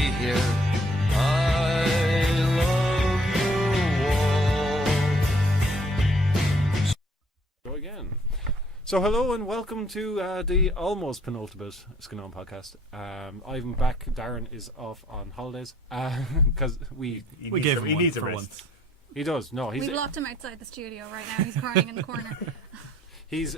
here. I love you all. Go again. So hello and welcome to the almost penultimate Scannain Podcast. I'm back. Darren is off on holidays because we gave him he needs a for rest. once. He does. No, We've locked him outside the studio right now. He's crying in the corner. He's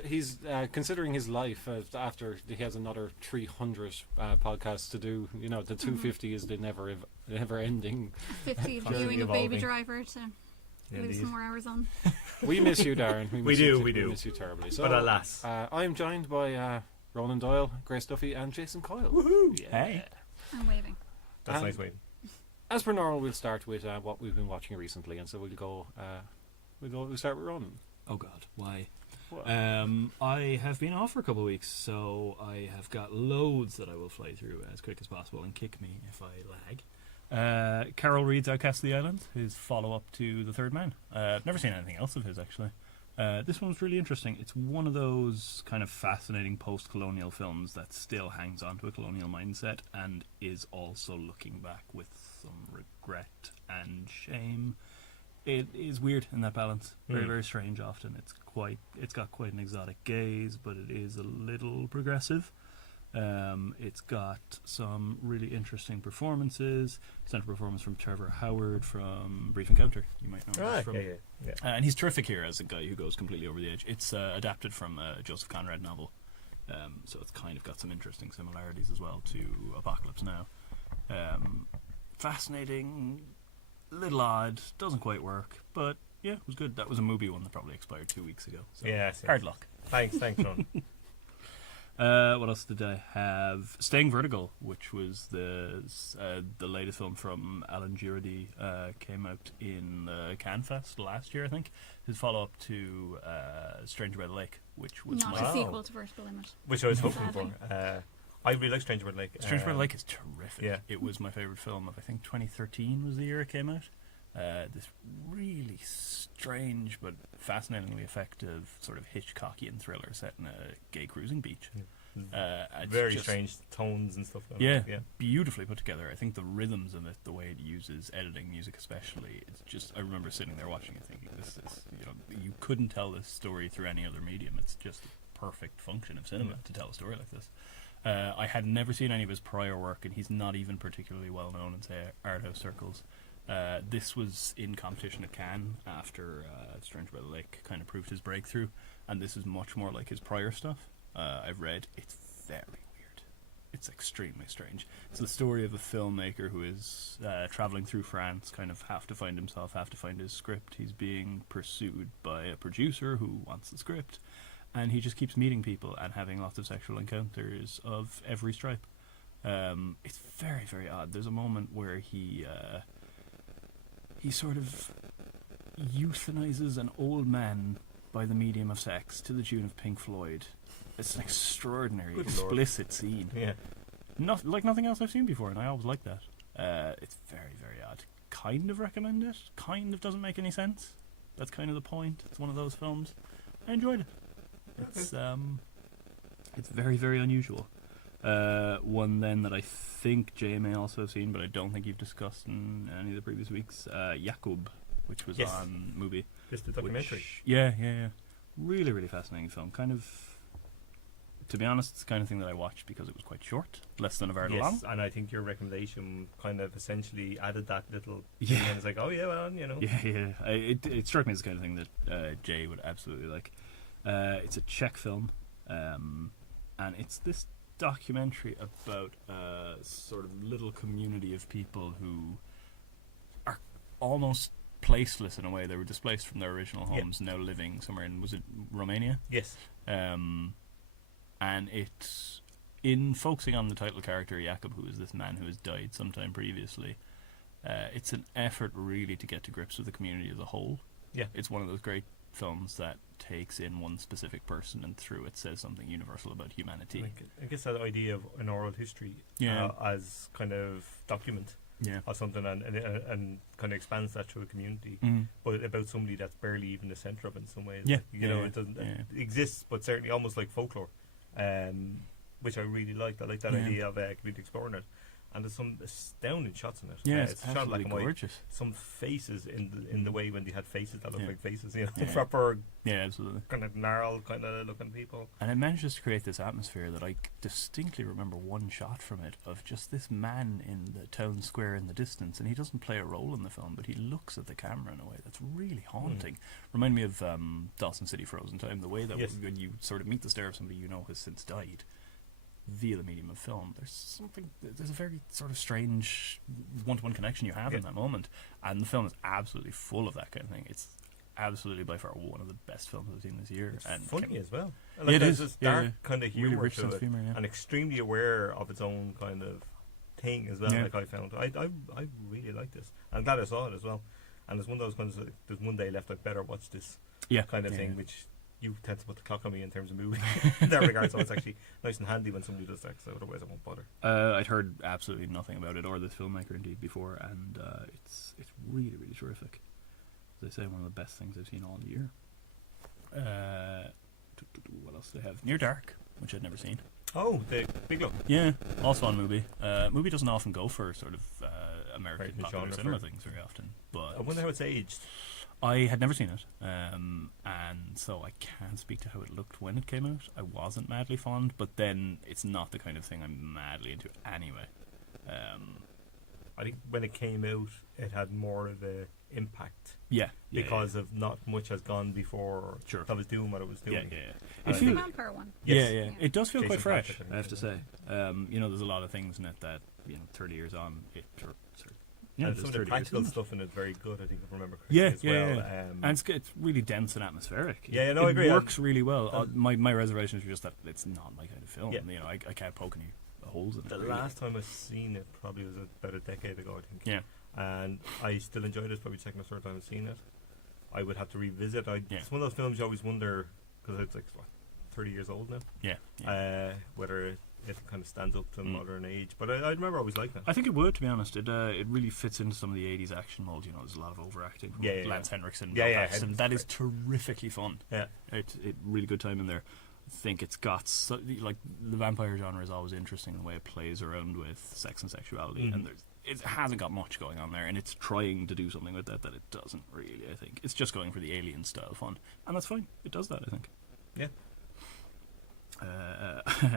considering his life after he has another 300 podcasts to do. You know, the 250 is the never ending. 50 viewing a Baby Driver to lose some more hours on. We miss you, Darren. We do. We miss you terribly. So, But alas. I am joined by Ronan Doyle, Grace Duffy, and Jason Coyle. Woohoo! Yeah. Hey. I'm waving. That's nice waving. As per normal, we'll start with what we've been watching recently, and so we'll start with Ronan. Oh God, why? What? I have been off for a couple of weeks, so I have got loads that I will fly through as quick as possible and kick me if I lag. Carol Reed's Outcast of the Island, his follow-up to The Third Man. Never seen anything else of his, actually. This one's really interesting. It's one of those kind of fascinating post-colonial films that still hangs on to a colonial mindset and is also looking back with some regret and shame. It is weird in that balance. Very, very strange often. It's got quite an exotic gaze, but it is a little progressive. It's got some really interesting performances. Central performance from Trevor Howard from Brief Encounter. You might know him from. Yeah. And he's terrific here as a guy who goes completely over the edge. It's adapted from a Joseph Conrad novel, so it's kind of got some interesting similarities as well to Apocalypse Now. Fascinating, little odd, doesn't quite work, but yeah, it was good. That was a movie one that probably expired 2 weeks ago. So hard luck. Thanks, Ron. What else did I have? Staying Vertical, which was the latest film from Alan Girardi, came out in Cannes Fest last year, I think. His follow-up to Stranger by the Lake, which was not a sequel to Vertical Limit. Which I was hoping for. I really like Stranger by the Lake. Stranger by the Lake is terrific. Yeah. It was my favourite film of, I think, 2013 was the year it came out. This really strange but fascinatingly effective sort of Hitchcockian thriller set in a gay cruising beach. Very strange tones and stuff. Yeah, beautifully put together. I think the rhythms of it, the way it uses editing, music especially, it's just, I remember sitting there watching it thinking, this is, you couldn't tell this story through any other medium. It's just a perfect function of cinema to tell a story like this. I had never seen any of his prior work, and he's not even particularly well known in, say, art house circles. This was in competition at Cannes after Stranger by the Lake kind of proved his breakthrough, and this is much more like his prior stuff. I've read. It's very weird. It's extremely strange. It's the story of a filmmaker who is travelling through France, kind of have to find his script. He's being pursued by a producer who wants the script, and he just keeps meeting people and having lots of sexual encounters of every stripe. It's very, very odd. There's a moment where he sort of euthanizes an old man by the medium of sex to the tune of Pink Floyd. It's an extraordinary, explicit scene. Yeah. Not like nothing else I've seen before, and I always like that. It's very, very odd. Kind of recommend it. Kind of doesn't make any sense. That's kind of the point. It's one of those films. I enjoyed it. It's very, very unusual. One then that I think Jay may also have seen, but I don't think you've discussed in any of the previous weeks, Jakub, which was on Mubi. Just a documentary. Yeah. Really, really fascinating film. Kind of, to be honest, it's the kind of thing that I watched because it was quite short, less than a hour long. And I think your recommendation kind of essentially added that little Yeah. thing, and it's like, oh yeah, well, Yeah. It struck me as the kind of thing that Jay would absolutely like. It's a Czech film, and it's this documentary about a sort of little community of people who are almost placeless in a way. They were displaced from their original homes, now living somewhere in, was it Romania? Yes. And it's, in focusing on the title character Jakub, who is this man who has died sometime previously, it's an effort really to get to grips with the community as a whole. Yeah. It's one of those great films that takes in one specific person and through it says something universal about humanity. I guess that idea of an oral history as kind of document or something, and kind of expands that to a community, but about somebody that's barely even the centre of it in some ways. It doesn't it exists, but certainly almost like folklore, which I really liked. I like that idea of community exploring it. and there's some astounding shots in it. Yeah, it's shot absolutely black and white. gorgeous. Some faces in the way when they had faces that look like faces, you know, Yeah. proper Yeah, absolutely. kind of gnarled kind of looking people. And it manages to create this atmosphere that I distinctly remember one shot from it of just this man in the town square in the distance, and he doesn't play a role in the film, but he looks at the camera in a way that's really haunting. Remind me of Dawson City Frozen Time, the way that when you sort of meet the stare of somebody you know has since died via the medium of film, there's a very sort of strange one-to-one connection you have in that moment, and the film is absolutely full of that kind of thing. It's absolutely by far one of the best films I've seen this year. It's and funny as well. And it is. This dark kind of Really humour rich to sense it, of humour, and extremely aware of its own kind of thing as well. Yeah. Like I found, I really like this. I'm glad I saw it as well. And there's one of those kinds of, there's one day left, I better watch this kind of thing, which you tend to put the clock on me in terms of movie in that regard. So it's actually nice and handy when somebody does that, because otherwise I won't bother. I'd heard absolutely nothing about it or this filmmaker indeed before, and it's really, really terrific. As I say, one of the best things I've seen all year. What else do they have? Near Dark, which I'd never seen. Oh, the Big Look. Yeah, also on movie. Movie doesn't often go for sort of American Very popular genre cinema for- things very often, but I wonder how it's aged. I had never seen it, and so I can't speak to how it looked when it came out. I wasn't madly fond, but then it's not the kind of thing I'm madly into anyway. I think when it came out, it had more of a impact because yeah. of not much has gone before. Sure. That was doing what it was doing. It's you- the vampire one. Yeah. It does feel Jason quite fresh, Patrick, I have to say. There's a lot of things in it that 30 years on, and some of the practical stuff in it very good, I think, if I remember correctly as well. And it's really dense and atmospheric. I It agree. works really well. My reservations were just that it's not my kind of film. Yeah. I can't poke any holes in it. The really. last time I've seen it probably was about a decade ago, I think. Yeah. And I still enjoyed it. It's probably the second or third time I've seen it. I would have to revisit. Yeah. It's one of those films you always wonder, because it's like 30 years old now. Yeah. Whether it kind of stands up to modern age. But I remember always liking it. I think it would, to be honest. It really fits into some of the 80s action mold. There's a lot of overacting from Lance Henriksen. And that is terrifically fun. Yeah. It's really good time in there. I think it's got the vampire genre is always interesting in the way it plays around with sex and sexuality, and it hasn't got much going on there, and it's trying to do something with that it doesn't really. I think it's just going for the Alien style fun, and that's fine. It does that, I think. Yeah.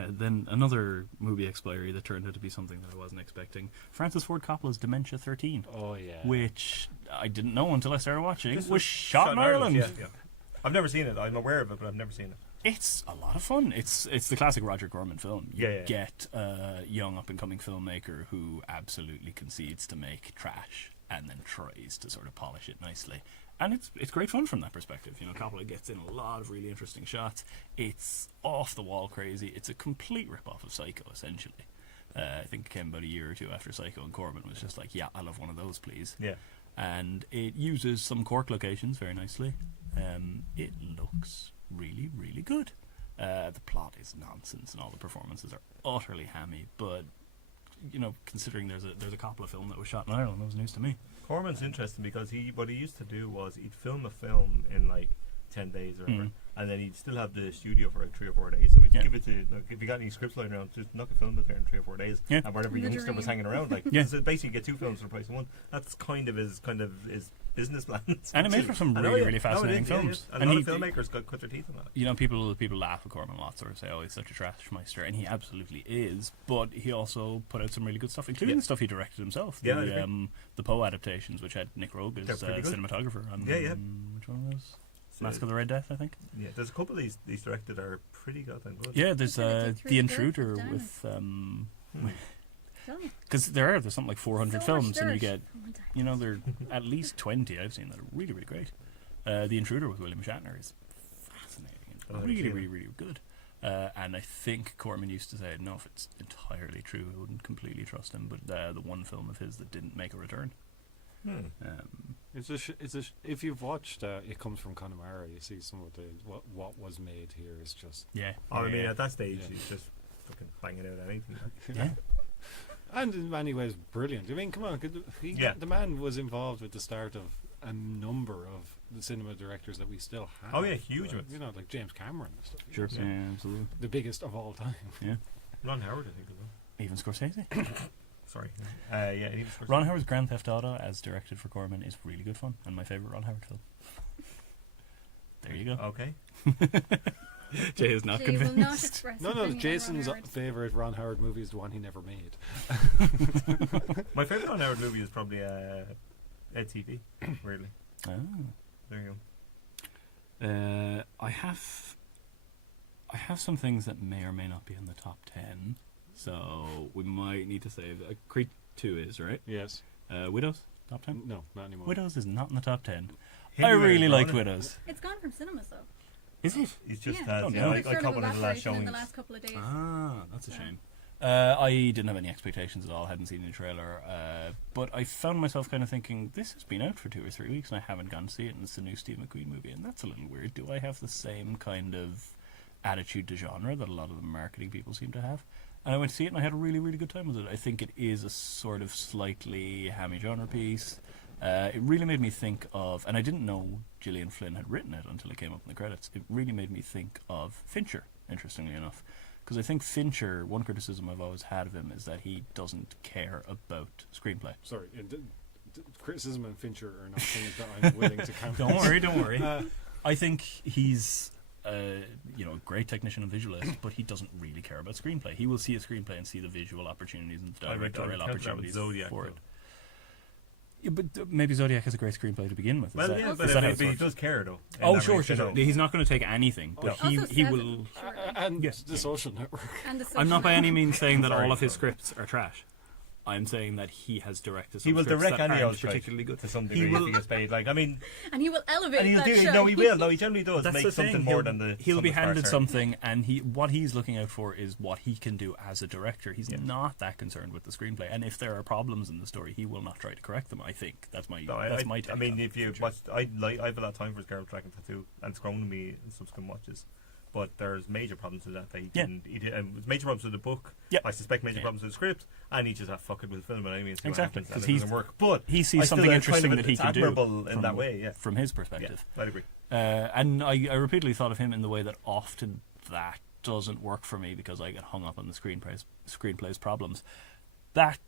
Then another movie expiry that turned out to be something that I wasn't expecting. Francis Ford Coppola's Dementia 13. Oh, yeah. Which I didn't know until I started watching. This was shot in Ireland. Yeah. I've never seen it. I'm aware of it, but I've never seen it. It's a lot of fun. It's the classic Roger Corman film. You get a young up-and-coming filmmaker who absolutely concedes to make trash and then tries to sort of polish it nicely. And it's great fun from that perspective. Coppola gets in a lot of really interesting shots. It's off-the-wall crazy. It's a complete rip-off of Psycho, essentially. I think it came about a year or two after Psycho, and Corman was just like, yeah, I'll have one of those, please. Yeah. And it uses some Cork locations very nicely. It looks really, really good. The plot is nonsense, and all the performances are utterly hammy, but considering there's a Coppola film that was shot in Ireland, that was news to me. Corman's interesting because what he used to do was he'd film a film in like 10 days or whatever, and then he'd still have the studio for like 3 or 4 days. So he'd give it to, if you got any scripts lying around, just knock a film out there in 3 or 4 days, and whatever youngster was hanging around, so basically get 2 films for the price of 1. That's kind of his business plan. And it made for some really fascinating films. And a lot of filmmakers cut their teeth on that. People laugh at Corman a lot, sort of say, oh, he's such a trash meister, and he absolutely is, but he also put out some really good stuff, including the stuff he directed himself. The Poe adaptations, which had Nick Rogue as cinematographer. And, which one was Mask of the Red Death, I think. Yeah, there's a couple of these directed are pretty goddamn good. Yeah, there's The Intruder with because there's something like 400 films, and you get there are at least 20 I've seen that are really, really great. The Intruder with William Shatner is fascinating and really, really, really good. And I think Corman used to say, I don't know if it's entirely true, I wouldn't completely trust him, but the one film of his that didn't make a return. If you've watched It Comes From Connemara, you see some of the what was made here is just I mean, at that stage he's just fucking banging out anything. And in many ways brilliant. I mean, come on, the man was involved with the start of a number of the cinema directors that we still have. Oh yeah, huge ones. Like James Cameron and stuff. Sure, absolutely. The biggest of all time. Yeah. Ron Howard, I think, as well. Even Scorsese. Sorry. Yeah. He was Ron Howard's Grand Theft Auto, as directed for Corman, is really good fun, and my favourite Ron Howard film. There you go. Okay. Jay is not convinced. Will not express No. Jason's favourite Ron Howard movie is the one he never made. My favourite Ron Howard movie is probably Ed TV. Weirdly. Oh. There you go. I have some things that may or may not be in the top 10, so we might need to save. Creed 2 is right. Yes. Widows top 10. No, not anymore. Widows is not in the top 10. I really liked Widows. It's gone from cinemas though. Is it? He's just yeah. I caught one of the last in showings. the last couple of days. Ah, that's a shame. I didn't have any expectations at all. Hadn't seen the trailer, but I found myself kind of thinking, this has been out for 2 or 3 weeks and I haven't gone to see it, and it's the new Steve McQueen movie, and that's a little weird. Do I have the same kind of attitude to genre that a lot of the marketing people seem to have? And I went to see it and I had a really, really good time with it. I think it is a sort of slightly hammy genre piece. It really made me think of, and I didn't know Gillian Flynn had written it until it came up in the credits, it really made me think of Fincher, interestingly enough. Because I think Fincher, one criticism I've always had of him is that he doesn't care about screenplay. Sorry, criticism and Fincher are not things that I'm willing to count. Don't worry. I think he's a great technician and visualist, but he doesn't really care about screenplay. He will see a screenplay and see the visual opportunities and directorial opportunities Zodiac, for it. Yeah, but maybe Zodiac has a great screenplay to begin with. Well, but he does care though. Oh, sure. He's not going to take anything, but he will. And The Social Network. I'm not by any means saying that all of his scripts are trash. I'm saying that he has directed some he will scripts direct that any aren't of particularly good. To some degree if he gets paid. And he will elevate and that show. No, he will. No, he generally does. That's make something more than the. He'll be handed something, and what he's looking out for is what he can do as a director. He's not that concerned with the screenplay, and if there are problems in the story, he will not try to correct them. I think that's my take. I mean, if you watch, I have a lot of time for his Girl Track and Tattoo, and it's grown to me in subsequent watches. But there's major problems with that. He did, and major problems with the book. Yep. I suspect major problems with the script, and he just fuck it with the film. And I mean, exactly, because he doesn't work. But he sees something interesting that he can do in that way. Yeah, from his perspective. Yeah, I'd agree. And I repeatedly thought of him in the way that often that doesn't work for me because I get hung up on the screenplay's problems. That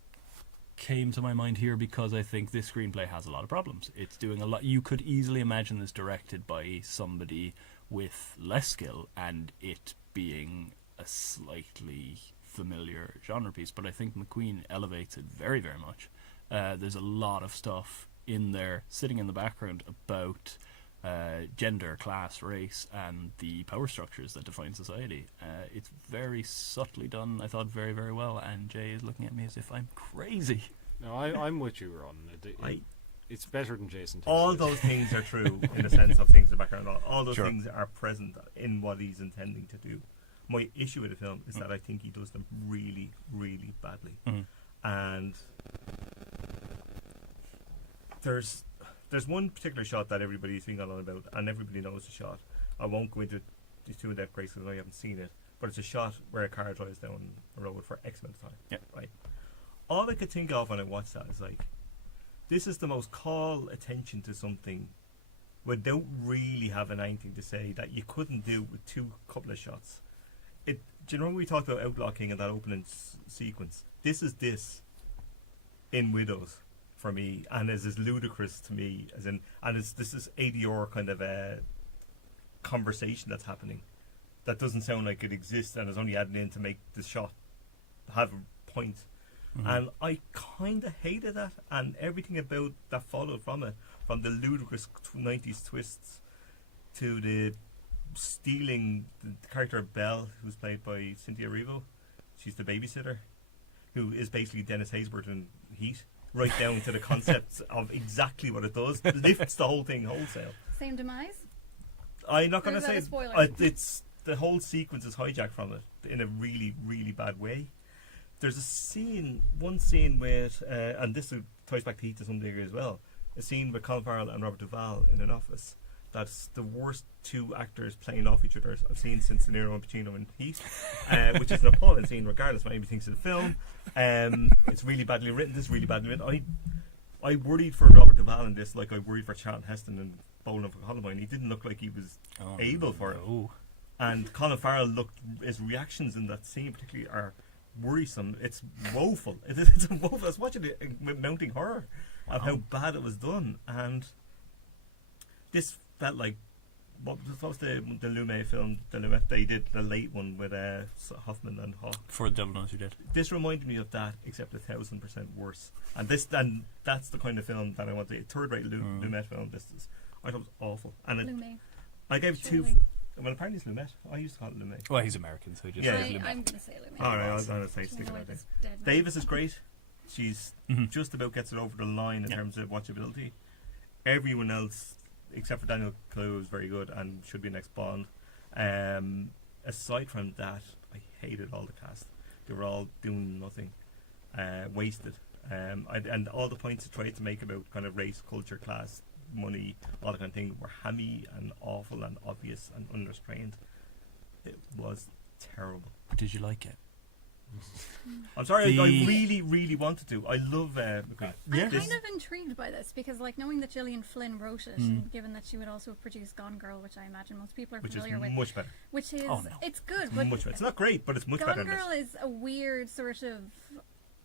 came to my mind here because I think this screenplay has a lot of problems. It's doing a lot. You could easily imagine this directed by somebody with less skill and it being a slightly familiar genre piece, but I think McQueen elevates it very, very much. There's a lot of stuff in there sitting in the background about gender, class, race, and the power structures that define society. It's very subtly done, I thought, very, very well, and Jay is looking at me as if I'm crazy. No, I'm with you, Ron. It's better than Jason. All those things are true in the sense of things in the background. All those things are present in what he's intending to do. My issue with the film is that I think he does them really, really badly. And there's one particular shot that everybody's been on about, and everybody knows the shot. I won't go into these two in depth, Grace, because I haven't seen it. But it's a shot where a car drives down a road for X amount of time. Yeah. Right. All I could think of when I watched that is like, this is the most call attention to something without really having anything to say that you couldn't do with couple of shots. Do you know when we talked about Outlaw King and that opening sequence? This is in Widows for me, and is as ludicrous to me as in, and this is ADR kind of a conversation that's happening that doesn't sound like it exists and is only added in to make the shot have a point. And I kind of hated that, and everything about that followed from it, from the ludicrous 90s twists to the stealing the character of Belle, who's played by Cynthia Erivo. She's the babysitter, who is basically Dennis Haysbert in Heat, right down to the concepts of exactly what it does. Lifts the whole thing wholesale. Same demise? I'm not going to say a spoiler? It's the whole sequence is hijacked from it in a really, really bad way. There's one scene with, and this ties back to Heat to some degree as well, a scene with Colin Farrell and Robert Duvall in an office. That's the worst two actors playing off each other I've seen since De Niro and Pacino in Heat, which is an appalling scene regardless of what anybody thinks of the film. It's really badly written. This is really badly written. I worried for Robert Duvall in this like I worried for Charlton Heston and Bowling for Columbine. He didn't look like he was able for it. And Colin Farrell his reactions in that scene particularly are worrisome. It's woeful. It's a woeful. I was watching it with mounting horror of how bad it was done, and this felt like what was the Lumet film? The Lumet, they did the late one with Hoffman and Hawk. For the Devil Knows You're Dead. This reminded me of that, except 1,000% worse. And that's the kind of film that I want. A third-rate Lumet film. I thought it was awful. And Lumet. I gave two. Well, apparently it's Lumet. I used to call it Lumet. Well, he's American, so he just says Lumet. I'm going to say Lumet. All right, I was going to say stick with that. Davis is great. She's just about gets it over the line in terms of watchability. Everyone else, except for Daniel Kaluuya, is very good and should be next Bond. Aside from that, I hated all the cast. They were all doing nothing, wasted. And all the points I tried to make about kind of race, culture, class, money, all that kind of thing were hammy and awful and obvious and unrestrained. It was terrible. But did you like it? I'm sorry, I really, really wanted to. I love McQueen. I'm kind of intrigued by this because, like, knowing that Gillian Flynn wrote it, and given that she would also produce Gone Girl, which I imagine most people are familiar with, much better. Which is, it's good, but much better. It's not great, but it's much better. Gone Girl is a weird sort of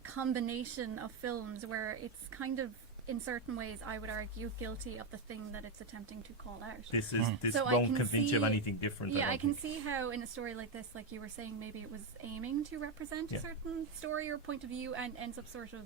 combination of films where it's kind of, in certain ways, I would argue, guilty of the thing that it's attempting to call out. This won't convince you of anything different. Yeah, I can see how in a story like this, like you were saying, maybe it was aiming to represent a certain story or point of view and ends up sort of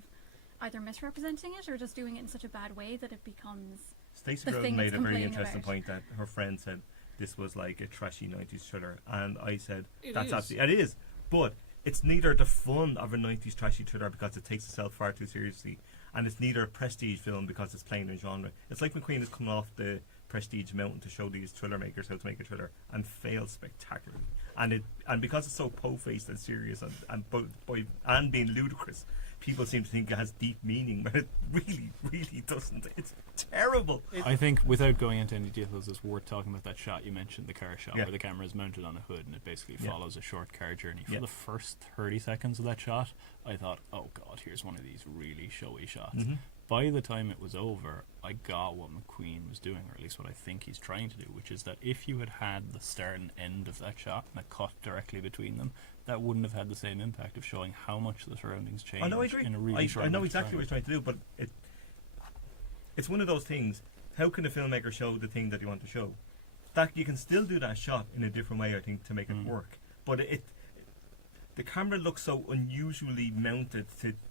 either misrepresenting it or just doing it in such a bad way that it becomes Stacey Grove made a very interesting point that her friend said this was like a trashy 90s thriller, and I said it is, but it's neither the fun of a 90s trashy thriller because it takes itself far too seriously, and it's neither a prestige film because it's playing in genre. It's like McQueen is coming off the prestige mountain to show these thriller makers how to make a thriller and fails spectacularly. And because it's so po-faced and serious and being ludicrous, people seem to think it has deep meaning, but it really, really doesn't. It's terrible. I think, without going into any details, it's worth talking about that shot you mentioned, the car shot, where the camera is mounted on a hood and it basically follows a short car journey. For the first 30 seconds of that shot, I thought, oh god, here's one of these really showy shots. By the time it was over, I got what McQueen was doing, or at least what I think he's trying to do, which is that if you had the start and end of that shot and a cut directly between them, that wouldn't have had the same impact of showing how much the surroundings change. I know, I agree. In a really short I know exactly what he's trying to do, but it's one of those things. How can a filmmaker show the thing that you want to show? That you can still do that shot in a different way, I think, to make it work. But the camera looks so unusually mounted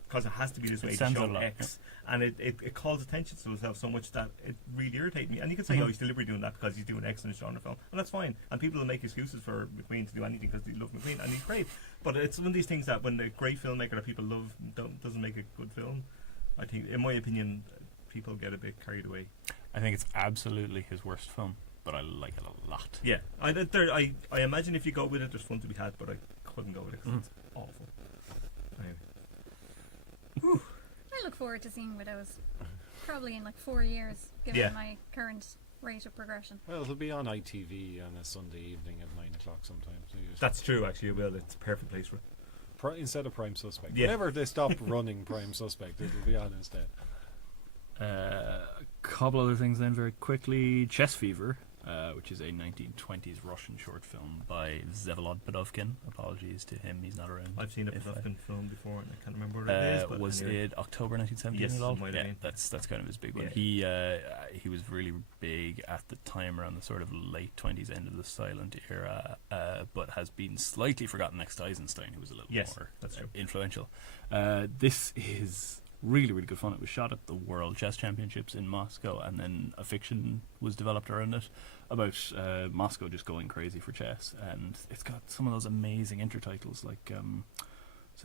because it has to be this way to show X, and it calls attention to itself so much that it really irritates me. And you can say, oh, he's deliberately doing that because he's doing X in a genre film, and that's fine. And people will make excuses for McQueen to do anything because they love McQueen, and he's great. But it's one of these things that when a great filmmaker that people love doesn't make a good film, I think, in my opinion, people get a bit carried away. I think it's absolutely his worst film, but I like it a lot. Yeah, I imagine if you go with it, there's fun to be had, but I couldn't go with it because it's awful. Anyway. I look forward to seeing Widows, probably in like 4 years, given my current rate of progression. Well, it'll be on ITV on a Sunday evening at 9 o'clock sometimes. So that's true, actually. It will. It's a perfect place for it. Instead of Prime Suspect. Whenever they stop running Prime Suspect, it'll be on instead. A couple other things then very quickly. Chess Fever, which is a 1920s Russian short film by Vsevolod Pedovkin. Apologies to him, he's not around. I've seen a Pedovkin film before and I can't remember what it is. But was it October 1917 yes, at all? Yeah, that's kind of his big one. Yeah. He was really big at the time, around the sort of late 20s, end of the silent era, but has been slightly forgotten next to Eisenstein, who was a little more influential. This is really, really good fun. It was shot at the World Chess Championships in Moscow, and then a fiction was developed around it about Moscow just going crazy for chess. And it's got some of those amazing intertitles, like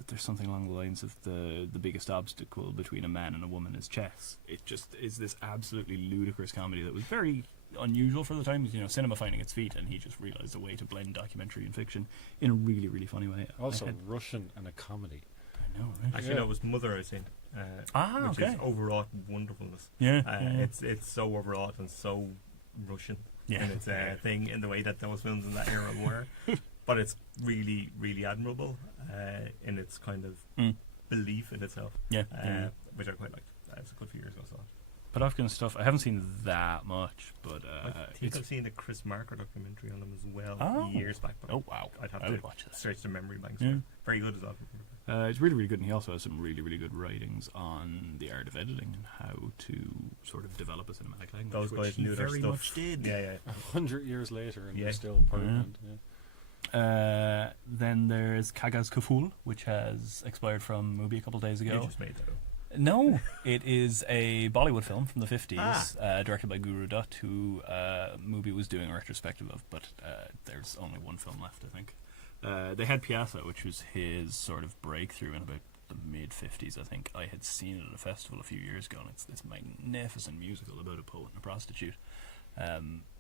there's something along the lines of the biggest obstacle between a man and a woman is chess. It just is this absolutely ludicrous comedy that was very unusual for the time. Cinema finding its feet, and he just realised a way to blend documentary and fiction in a really, really funny way. Also Russian and a comedy. I know, right? Actually, no, it was Mother I seen. Which is overwrought wonderfulness. It's so overwrought and so Russian in its thing, in the way that those films in that era were. But it's really, really admirable in its kind of belief in itself, which I quite liked. It was a good few years ago. But Afghan stuff, I haven't seen that much, but I think I've seen the Chris Marker documentary on them as well years back. But wow. I'd have I to would watch that. search the memory banks. Yeah. Very good as well. It's really, really good, and he also has some really, really good writings on the art of editing and how to sort of develop a cinematic language. Those which guys he knew their very stuff. much did. Yeah. 100 years later, and Yeah. they're still pertinent. Yeah. Then there's Kagaz Kaful, which has expired from Mubi a couple of days ago. You just made that up. No, it is a Bollywood film from the 50s, directed by Guru Dutt, who Mubi was doing a retrospective of, but there's only one film left, I think. They had Piazza, which was his sort of breakthrough in about the mid-50s, I think. I had seen it at a festival a few years ago, and it's this magnificent musical about a poet and a prostitute.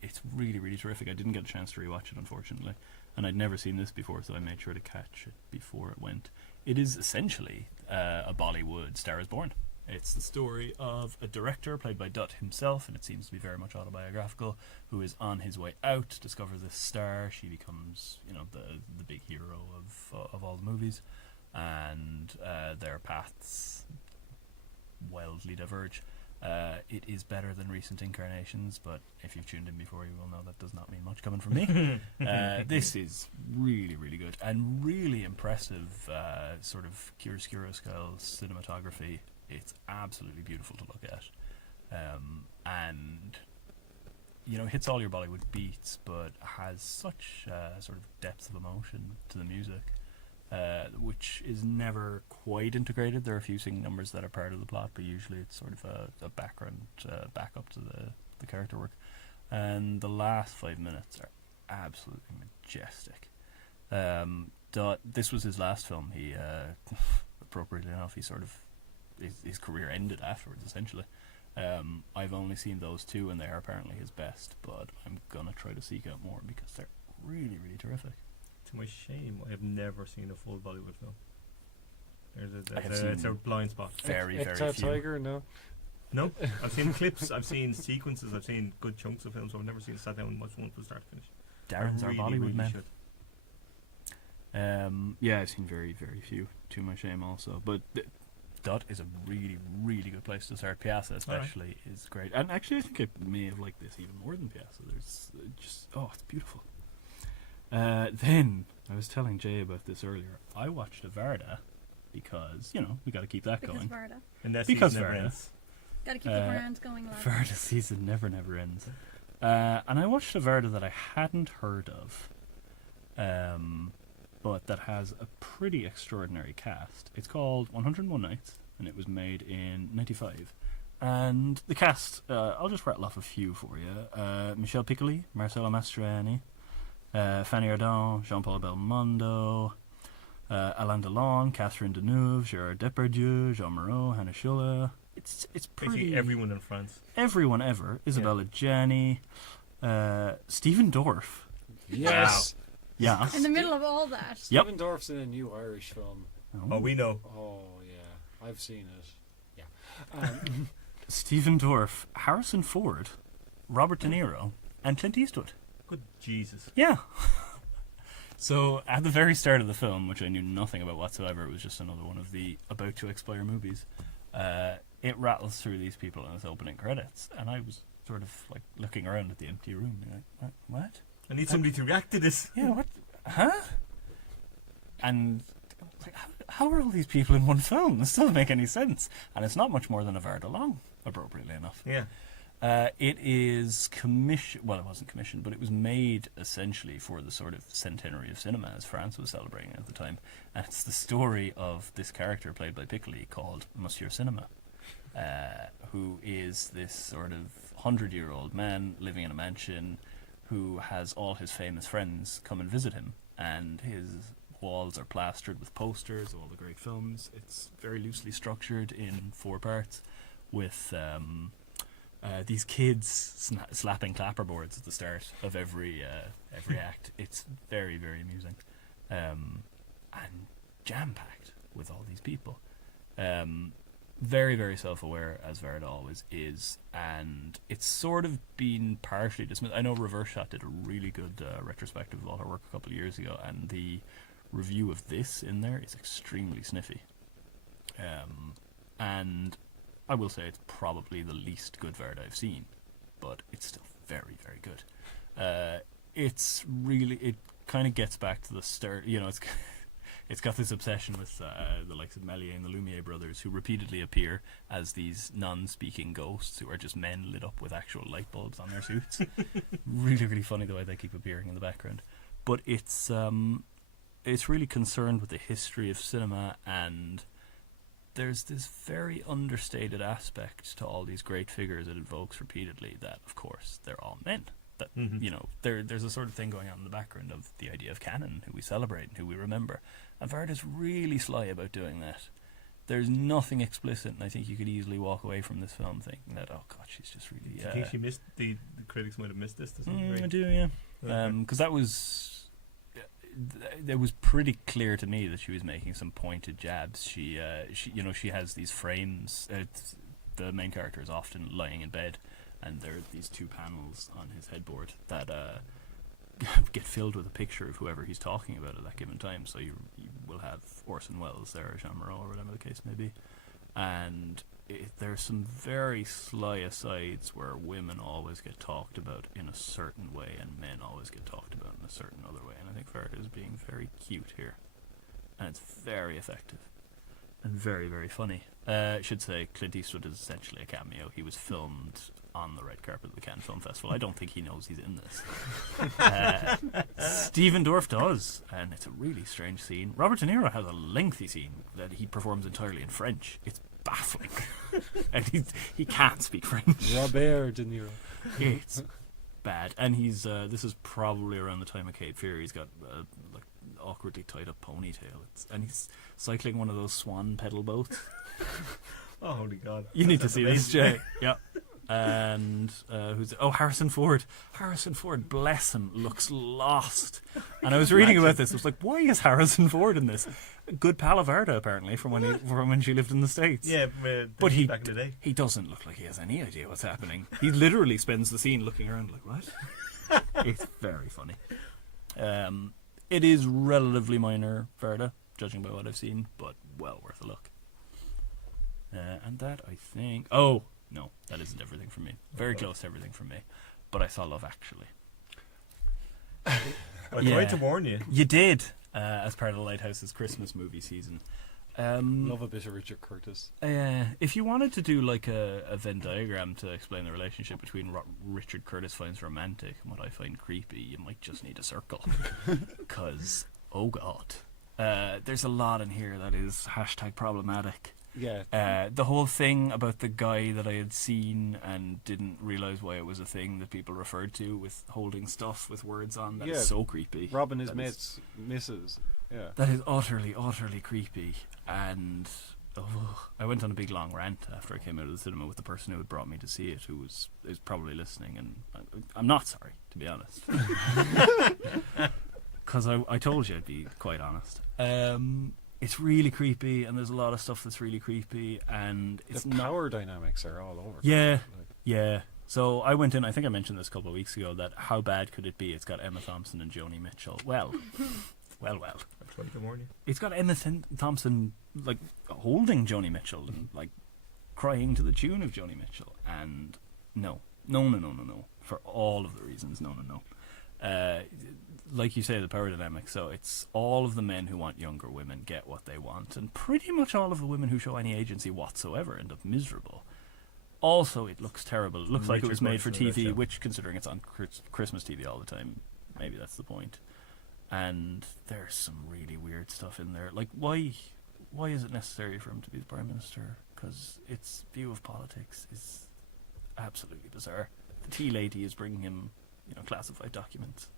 It's really, really terrific. I didn't get a chance to rewatch it, unfortunately, and I'd never seen this before, so I made sure to catch it before it went. It is essentially a Bollywood Star is Born. It's the story of a director played by Dutt himself, and it seems to be very much autobiographical, who is on his way out to discover this star. She becomes, the big hero of all the movies, and their paths wildly diverge. It is better than recent incarnations, but if you've tuned in before, you will know that does not mean much coming from me. This is really, really good and really impressive, sort of chiaroscuro style cinematography. It's absolutely beautiful to look at, and hits all your Bollywood beats, but has such sort of depth of emotion to the music. Which is never quite integrated. There are a few singing numbers that are part of the plot, but usually it's sort of a background backup to the character work. And the last 5 minutes are absolutely majestic. This was his last film. He, appropriately enough, his career ended afterwards, essentially. I've only seen those two, and they are apparently his best, but I'm going to try to seek out more because they're really, really terrific. To my shame, I have never seen a full Bollywood film. It's a blind spot. Very, very few. Tiger, no. No, I've seen clips, I've seen sequences, I've seen good chunks of films, so I've never sat down and watched one from start to finish. Darren's I our Bollywood man. Should. I've seen very, very few, to my shame also. But Dutt is a really, really good place to start. Piazza especially is great. And actually I think I may have liked this even more than Piazza. There's it's beautiful. Then, I was telling Jay about this earlier, I watched a Varda because, we got to keep that going. Varda. And that Because never Varda. ends. Got to keep the brand going, lad. Varda season never ends. And I watched a Varda that I hadn't heard of, but that has a pretty extraordinary cast. It's called 101 Nights, and it was made in 95. And the cast, I'll just rattle off a few for you. Michel Piccoli, Marcello Mastroianni, Fanny Ardant, Jean-Paul Belmondo, Alain Delon, Catherine Deneuve, Gérard Depardieu, Jean Moreau, Hannah Schuller. It's pretty... Basically everyone in France. Everyone ever. Isabella Gianni, Stephen Dorff. Yes. Yeah. In the middle of all that. Yep. Stephen Dorff's in a new Irish film. Oh, we know. Oh, yeah. I've seen it. Yeah. Stephen Dorff, Harrison Ford, Robert De Niro, and Clint Eastwood. Good Jesus. Yeah. So, at the very start of the film, which I knew nothing about whatsoever, it was just another one of the about-to-expire movies, it rattles through these people in its opening credits, and I was sort of, looking around at the empty room, and like, what? I need somebody to react to this. Yeah, what? Huh? And, how are all these people in one film? This doesn't make any sense. And it's not much more than a Varda long, appropriately enough. Yeah. It is commissioned, well, it wasn't commissioned, but it was made essentially for the sort of centenary of cinema as France was celebrating at the time. And it's the story of this character played by Piccoli called Monsieur Cinema, who is this sort of 100-year-old man living in a mansion who has all his famous friends come and visit him. And his walls are plastered with posters of all the great films. It's very loosely structured in 4 parts with... these kids slapping clapperboards at the start of every act. It's very, very amusing, and jam-packed with all these people. Very, very self-aware, as Varda always is, and it's sort of been partially dismissed. I know Reverse Shot did a really good retrospective of all her work a couple of years ago, and the review of this in there is extremely sniffy. And I will say it's probably the least good Verda I've seen, but it's still very, very good. It's really, it kind of gets back to the start, you know, it's got this obsession with the likes of Méliès and the Lumière brothers, who repeatedly appear as these non-speaking ghosts who are just men lit up with actual light bulbs on their suits. Really, really funny the way they keep appearing in the background. But it's really concerned with the history of cinema, and there's this very understated aspect to all these great figures it invokes repeatedly, that, of course, they're all men. That, you know, there's a sort of thing going on in the background of the idea of canon, who we celebrate and who we remember. And Verda's really sly about doing that. There's nothing explicit, and I think you could easily walk away from this film thinking that, oh god, she's just really... Do you think she missed, the critics might have missed this to some degree? I do, yeah. Because that was... It was pretty clear to me that she was making some pointed jabs. She you know, she has these frames. The main character is often lying in bed, and there are these two panels on his headboard that get filled with a picture of whoever he's talking about at that given time. So you will have Orson Welles there, or Jean Moreau, or whatever the case may be. And there's some very sly asides where women always get talked about in a certain way and men always get talked about in a certain other way. And I think Verda is being very cute here. And it's very effective. And very, very funny. I should say Clint Eastwood is essentially a cameo. He was filmed on the red carpet of the Cannes Film Festival. I don't think he knows he's in this. Stephen Dorff does, and it's a really strange scene. Robert De Niro has a lengthy scene that he performs entirely in French. It's baffling. And he can't speak French. Robert De Niro. It's bad. And he's this is probably around the time of Cape Fear. He's got like awkwardly tied up ponytail. And he's cycling one of those swan pedal boats. Oh, holy God. You need to see this, Jay. Yeah. And Harrison Ford. Harrison Ford, bless him, looks lost. And I was reading about this. I was like, why is Harrison Ford in this? A good pal of Verda, apparently, from when she lived in the States. Yeah, but back in the day. He doesn't look like he has any idea what's happening. He literally spends the scene looking around like, what? It's very funny. It is relatively minor, Verda, judging by what I've seen, but well worth a look. And that, I think... Oh, no, that isn't everything for me. Very close to everything for me. But I saw Love Actually. I tried to warn you. You did, as part of the Lighthouse's Christmas movie season. Love a bit of Richard Curtis. If you wanted to do like a Venn diagram to explain the relationship between what Richard Curtis finds romantic and what I find creepy, you might just need a circle. Because, oh god, there's a lot in here that is #problematic. Yeah. The whole thing about the guy that I had seen and didn't realise why it was a thing that people referred to, with holding stuff with words on, that is so creepy. Robbing his mates, misses. Yeah. That is utterly, utterly creepy. And I went on a big long rant after I came out of the cinema with the person who had brought me to see it, who is probably listening, and I'm not sorry, to be honest. Because I told you I'd be quite honest. It's really creepy, and there's a lot of stuff that's really creepy, and it's the power dynamics are all over. Yeah, yeah. So I went in, I think I mentioned this a couple of weeks ago, that how bad could it be? It's got Emma Thompson and Joni Mitchell. Well. I tried to warn you. It's got Emma Thompson like holding Joni Mitchell and like crying to the tune of Joni Mitchell, and no. For all of the reasons, no. Like you say, the power dynamic. So it's all of the men who want younger women get what they want, and pretty much all of the women who show any agency whatsoever end up miserable. Also, it looks terrible. It looks like it was made for TV, which, considering it's on Christmas TV all the time, maybe that's the point. And there's some really weird stuff in there. Like, why is it necessary for him to be the Prime Minister? Because its view of politics is absolutely bizarre. The tea lady is bringing him, classified documents.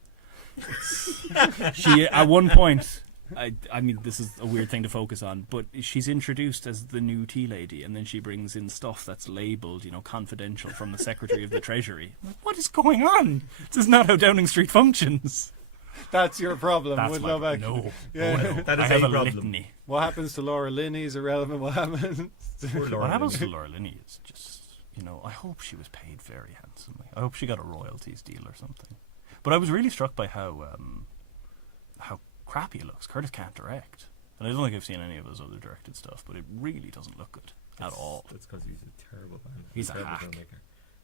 She, at one point, I mean, this is a weird thing to focus on, but she's introduced as the new tea lady, and then she brings in stuff that's labelled, confidential from the Secretary of the Treasury. Like, what is going on? This is not how Downing Street functions. That's your problem. That's with my, Love Actually. No. Yeah. Oh, no. That is I have a a problem. litany. What happens to Laura Linney is irrelevant. What happens to Laura Linney is just, I hope she was paid very handsomely. I hope she got a royalties deal or something. But I was really struck by how crappy it looks. Curtis can't direct. And I don't think I've seen any of his other directed stuff, but it really doesn't look good. at all. That's because he's a terrible man. He's a terrible hack. filmmaker.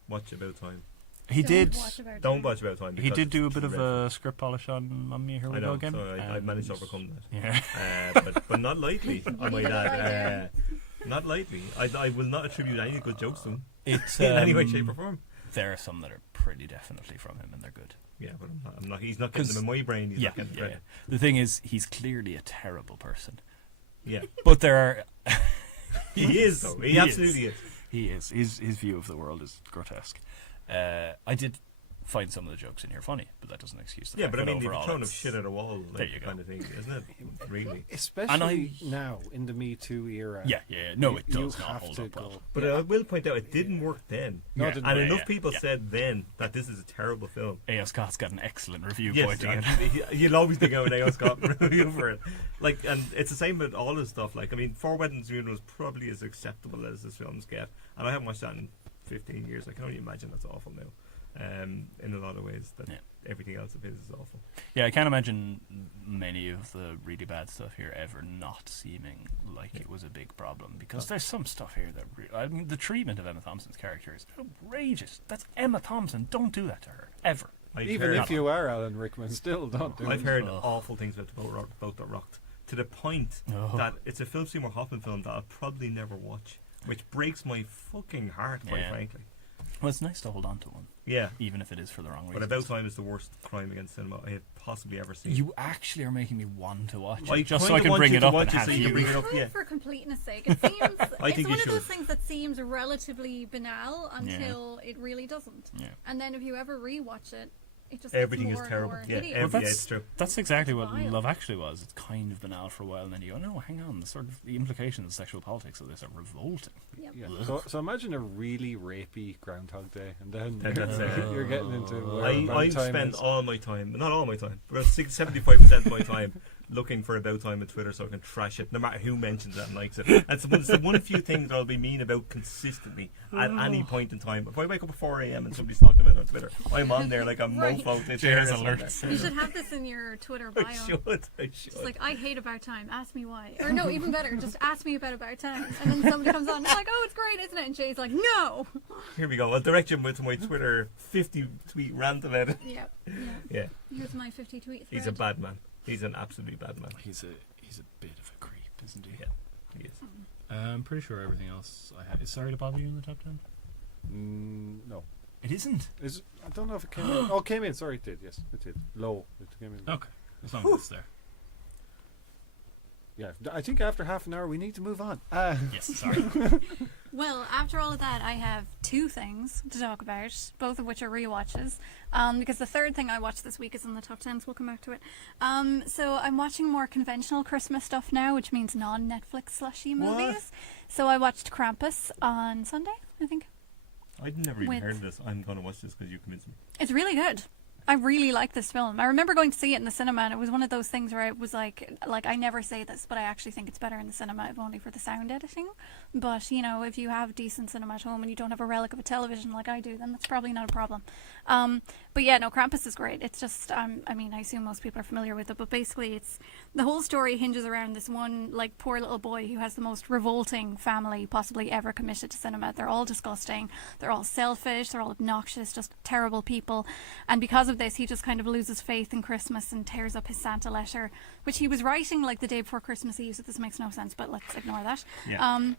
Watch About Time. He did. Don't watch About Time. He did do a it's bit of dreadful. a script polish on Me Here We I Go know, again. so I managed to overcome that. Yeah. But not lightly, I might add. Not lightly. I will not attribute any good jokes to him It's in any way, shape, or form. There are some that are pretty definitely from him, and they're good. Yeah, but I'm not. He's not getting them in my brain. He's not getting credit. The thing is, he's clearly a terrible person. Yeah, But there are. he is though. He absolutely is. He is. His view of the world is grotesque. I did find some of the jokes in here funny, but that doesn't excuse the Yeah, fact but I mean, that they're overall throwing it's- shit at a wall, like, There you go. kind of thing, isn't it? Really. Especially now in the Me Too era. Yeah. No, it You does not have hold to up well. go. But I will point out, it didn't work then. No, it Yeah. didn't And work. enough people said then that this is a terrible film. A.O. Scott's got an excellent review Yes, pointing it. you'll always dig out an A.O. Scott review for it. Like, and it's the same with all his stuff. Like, I mean, Four Weddings and Funerals probably as acceptable as his films get, and I haven't watched that in 15 years. I can only imagine that's awful now. In a lot of ways, that everything else of his is awful. Yeah, I can't imagine many of the really bad stuff here ever not seeming like it was a big problem, because there's some stuff here that I mean, the treatment of Emma Thompson's character is outrageous. That's Emma Thompson. Don't do that to her ever. Even if you are Alan Rickman, still don't do it. I've heard awful things about the Rocked, to the point that it's a Philip Seymour Hoffman film that I'll probably never watch, which breaks my fucking heart, quite frankly. Well, it's nice to hold on to one. Yeah. Even if it is for the wrong reason. But About Time is the worst crime against cinema I have possibly ever seen. You actually are making me want to watch I it, just so kinda I can want bring you it to up watch and it have so you can bring it up. Kind Yeah. of for completeness sake, it seems it's think one you of those should. things that seems relatively banal until it really doesn't. Yeah. And then if you ever rewatch it, it just Everything gets is more and terrible. more Yeah, hideous. it's true. That's exactly what Vile. Love Actually was. It's kind of banal for a while, and then you go, no, hang on, the implications of sexual politics of this are revolting. Yep. Yeah. So imagine a really rapey Groundhog Day, and then And that's it. you're getting into where I About Time spend is. all my time, not all my time, but 75% of my time looking for About Time on Twitter so I can trash it, no matter who mentions it and likes it. And it's the one few things that I'll be mean about consistently at any point in time. If I wake up at 4 a.m. and somebody's talking about it on Twitter, I'm on there like a Right. mofo. It's Cheers hilarious on alerts. You should have this in your Twitter there. bio. I should. It's like, I hate About Time. Ask me why. Or no, even better, just ask me about Time. And then somebody comes on and they're like, oh, it's great, isn't it? And Jay's like, no. Here we go. I'll direct you to my Twitter 50 tweet rant about it. Yeah. Yeah. Here's my 50 tweet He's a thread. bad man. He's an absolutely bad man. He's a bit of a creep, isn't he? Yeah, he is. I'm pretty sure everything else I had. Is Sorry to Bother You in the top 10? No. It isn't. I don't know if it came in. Oh, it came in. Sorry, it did. Yes, it did. Low. It came in. Okay, as long as it's there. Yeah, I think after half an hour we need to move on. Yes, sorry. Well, after all of that, I have two things to talk about, both of which are rewatches. Because the third thing I watched this week is in the top 10, so we'll come back to it. So I'm watching more conventional Christmas stuff now, which means non-Netflix slushy movies. So I watched Krampus on Sunday, I think. I'd never even With- heard of this. I'm going to watch this because you convinced me. It's really good. I really like this film. I remember going to see it in the cinema, and it was one of those things where I was like I never say this, but I actually think it's better in the cinema, if only for the sound editing. But, you know, if you have decent cinema at home and you don't have a relic of a television like I do, then that's probably not a problem. But yeah, no, Krampus is great. It's just, I mean, I assume most people are familiar with it, but basically it's, the whole story hinges around this one, like, poor little boy who has the most revolting family possibly ever committed to cinema. They're all disgusting. They're all selfish. They're all obnoxious, just terrible people. And because of this, he just kind of loses faith in Christmas and tears up his Santa letter, which he was writing like the day before Christmas Eve, so this makes no sense, but let's ignore that. Yeah.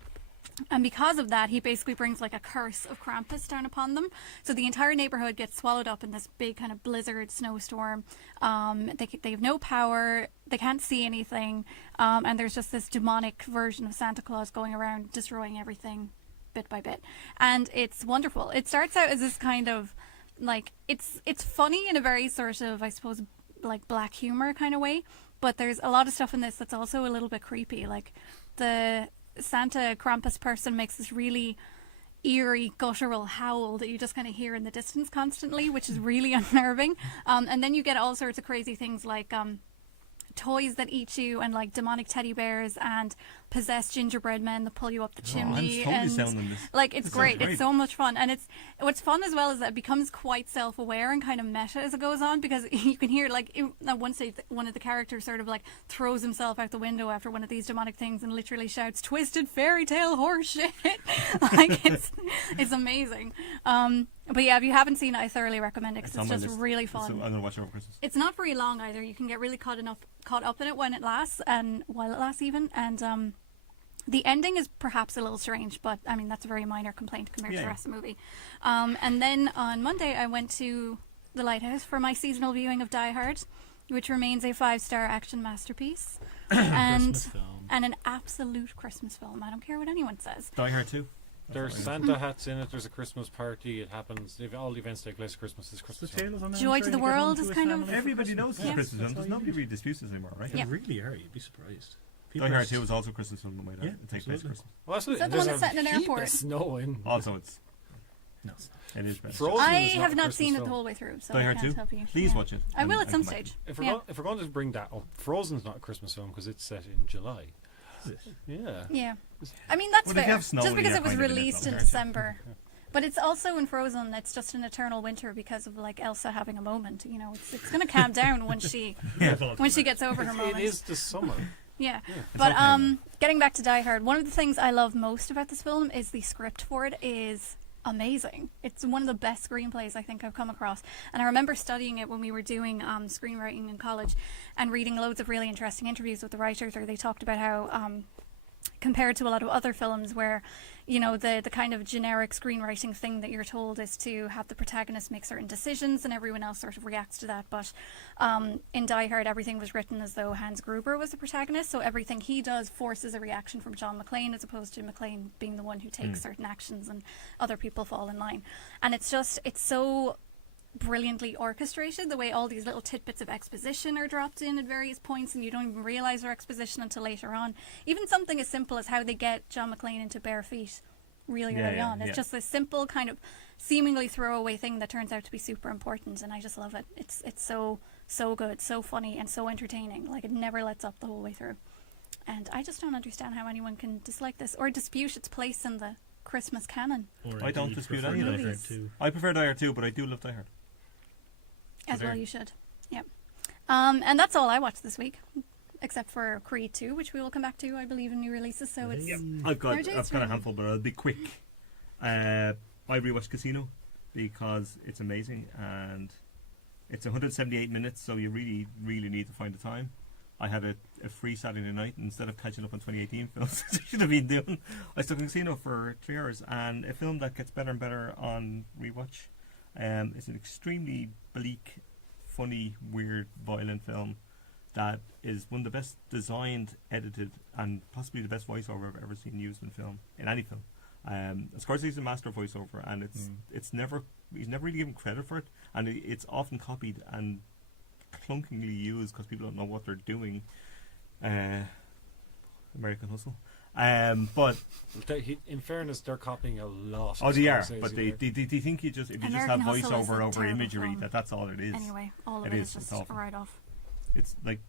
And because of that, he basically brings like a curse of Krampus down upon them. So the entire neighborhood gets swallowed up in this big kind of blizzard snowstorm. They have no power. They can't see anything. And there's just this demonic version of Santa Claus going around destroying everything bit by bit. And it's wonderful. It starts out as this kind of like, it's funny in a very sort of, I suppose, like black humor kind of way. But there's a lot of stuff in this that's also a little bit creepy. Like the Santa Krampus person makes this really eerie guttural howl that you just kind of hear in the distance constantly, which is really unnerving. And then you get all sorts of crazy things like toys that eat you and like demonic teddy bears and possessed gingerbread men that pull you up the chimney. I'm totally and sounding this. like it's This great. sounds great. It's so much fun, and what's fun as well is that it becomes quite self-aware and kind of meta as it goes on, because you can hear like at one stage one of the characters sort of like throws himself out the window after one of these demonic things and literally shouts "twisted fairy tale horse shit." Like it's amazing. But yeah, if you haven't seen it, I thoroughly recommend it because it's just really fun. I'm gonna watch it over Christmas. It's not very long either. You can get really caught up in it when it lasts, and while it lasts even. And the ending is perhaps a little strange, but I mean that's a very minor complaint compared to the rest of the movie. And then on Monday I went to the Lighthouse for my seasonal viewing of Die Hard, which remains a 5-star action masterpiece and an absolute Christmas film. I don't care what anyone says. Die Hard 2. There's Santa hats in it. There's a Christmas party. It happens. All the events take place at Christmas. It's Christmas. Joy to the World is kind of... Everybody knows it's a Christmas film. There's nobody really disputes this anymore, right? Yeah. They really are. You'd be surprised. Die Hard 2 is also a Christmas film. No matter. It takes place at Christmas. Well, Is that the one that's set in an airport? Snow in. Also, it's No, it's not. it is better. Frozen I is not have a not Christmas seen it film. the whole way through, so Die I Hard can't 2. help you. Please Yeah. watch it. I will and at some come back. stage. If we're, Yeah. if we're going to bring that up, Frozen's not a Christmas film because it's set in July. Yeah. Yeah. I mean, that's Well, if you fair. have snow, Just because you're it was kind of in it, released though. in December. But it's also in Frozen, it's just an eternal winter because of like Elsa having a moment. You know, it's going to calm down when she gets over her moment. It is the summer. Yeah. But getting back to Die Hard, one of the things I love most about this film is the script for it is amazing. It's one of the best screenplays I think I've come across. And I remember studying it when we were doing screenwriting in college and reading loads of really interesting interviews with the writers where they talked about how compared to a lot of other films where, you know, the kind of generic screenwriting thing that you're told is to have the protagonist make certain decisions and everyone else sort of reacts to that. But in Die Hard, everything was written as though Hans Gruber was the protagonist, so everything he does forces a reaction from John McClane as opposed to McClane being the one who takes certain actions and other people fall in line. And it's so brilliantly orchestrated, the way all these little tidbits of exposition are dropped in at various points and you don't even realize they're exposition until later on. Even something as simple as how they get John McClane into bare feet really early on. It's just this simple kind of seemingly throwaway thing that turns out to be super important, and I just love it. It's so good, so funny and so entertaining. Like, it never lets up the whole way through. And I just don't understand how anyone can dislike this or dispute its place in the Christmas canon. I don't dispute any of Die Hard it. I prefer Die Hard 2, but I do love Die Hard. As well you should. Yep. And that's all I watched this week, except for Creed 2, which we will come back to, I believe, in new releases. So it's... I've got a handful, but I'll be quick. I rewatched Casino because it's amazing and it's 178 minutes, so you really, really need to find the time. I had a free Saturday night, and instead of catching up on 2018 films, I should have been doing, I stuck in Casino for 3 hours, and a film that gets better and better on rewatch. It's an extremely bleak, funny, weird, violent film that is one of the best designed, edited, and possibly the best voiceover I've ever seen used in film, in any film. Scorsese's a master of voiceover, and he's never really given credit for it, and it's often copied and clunkingly used because people don't know what they're doing. American Hustle. But in fairness, they're copying a lot. Oh, they are, but they think if you just American have Hustle is a voiceover over terrible imagery, film. that's all it is. Anyway, all of it is just a write-off. It's like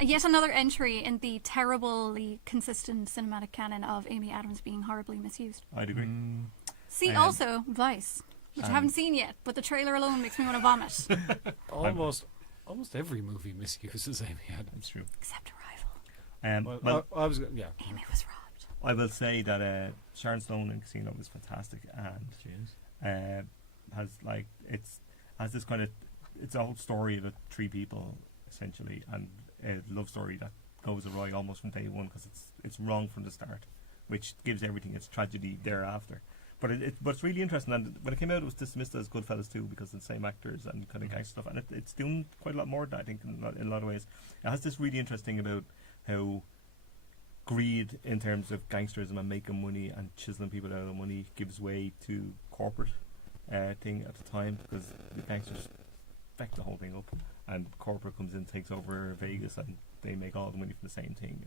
Yet another entry in the terribly consistent cinematic canon of Amy Adams being horribly misused. I'd agree. See, also, Vice, which I haven't seen yet, but the trailer alone makes me want to vomit. Almost every movie misuses Amy Adams. That's true. Except Arrival. Well, I was Amy was robbed. I will say that Sharon Stone in Casino was fantastic, and has this kind of, it's a whole story about 3 people essentially, and a love story that goes awry almost from day one because it's wrong from the start, which gives everything its tragedy thereafter. But it's really interesting, and when it came out, it was dismissed as Goodfellas 2 because of the same actors and kind of gangster stuff, and it's doing quite a lot more than that, I think, in a lot of ways. It has this really interesting about how greed in terms of gangsterism and making money and chiseling people out of money gives way to corporate thing at the time, because the gangsters fuck the whole thing up, and corporate comes in, takes over Vegas, and they make all the money from the same thing,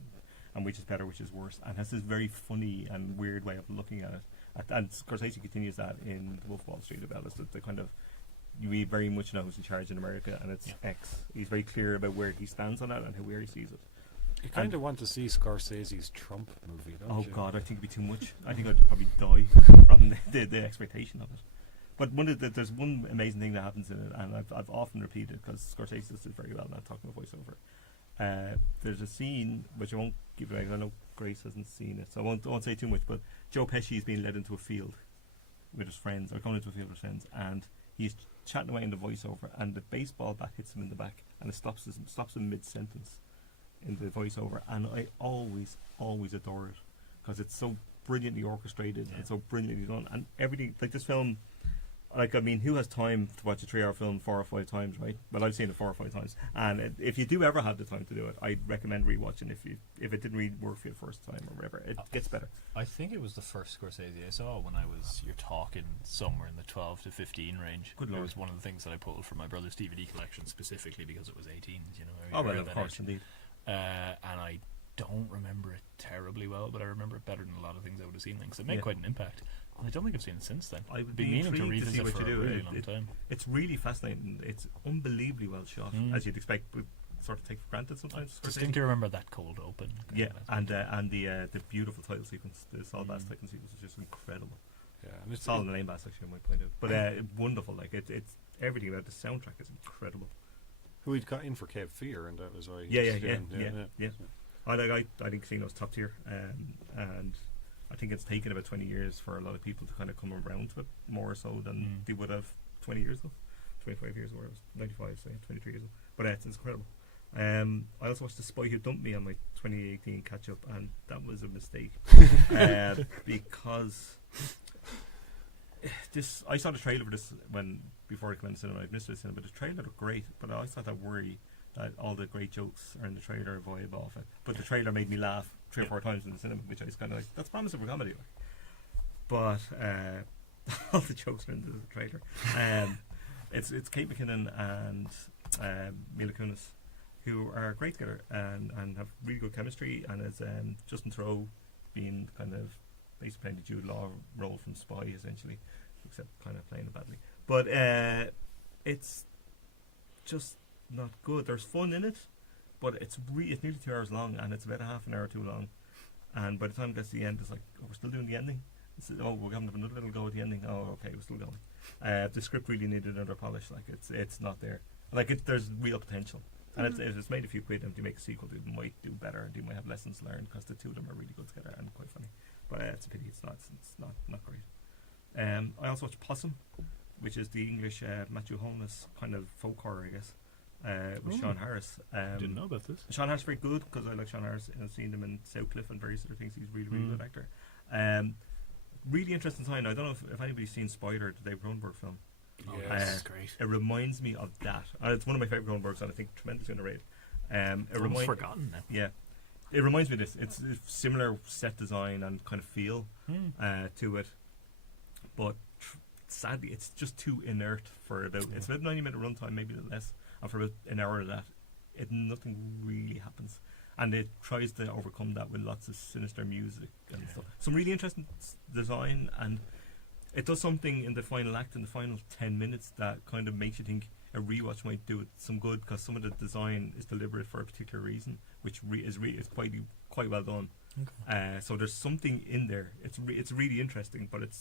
and which is better, which is worse, and has this very funny and weird way of looking at it. And Scorsese continues that in The Wolf of Wall Street about it, that the kind of, we very much know who's in charge in America, and it's X. He's very clear about where he stands on that and where he sees it. You kind of want to see Scorsese's Trump movie, don't you? Oh God, I think it'd be too much. I think I'd probably die from the expectation of it. But there's one amazing thing that happens in it, and I've often repeated because Scorsese does it very well, not talking about voiceover. There's a scene which I won't give away. I know Grace hasn't seen it, so I won't say too much. But Joe Pesci is being led into a field with his friends, or going into a field with his friends, and he's chatting away in the voiceover, and the baseball bat hits him in the back, and it stops him mid-sentence in the voiceover, and I always adore it because it's so brilliantly orchestrated and so brilliantly done, and everything, like this film, like, I mean, who has time to watch a 3-hour film 4 or 5 times, right? Well, I've seen it 4 or 5 times, and if you do ever have the time to do it, I'd recommend rewatching. If it didn't really work for you the first time or whatever, it gets better. I think it was the first Scorsese I saw when you're talking somewhere in the 12 to 15 range. Good Lord. It was one of the things that I pulled from my brother's DVD collection specifically because it was 18s, you know. Oh, well, of course, indeed. And I don't remember it terribly well, but I remember it better than a lot of things I would have seen, because it made quite an impact. And I don't think I've seen it since then. I would be meaning to revisit it for a really long time. It's really fascinating. It's unbelievably well shot, as you'd expect, but sort of take for granted sometimes. I distinctly remember that cold open. Yeah, and the beautiful title sequence, the Saul Bass title sequence is just incredible. Yeah, and it's Saul and Elaine Bass, actually, I might point out. But wonderful. Like it's everything about the soundtrack is incredible. who he'd got in for Cape Fear, and that was why. Yeah. I think Casino's top tier, and I think it's taken about 20 years for a lot of people to kind of come around to it, more so than they would have 20 years ago, 25 years ago, where it was 95, so 23 years ago. But it's incredible. I also watched The Spy Who Dumped Me on my 2018 catch up, and that was a mistake because I saw the trailer for this before it came into the cinema. I missed it in the cinema, but the trailer looked great. But I always had that worry that all the great jokes are in the trailer, vibe off it. But the trailer made me laugh 3 or 4 times in the cinema, which I was kind of like, that's promising for comedy. But all the jokes are in the trailer. It's Kate McKinnon and Mila Kunis, who are great together and have really good chemistry, and as Justin Theroux being kind of basically playing the Jude Law role from Spy, essentially, except kind of playing it badly. But it's just not good. There's fun in it, but it's nearly 2 hours long, and it's about a half an hour too long. And by the time it gets to the end, it's like, oh, we're still doing the ending. We're having another little go at the ending. Oh, okay, we're still going. The script really needed another polish. Like it's not there. Like there's real potential. And if it's made a few quid, and if they make a sequel, they might do better, and they might have lessons learned, because the two of them are really good together and quite funny. But it's a pity it's not great. I also watched Possum, which is the English Matthew Holness kind of folk horror, I guess, with Sean Harris. Didn't know about this. Sean Harris is very good, because I like Sean Harris, and I've seen him in Southcliffe and various other things. He's a really, really good actor. Really interesting time. I don't know if anybody's seen Spider, the Dave Cronenberg film. Yes, great. It reminds me of that. It's one of my favourite Cronenbergs, and I think tremendously underrated. Almost forgotten now. Yeah. It reminds me of this. It's similar set design and kind of feel to it, but sadly, it's just too inert for it's about 90-minute runtime, maybe a little less, and for about an hour of that, nothing really happens. And it tries to overcome that with lots of sinister music and stuff. Some really interesting design, and it does something in the final act, in the final 10 minutes, that kind of makes you think a rewatch might do it some good, because some of the design is deliberate for a particular reason, which is quite well done. Okay. So there's something in there. It's really interesting, but it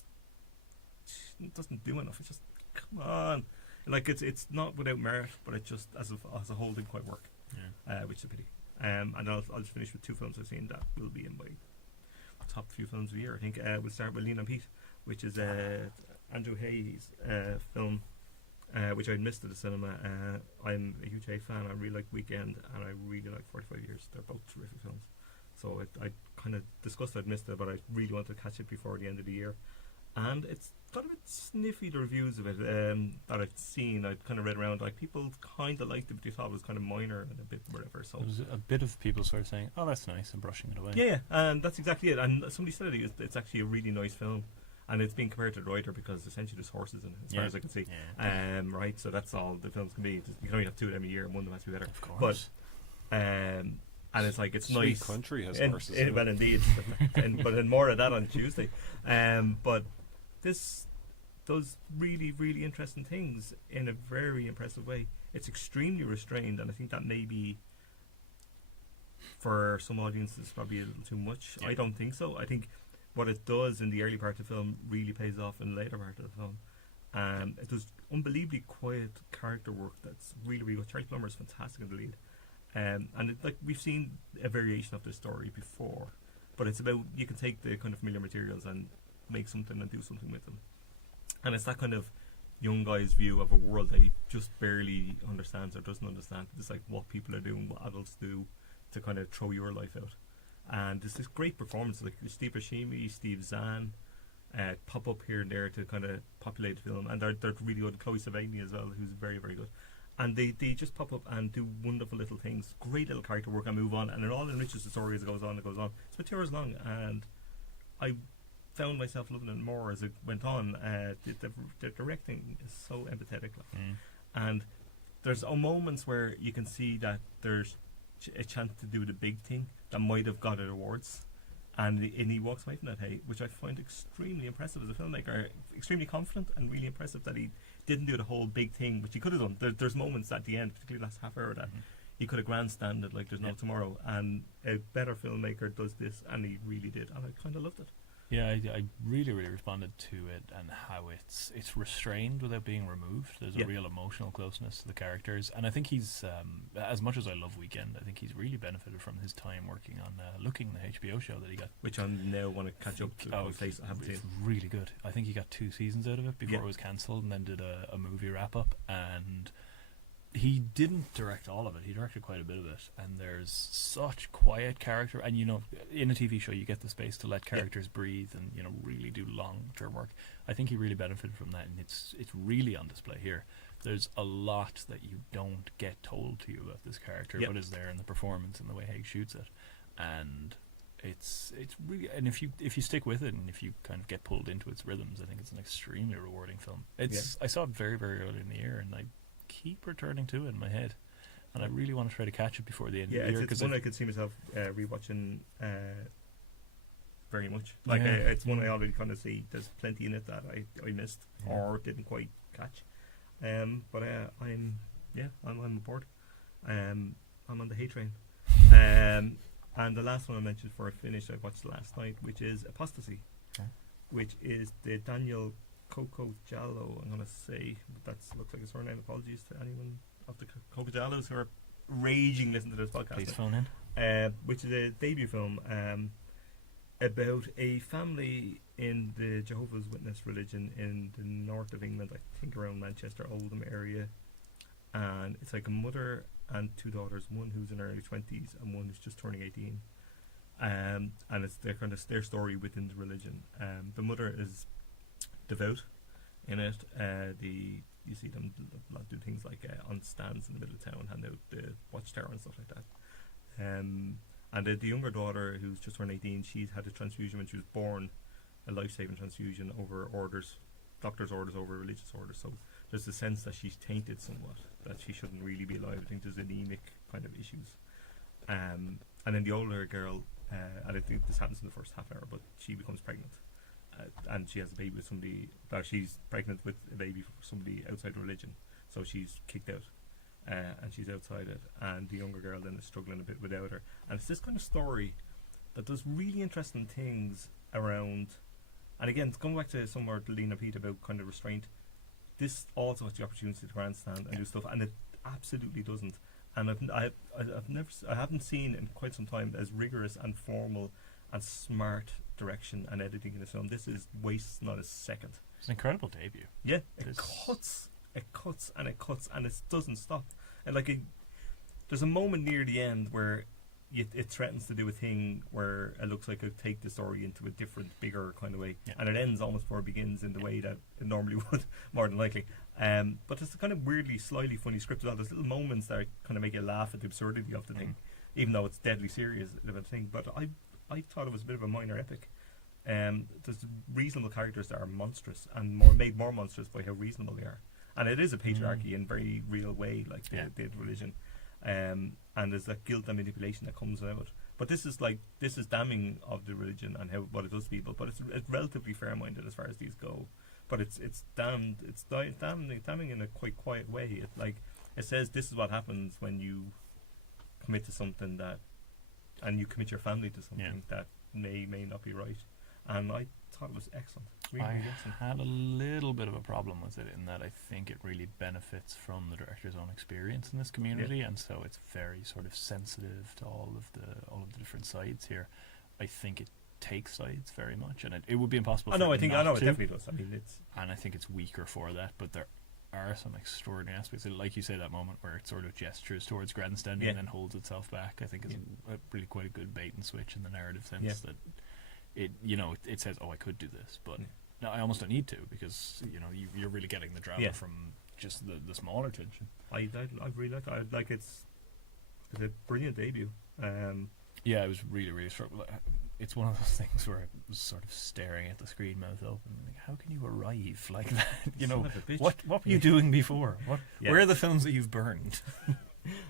doesn't do enough. It's just, come on, like it's not without merit, but it just as a whole didn't quite work, which is a pity. And I'll just finish with 2 films I've seen that will be in my top few films of the year. I think we'll start with Lean on Pete, which is Andrew Hay's film, which I'd missed at the cinema. I'm a huge Hay fan. I really like Weekend, and I really like 45 Years. They're both terrific films. So I kind of discussed I'd missed it, but I really wanted to catch it before the end of the year. And it's got a bit sniffy, the reviews of it that I've seen. I'd kind of read around, like, people kind of liked it, but they thought it was kind of minor and a bit whatever. So there was a bit of people sort of saying, oh, that's nice, and brushing it away. Yeah, and that's exactly it. And somebody said it's actually a really nice film. And it's being compared to The Writer because essentially there's horses in it, as far as I can see. Yeah. Right, so that's all the films can be. You can only have 2 of them a year, and one of them has to be better. Of course. But, and it's like, it's Sweet nice. Country has horses in it. Well, indeed. But then more of that on Tuesday. But this does really, really interesting things in a very impressive way. It's extremely restrained, and I think that maybe for some audiences probably a little too much. I don't think so. I think what it does in the early part of the film really pays off in the later part of the film. It does unbelievably quiet character work that's really, really good. Charlie Plummer is fantastic in the lead. And we've seen a variation of this story before, but it's about, you can take the kind of familiar materials and make something and do something with them. And it's that kind of young guy's view of a world that he just barely understands or doesn't understand. It's like what people are doing, what adults do to kind of throw your life out. And there's this great performance, like Steve Buscemi, Steve Zahn, pop up here and there to kind of populate the film. And they're really good. Chloe Sevigny as well, who's very, very good. And they just pop up and do wonderful little things. Great little character work and move on. And it all enriches the story as it goes on. It's about 2 hours long. And I found myself loving it more as it went on. The directing is so empathetic. And there's moments where you can see that there's a chance to do the big thing that might have got it awards. And he walks away from that, which I find extremely impressive as a filmmaker. Extremely confident and really impressive that he didn't do the whole big thing, which he could have done. There's moments at the end, particularly last half hour, that he could have grandstanded like there's no tomorrow. And a better filmmaker does this, and he really did. And I kind of loved it. Yeah, I really, really responded to it and how it's restrained without being removed. There's a real emotional closeness to the characters, and I think he's, as much as I love Weekend, I think he's really benefited from his time working on Looking, the HBO show that he got. Which I now want to catch up to. I haven't seen. It's really good. I think he got 2 seasons out of it before it was cancelled, and then did a movie wrap-up, and he didn't direct all of it. He directed quite a bit of it, and there's such quiet character. And in a TV show, you get the space to let characters breathe and really do long-term work. I think he really benefited from that, and it's really on display here. There's a lot that you don't get told to you about this character, but is there in the performance and the way he shoots it, and it's really. And if you stick with it and if you kind of get pulled into its rhythms, I think it's an extremely rewarding film. I saw it very, very early in the year, and I keep returning to it in my head, and I really want to try to catch it before the end of the year. It's one I could see myself rewatching very much. It's one I already kind of see. There's plenty in it that I missed or didn't quite catch. But I'm aboard. I'm on the hate train. And the last one I mentioned before I finished, I watched last night, which is Apostasy, which is the Daniel Coco Jallo, I'm going to say, but that looks like a surname. Apologies to anyone of the Coco Jallos who are raging listening to this podcast. Please phone in. Which is a debut film about a family in the Jehovah's Witness religion in the north of England, I think around Manchester, Oldham area. And it's like a mother and 2 daughters, one who's in her early 20s and one who's just turning 18. And it's their story within the religion. The mother is devout in it. You see them do things like on stands in the middle of town, hand out the watchtower and stuff like that. And the younger daughter, who's just turned 18, she's had a transfusion when she was born, a life-saving transfusion over orders, doctor's orders over religious orders. So there's a sense that she's tainted somewhat, that she shouldn't really be alive. I think there's anemic kind of issues. And then the older girl, and I think this happens in the first half hour, but she becomes pregnant. And she has a baby with somebody. She's pregnant with a baby for somebody outside religion, so she's kicked out, and she's outside it. And the younger girl then is struggling a bit without her. And it's this kind of story that does really interesting things around. And again, going back to somewhere to Lena Pete about kind of restraint, this also has the opportunity to grandstand and do stuff, and it absolutely doesn't. And I haven't seen in quite some time as rigorous and formal and smart direction and editing in this film. This wastes not a second. It's an incredible debut. Yeah, it cuts and it doesn't stop. And there's a moment near the end where it threatens to do a thing where it looks like it'll take the story into a different, bigger kind of way, and it ends almost before it begins in the way that it normally would, more than likely. But it's a kind of weirdly, slightly funny script as well. There's little moments that kind of make you laugh at the absurdity of the thing, even though it's deadly serious of a thing. But I thought it was a bit of a minor epic. There's reasonable characters that are monstrous and made more monstrous by how reasonable they are. And it is a patriarchy in a very real way, like the religion. And there's that guilt and manipulation that comes out. But this is damning of the religion and what it does to people. But it's relatively fair-minded as far as these go. But it's damning in a quite quiet way. It says this is what happens when you commit to something that and you commit your family to something that may not be right. And I thought it was excellent. Really, I really excellent. had a little bit of a problem with it in that I think it really benefits from the director's own experience in this community, and so it's very sort of sensitive to all of the different sides here. I think it takes sides very much, and it would be impossible. I know it definitely does. I mean, I think it's weaker for that, but there are some extraordinary aspects, like you say, that moment where it sort of gestures towards grandstanding and then holds itself back. I think is really quite a good bait and switch in the narrative sense that it says, oh, I could do this, but no, I almost don't need to, because you're really getting the drama from just the smaller tension. I really like it. Like it's a brilliant debut. Yeah, it was really, really strong. It's one of those things where I was sort of staring at the screen, mouth open, like, how can you arrive like that? What were you doing before? Where are the films that you've burned?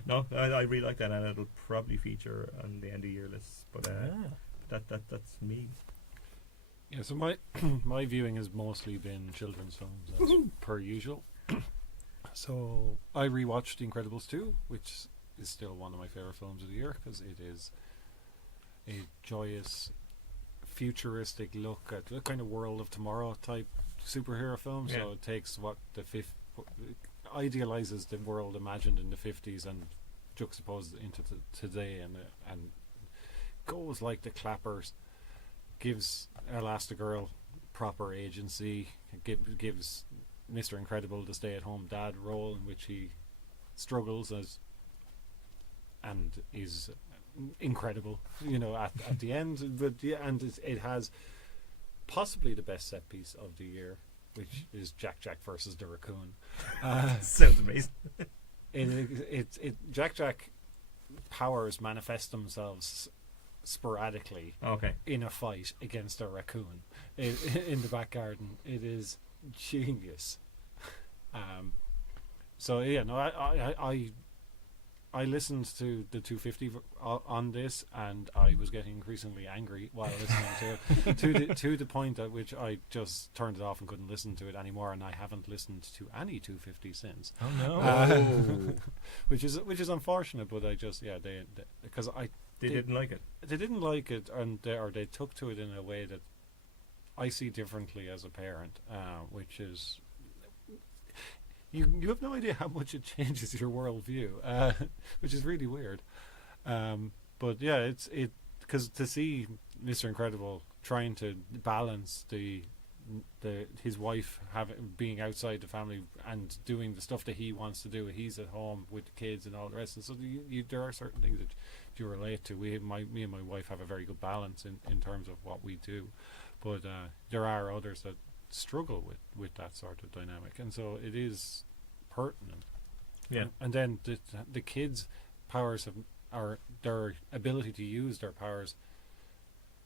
No, I really like that, and it'll probably feature on the end of year list. But that's me. Yeah, so my viewing has mostly been children's films, as per usual. So I rewatched The Incredibles 2, which is still one of my favourite films of the year, because it is a joyous, futuristic look at the kind of world of tomorrow type superhero film. So it takes what idealizes the world imagined in the 50s and juxtaposes it into today, and goes like the clappers. Gives Elastigirl proper agency. Gives Mr. Incredible the stay-at-home dad role, in which he struggles and is incredible, at the end. But and it has possibly the best set piece of the year, which is Jack versus the raccoon. Sounds amazing. Jack powers manifest themselves sporadically in a fight against a raccoon in the back garden. It is genius. I listened to the 250 on this, and I was getting increasingly angry while listening to it, to the point at which I just turned it off and couldn't listen to it anymore, and I haven't listened to any 250 since. Oh no! Which is unfortunate, but I just they didn't like it. They didn't like it, or they took to it in a way that I see differently as a parent, which is. You have no idea how much it changes your worldview, which is really weird. But yeah, it's because to see Mr. Incredible trying to balance his wife being outside the family and doing the stuff that he wants to do. He's at home with the kids and all the rest. And so there are certain things that you relate to. Me and my wife have a very good balance in terms of what we do, but there are others that struggle with that sort of dynamic, and so it is pertinent. And then the kids' powers are their ability to use their powers.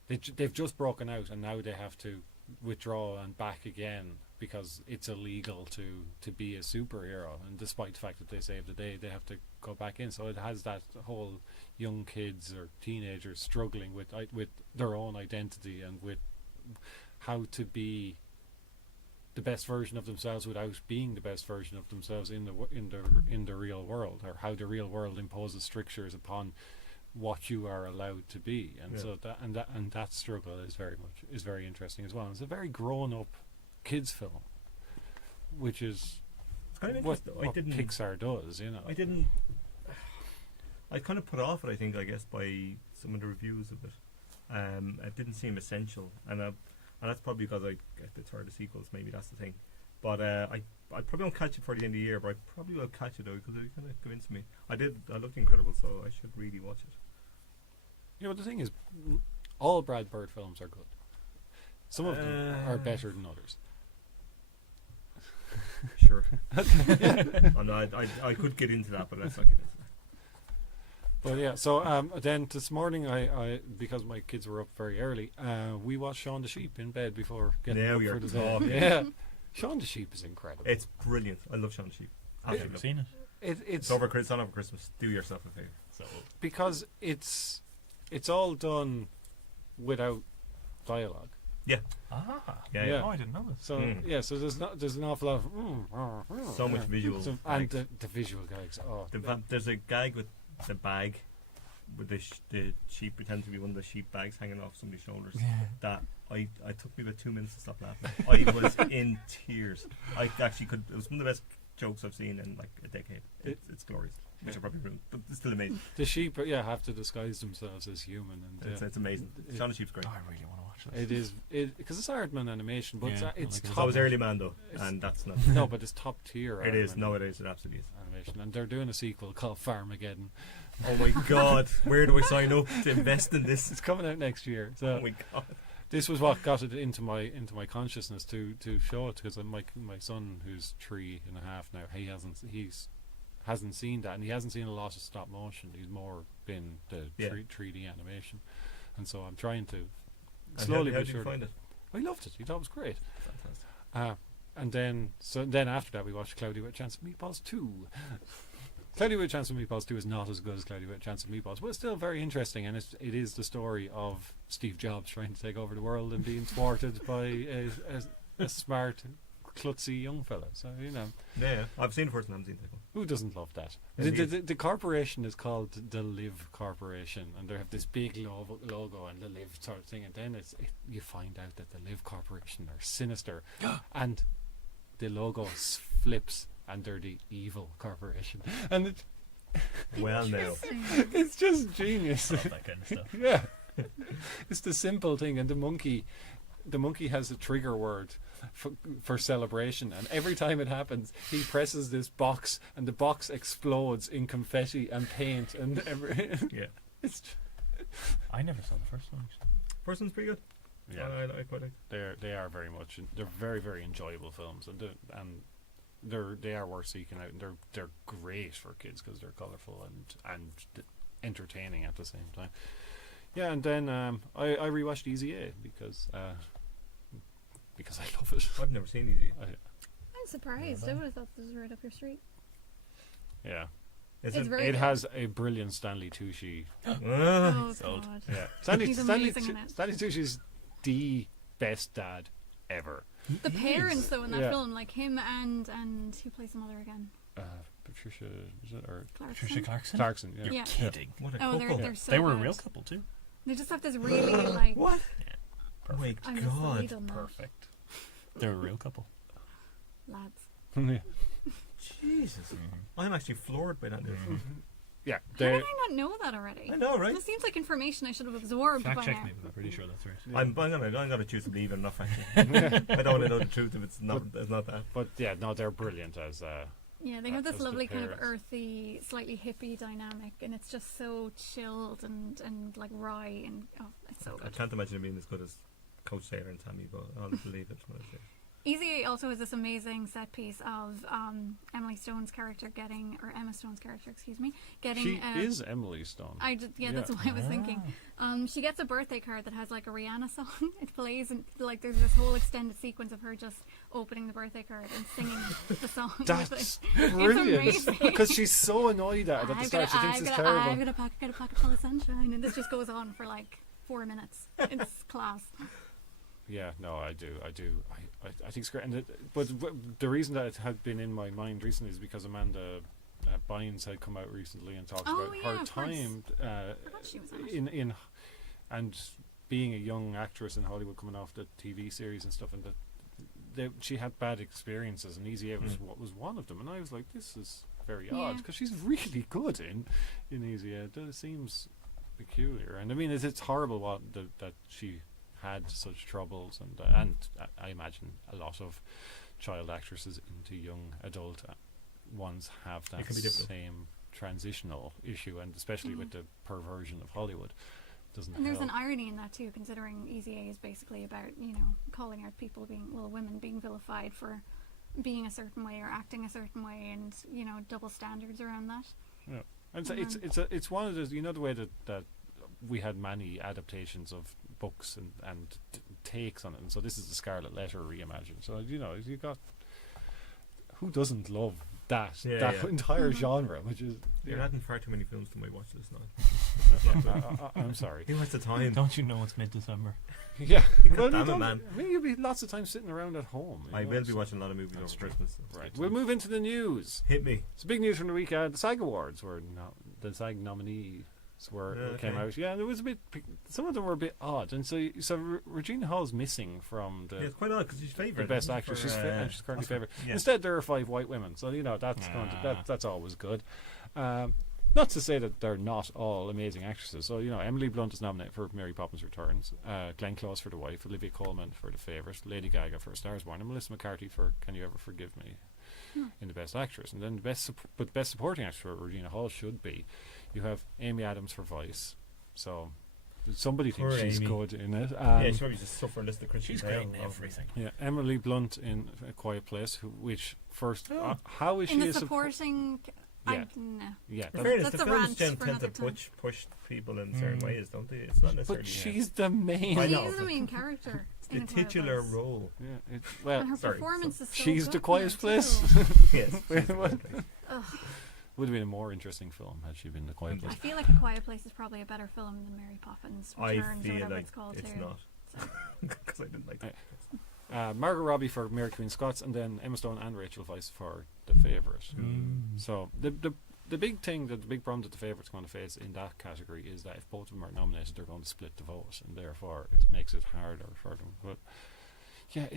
They've just broken out, and now they have to withdraw and back again because it's illegal to be a superhero, and despite the fact that they saved the day, they have to go back in. So it has that whole young kids or teenagers struggling with their own identity and with how to be the best version of themselves without being the best version of themselves in the real world, or how the real world imposes strictures upon what you are allowed to be, and so that struggle is very interesting as well. It's a very grown up kids film, which is kind of what Pixar does. I kind of put off it, I guess, by some of the reviews of it. It didn't seem essential, and that's probably because I get the third of sequels. Maybe that's the thing. But I probably won't catch it for the end of the year, but I probably will catch it though, because it kind of convinced me. I loved Incredible, so I should really watch it. The thing is, all Brad Bird films are good. Some of them are better than others. Sure. I could get into that, but let's not get into that. But yeah, so then this morning, I because my kids were up very early, we watched Shaun the Sheep in bed before getting up for the day. Yeah, Shaun the Sheep is incredible. It's brilliant. I love Shaun the Sheep. I've never seen it. It's over Christmas. Do yourself a favour. So because it's all done without dialogue. Yeah. Yeah. Oh, I didn't know this. So so there's an awful lot of so much visual, and the visual gags. Oh, there's a gag with the bag with the sheep pretend to be one of the sheep bags hanging off somebody's shoulders. That I took me about 2 minutes to stop laughing. I was in tears. I actually could. It was one of the best jokes I've seen in like a decade. It's glorious. Which I probably ruined, but it's still amazing. The sheep, have to disguise themselves as human, and it's amazing. Shaun the Sheep's great. I really want to watch this. it is because it's Aardman animation, but it's That top. was Early Man though, and that's not. No, but it's top tier. It is. No, it is. It absolutely is. Animation, and they're doing a sequel called Farmageddon. Oh my God! Where do I sign up to invest in this? It's coming out next year. So Oh my God! this was what got it into my consciousness to show it, because my son, who's 3.5 now, he hasn't seen that, and he hasn't seen a lot of stop motion. He's more been the 3D animation, and so I'm trying to slowly how be did sure. you find it? I loved it. He thought it was great. Fantastic. And then after that we watched Cloudy with a Chance of Meatballs 2. Cloudy with a Chance of Meatballs 2 is not as good as Cloudy with a Chance of Meatballs, but it's still very interesting, and it is the story of Steve Jobs trying to take over the world and being thwarted by a smart, klutzy young fella. So Yeah, I've seen the first one. I haven't seen the second one. who doesn't love that? Yeah, The corporation is called the Live Corporation, and they have this big logo and the Live sort of thing, and then you find out that the Live Corporation are sinister, and the logo flips, and they're the evil corporation, and Well, now it's just genius. I love that kind of stuff. Yeah, it's the simple thing, and the monkey has a trigger word for celebration, and every time it happens he presses this box and the box explodes in confetti and paint and yeah, it's I never saw the first one. Actually. first one's pretty good. I quite like. they are very much, they're very, very enjoyable films, and they are worth seeking out, and they're great for kids because they're colourful and entertaining at the same time. Yeah, and then I rewatched Easy A because I love it. I've never seen Easy. I'm surprised. I would have thought this was right up your street. Yeah. Is It's it? very It good. has a brilliant Stanley Tucci. Oh Sold. God. Yeah, Stanley He's amazing in it. Tucci's the best dad ever. The parents though in that Yeah. film, like him and who plays the mother again? Patricia, is it, or Patricia Clarkson? Clarkson? Yeah. You're Yeah. kidding. What a Oh, couple. they're so They were a good. real couple too. They just have this really like. What? Oh my I'm God! aside on that, Perfect. They're a real couple. lads. Yeah. Jesus, I'm actually floored by that news. Yeah, How they did I not know that already? I know, right? This seems like information I should have absorbed Fact by check now. me, but I'm pretty sure that's right. I'm gonna choose to believe it, not fact. I don't want to know the truth if it's not that. but yeah, no, they're brilliant as Yeah, they have this as the lovely kind of parents. earthy, slightly hippie dynamic, and it's just so chilled and like wry, and it's so I good. can't imagine it being as good as Coach Sailor and Tammy, but I'll believe it when I say it. Easy A also has this amazing set piece of Emma Stone's character getting she is Emily Stone. that's what I was thinking. She gets a birthday card that has like a Rihanna song. It plays, and like there's this whole extended sequence of her just opening the birthday card and singing the song. That's It's brilliant amazing. because she's so annoyed at it at the start. She thinks it's terrible. I've got a pocket full of sunshine, and this just goes on for like 4 minutes. It's class. Yeah, no, I do. I think it's great. And but the reason that it had been in my mind recently is because Amanda Bynes had come out recently and talked about yeah, her of course. time forgot she was on it. in and being a young actress in Hollywood, coming off the TV series and stuff, and that she had bad experiences, and Easy A was one of them. And I was like, this is very odd because she's really good in Easy A. It seems peculiar, and I mean it's horrible that she had such troubles, and I imagine a lot of child actresses into young adult ones have that It can be difficult. same transitional issue, and especially with the perversion of Hollywood. Doesn't And there's help. an irony in that too, considering Easy A is basically about calling out women being vilified for being a certain way or acting a certain way, and double standards around that. Yeah, and it's one of those, the way that we had many adaptations of books and takes on it, and so this is the Scarlet Letter reimagined. So you got, who doesn't love that entire genre, which is You're adding far too many films to my watch list now. I'm sorry. Who has the time? Don't you know it's mid-December? Yeah, well, damn you it, don't- man. I mean, you'll be lots of time sitting around at home. I will be so- watching a lot of movies over Christmas. Right, we'll move into the news. Hit me. It's big news from the week. The SAG Awards were the SAG nominees came out. Yeah, there was a bit. Some of them were a bit odd, and so Regina Hall's missing from the. Yeah, it's quite odd because she's favourite. The best actress. She's currently favourite. Yeah. Instead, there are 5 white women, so that's always good. Not to say that they're not all amazing actresses. So, Emily Blunt is nominated for Mary Poppins Returns, Glenn Close for The Wife, Olivia Colman for The Favourite, Lady Gaga for A Star Is Born, and Melissa McCarthy for Can You Ever Forgive Me in the Best Actress. And then best supporting actress for Regina Hall should be, you have Amy Adams for Vice. So somebody thinks she's good in it. She's probably just suffering this. She's great in everything. Yeah, Emily Blunt in A Quiet Place, which first, how is in she the supporting? Yeah. In fairness, that's the a films rant tend for to another time. push people in certain ways, don't they? It's not necessarily. But she's the main. I know. She's the main character. The titular role. Yeah. And her performance is so she's good The Quiet Place. Yes. Would have been a more interesting film had she been The Quiet Place. I feel like A Quiet Place is probably a better film than Mary Poppins Returns, or whatever it's called. It's not. Because I didn't like it. Margot Robbie for Mary Queen of Scots, and then Emma Stone and Rachel Weisz for The Favourite. So the big thing, the big problem that The Favourite's going to face in that category is that if both of them are nominated, they're going to split the vote, and therefore it makes it harder for them. But yeah,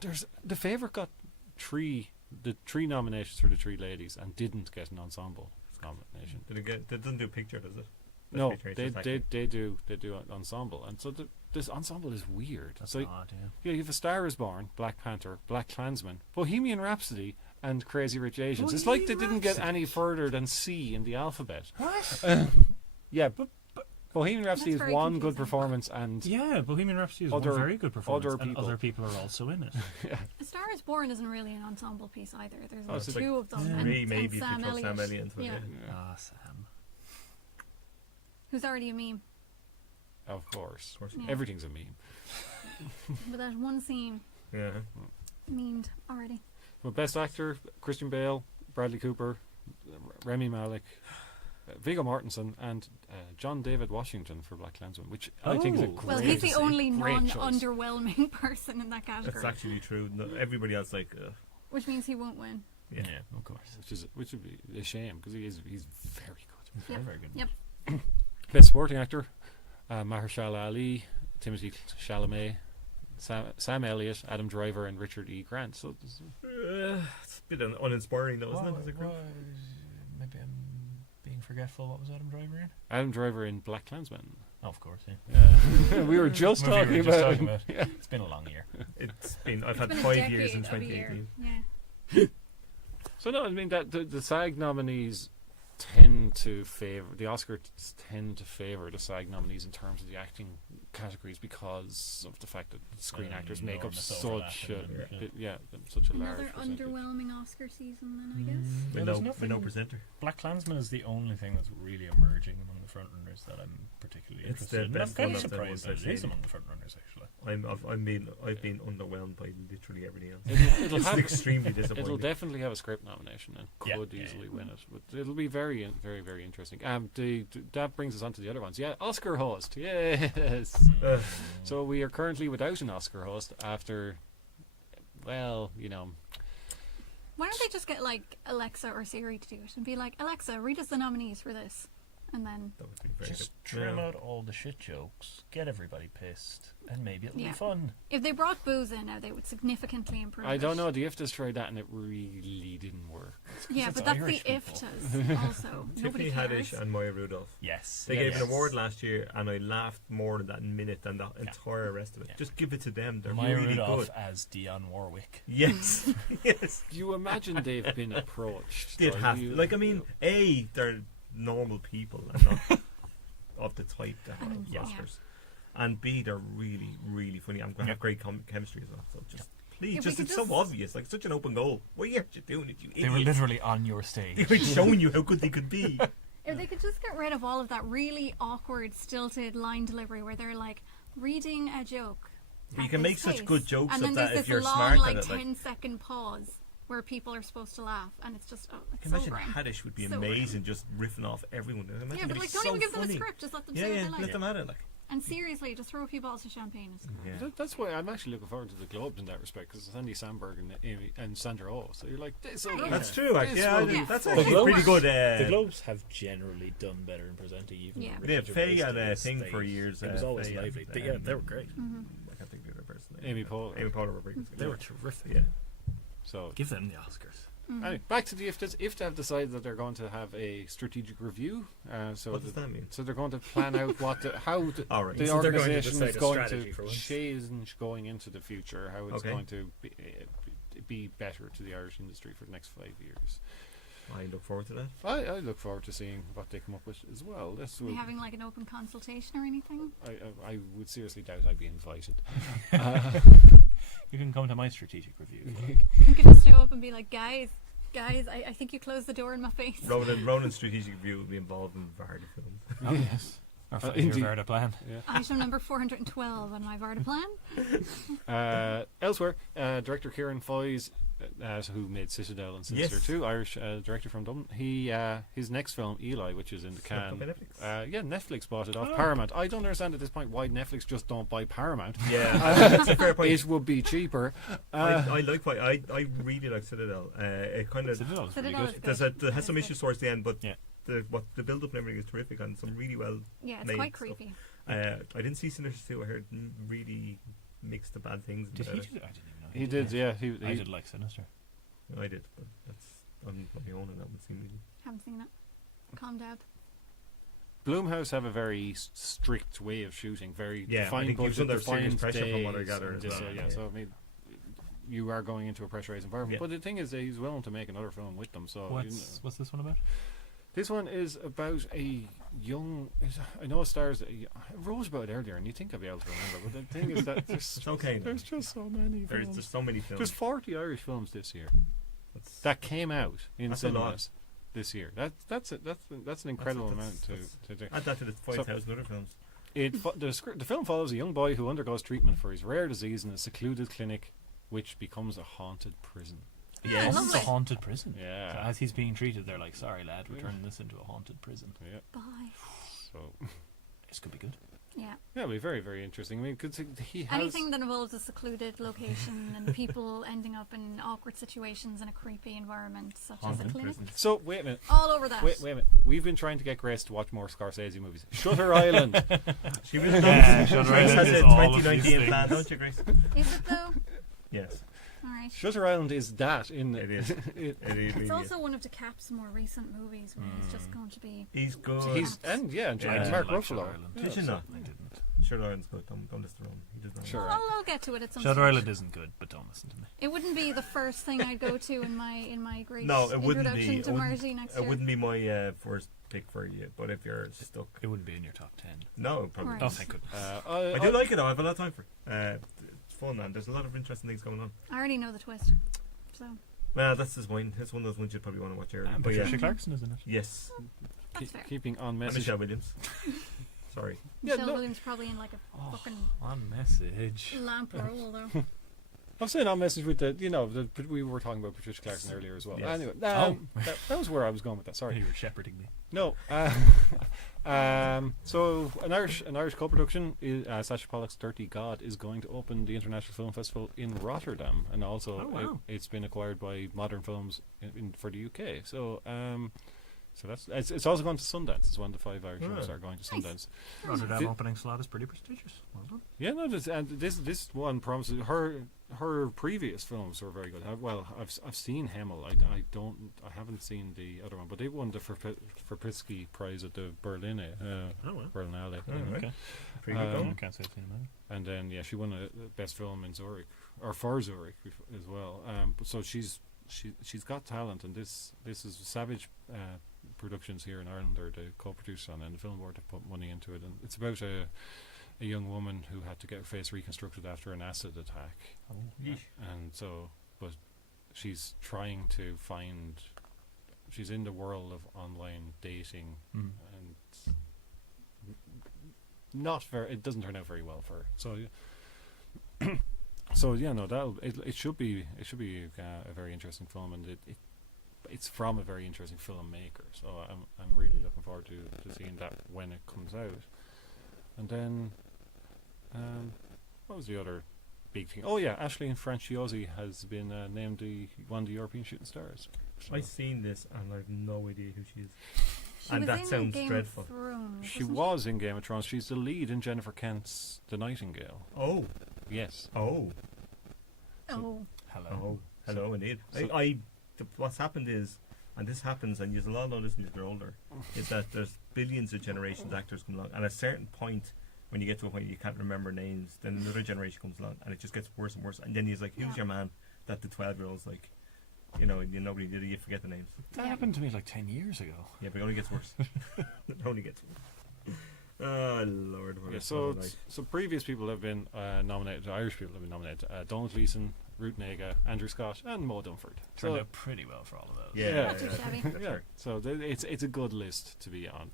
there's The Favourite got three nominations for the 3 ladies and didn't get an ensemble nomination. They didn't do picture, does it? No, they do an ensemble, and so this ensemble is weird. That's so odd, you have A Star Is Born, Black Panther, Black Klansman, Bohemian Rhapsody, and Crazy Rich Asians. It's like they didn't get any further than C in the alphabet. What? Yeah, but Bohemian Rhapsody is very one confusing. good performance, and Bohemian Rhapsody is one very good performance, and other people are also in it. A Star Is Born isn't really an ensemble piece either. There's it's 2 of them. Three, and maybe, if Sam you throw Elliott. Sam Elliott into it. Yeah. Sam. Who's already a meme. of course, Yeah. everything's a meme. But that one scene Yeah. memed already. But Best Actor, Christian Bale, Bradley Cooper, Rami Malek, Viggo Mortensen, and John David Washington for Black Klansman, which I think is a great Well, he's the only great choice. non-underwhelming person in that category. That's actually true. No, everybody else Which means he won't win. Yeah, of course. Which would be a shame because he's very good. Yep. Very good. Yep. Best Supporting Actor, Mahershala Ali, Timothy Chalamet, Sam Elliott, Adam Driver, and Richard E. Grant. So it's a bit uninspiring, though, isn't it? As a group? Maybe I'm being forgetful. What was Adam Driver in? Adam Driver in Black Klansman. Oh, of course, yeah. Yeah. we were just talking about. Yeah. It's been a long year. I've had It's been a 5 years in decade of a year. 2018. Yeah. So no, I mean that the SAG nominees tend to favour the Oscars tend to favour the SAG nominees in terms of the acting categories because of the fact that screen actors make up such a such a large Another percentage. underwhelming Oscar season, then I guess. With no presenter. Black Klansman is the only thing that's really emerging among the frontrunners that I'm particularly It's interested in. the best I'm one kind of of the surprised that ones it I've is seen. among the frontrunners, actually. I've been underwhelmed by literally everything else. It'll It's have extremely disappointing. it'll definitely have a script nomination and could easily win it, but it'll be very, very, very interesting. That brings us on to the other ones. Yeah, Oscar host. Yes. So we are currently without an Oscar host after, well, Why don't they just get like Alexa or Siri to do it and be like, Alexa, read us the nominees for this, and then That would be very Just good. trim Yeah. out all the shit jokes, get everybody pissed, and maybe it'll Yeah. be fun. if they brought booze in now, they would significantly improve. I don't it. know. The IFTAs tried that and it really didn't work. Yeah, it's but that's Irish the people. IFTAs also. Tiffany Nobody cares. Haddish and Maya Rudolph. Yes. They gave an award last year, and I laughed more in that minute than the entire rest of it. Yeah. Just give it to them; they're Maya really Rudolph good. as Dionne Warwick. Yes, yes. You imagine they've been approached. They'd so have you- to. Like, I mean, A, they're normal people and not of the type that have Yeah. Oscars, and B, they're really, really funny. I'm going to have great chemistry as well. So just please, If just we it's could so obvious, like such an open goal. What are you actually doing it, you They were idiot? literally on your stage. They were showing you how good they could be. If they could just get rid of all of that really awkward, stilted line delivery where they're like reading a joke. You at can this make such pace, good jokes and of then that there's if this you're long, smart like at it. Like, 10-second pause where people are supposed to laugh, and it's just it's I so imagine grim. Haddish would be So amazing, just riffing off everyone. I imagine Yeah, it'd but be like don't so even give them a funny. script, just let them Yeah, say what yeah, they like. let them at it. Like, And seriously, just throw a few bottles of champagne. It's cool. Yeah. That's why I'm actually looking forward to the Globes in that respect, because it's Andy Samberg and Amy and Sandra Oh. So you're like, this. Yeah. That's true. Actually, yeah, will be that's fun. actually pretty good. The Globes have generally done better in presenting, even. Yeah. They had Faye had a thing for years. It was always Faye lively. and, They were great. Mm-hmm. I can't think of the other person. Amy Poehler. Amy Poehler were very good. They were terrific. Yeah. So Give them the Oscars. anyway, back to the IFTAs. IFTA have decided that they're going to have a strategic review. So What does that mean? So they're going to plan out how All right. the So they're going to organisation decide is a going strategy for to once. change going into the future, how it's Okay. going to be better to the Irish industry for the next 5 years. I look forward to that. I look forward to seeing what they come up with as well. This Are we will, having like an open consultation or anything? I would seriously doubt I'd be invited. You can come to my strategic review. You could just show up and be like, guys, I think you closed the door in my face. Ronan's strategic review will be involved in Vardy films. Oh, yes. Our 5-year indeed. Verda plan. Item number 412 on my Varda plan. Elsewhere, director Kieran Foy's, who made Citadel and Sinister Yes. 2, Irish director from Dublin. He his next film, Eli, which is in the Snapped can. up by Netflix. Yeah, Netflix bought it off Paramount. I don't understand at this point why Netflix just don't buy Paramount. Yeah, that's a fair point. It would be cheaper. I like why I really like Citadel. It kind of Citadel is really Citadel good. is good. it has some issues towards the end, but Yeah. the build up and everything is terrific and some really well. Yeah, it's made quite stuff. creepy. I didn't see Sinister 2. I heard really mixed to bad things. Did about he it. do it? I didn't even know. He did, yeah. I He did like Sinister. I did, but that's on my own, and that would seem really. Haven't seen it. Calm down. Blumhouse have a very strict way of shooting, very Yeah, I defined think you've budget, under serious defined pressure from what I days, gather and as this, well, yeah, yeah. so I mean, you are going into a pressurized environment. Yeah. But the thing is that he's willing to make another film with them. So What's this one about? this one is about a young. I know it stars. I wrote about it earlier, and you think I'd be able to remember. But the thing is that there's, It's okay. there's just so many There's films. just so many films. There's 40 Irish films this year That's- that came out in That's a lot. cinemas this year. That's an incredible amount to do. add that to the 5,000 other films. The film follows a young boy who undergoes treatment for his rare disease in a secluded clinic, which becomes a haunted prison. Yes. lovely. It's a haunted prison. Yeah. So as he's being treated, they're like, "Sorry, lad, we're turning this into a haunted prison." Yeah. Bye. So This could be good. Yeah. yeah, it'll be very, very interesting. I mean, 'cause he has Anything that involves a secluded location and people ending up in awkward situations in a creepy environment, such as a Haunted clinic. prisons. So wait a minute. All over that. Wait a minute. We've been trying to get Grace to watch more Scorsese movies. Shutter Island. She was Shutter Grace Island has is a all of these 2019 plan, things. don't you, Grace? Is it though? Yes, All right. Shutter Island is that in it is. It really It's is. also one of the Cap's more recent movies where he's just going to be. He's good. He's and I and didn't Mark like Shutter Ruffalo. Island. Yeah, Did you so- not? I didn't. Shutter Island's good. Don't listen to him. He does not. Sure. I'll get to it at some Shutter stage. Island isn't good, but don't listen to me. It wouldn't be the first thing I'd go to in my great No, it wouldn't introduction be. to Marty next It year. wouldn't be my first pick for you. But if you're stuck, It wouldn't be in your top 10. no, probably. Right. Oh, not. thank goodness. I do like it though. I have a lot of time for it. It's fun and there's a lot of interesting things going on. I already know the twist, so Well, that's his one. It's one of those ones you'd probably want to watch early. And But yeah, Patricia Clarkson is in it. yes. that's fair. Keeping on And message. Michelle Williams. Sorry. Yeah, Michelle no- Williams probably in like a fucking On message. lamp role though. I'm saying on message with we were talking about Patricia Clarkson earlier as well. Yes. Anyway, Oh. that was where I was going with that. Sorry. You were shepherding me. No. So an Irish co-production, Sacha Pollock's Dirty God, is going to open the International Film Festival in Rotterdam, and also Oh, wow. it's been acquired by Modern Films for the UK. So so it's also going to Sundance. It's one of the 5 Irish films that are going to Sundance. Rotterdam Did- opening slot is pretty prestigious. Well done. Yeah, no, this one promises. Her previous films were very good. I've seen Hemmel. I haven't seen the other one, but they won the Verpitsky Prize at the Berlinale. Oh, well. Berlinale. Alright. Okay. Pretty good Um, going. I can't say I've seen him And then she won a best film in Zurich or for Zurich as well. So she's got talent, and this is Savage Productions here in Ireland are the co-producer on it, and the film board have put money into it, and it's about a young woman who had to get her face reconstructed after an acid attack. Oh, And so, but she's trying to find. She's in the world of online dating, Mm. and not very. It doesn't turn out very well for her. So, yeah. So yeah, no, it should be a very interesting film, and it's from a very interesting filmmaker. So I'm really looking forward to seeing that when it comes out. And then, what was the other big thing? Oh yeah, Ashley Franciozzi has been named one of the European shooting stars. So I've seen this and I have no idea who she is. She And was that in sounds Game dreadful. Of Thrones, she wasn't was in Game of Thrones. She's the lead in Jennifer Kent's The Nightingale. Oh, Yes. oh, Oh, Hello. oh, hello, indeed. so- What's happened is, and this happens, and you'll all know this when you're older, is that there's billions of generations actors come along, and at a certain point, when you get to a point you can't remember names, then another generation comes along, and it just gets worse and worse. And then he's like, "Who's Yeah. your man?" That the 12-year-olds like, nobody did it. You forget the names. That happened to me like 10 years ago. Yeah, but it only gets worse. It only gets worse. Oh Lord! What Yeah, a so life. so previous people have been nominated. Irish people have been nominated. Donald Gleeson, Ruth Nega, Andrew Scott, and Mo Dunford. Turned So out pretty well for all of those. Yeah, Yeah. Not too shabby. That's yeah, right. so it's a good list to be on.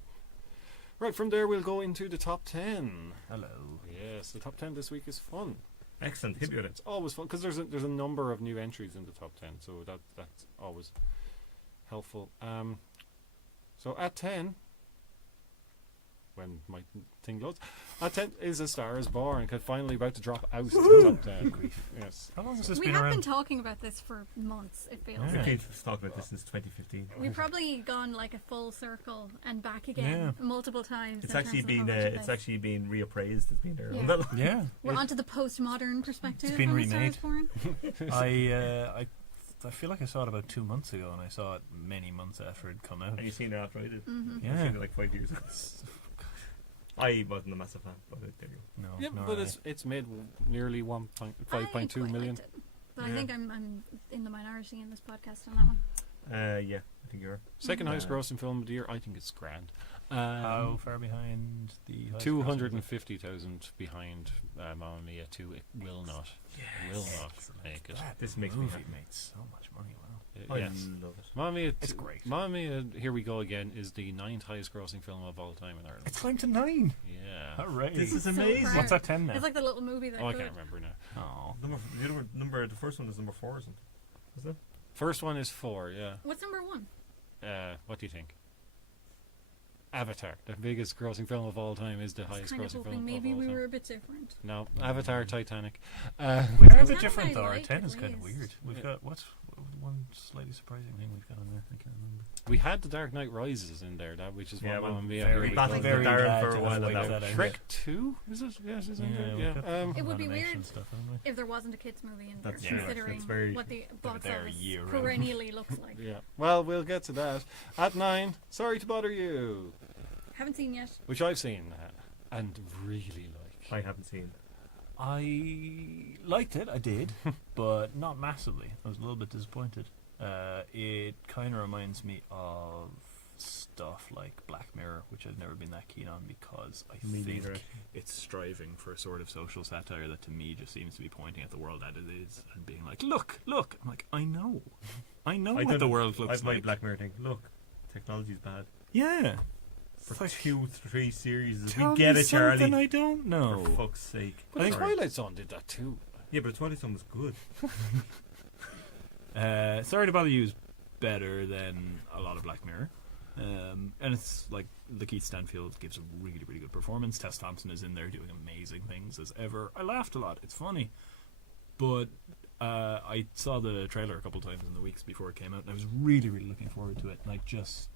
Right, from there we'll go into the top 10. Hello. Yes, the top 10 this week is fun. Excellent. Hit me with it. It's always fun because there's a number of new entries in the top 10, so that's always helpful. So at 10, when my thing loads, at 10 is A Star Is Born, finally about to drop out of the top 10. Yes. How long has this we been have around? been talking about this for months. It feels Yeah. like. We've talked about this since 2015. We've probably gone like a full circle and back again multiple times. It's in actually terms of been how much it is. reappraised. It's been there. Yeah. Yeah. We're onto the postmodern perspective. It's been on A Star remade. Is Born. I feel like I saw it about 2 months ago, and I saw it many months after it come out. And you've seen it after I did. Mm-hmm. I've Yeah. seen it like 5 years ago. I wasn't a massive fan, but there you go. No. Yeah, nor but I. it's made nearly 5.2 I quite million. liked it. But I Yeah. think I'm in the minority in this podcast on that one. Yeah, I think you are. Second highest Yeah. grossing film of the year. I think it's grand. How far behind the highest 250,000 behind Mamma Mia 2. It will not. Will not make it. This makes me movie happy. made so much money. Wow. I Yes. love it. Mamma Mia, It's great. Mamma Mia, Here We Go Again, is the 9th highest grossing film of all time in Ireland. It's climbed to 9. Yeah. Hooray. This is So amazing. proud. What's that 10 now? It's like the little movie that Oh, I could. can't remember now. Oh. The first one is number 4 or something. Is it? First one is 4, yeah. What's number one? What do you think? Avatar, the biggest grossing film of all time, is the I was highest kind of grossing film hoping of maybe all we time. were a bit different. No, Avatar, Titanic. We're a It's bit not different what I though. Our like, 10 at is kind of least. weird. We've Yeah. got what's one slightly surprising thing we've got on there? I can't remember. We had The Dark Knight Rises in there, which is Yeah, what well, Mamma Mia. very Here We bad Go. with very Darren glad for a to while have and wiped that. that out. Shrek 2? Is it? Yes, it's in there. we've Yeah. got It would be animation weird stuff, haven't we? if there wasn't a kids movie in there, That's true. considering That's very- what the box there office year-round. perennially looks like. Yeah. Well, we'll get to that. At 9, Sorry to Bother You, Haven't seen yet. which I've seen and really like. I haven't seen. I liked it, I did, but not massively. I was a little bit disappointed. It kind of reminds me of stuff like Black Mirror, which I've never been that keen on because I Me think neither. it's striving for a sort of social satire that to me just seems to be pointing at the world as it is and being like, look. I'm like, I know what don't- the world looks I've my like. Black Mirror thing. Look, technology's bad. Yeah. For 2-3 series, Tell we get me it, Charlie. something I don't know. For fuck's sake. But I think- Twilight Zone did that too. Yeah, but Twilight Zone was good. Sorry to Bother You is better than a lot of Black Mirror. And it's like Lakeith Stanfield gives a really, really good performance. Tess Thompson is in there doing amazing things as ever. I laughed a lot. It's funny. But I saw the trailer a couple of times in the weeks before it came out, and I was really, really looking forward to it. And I just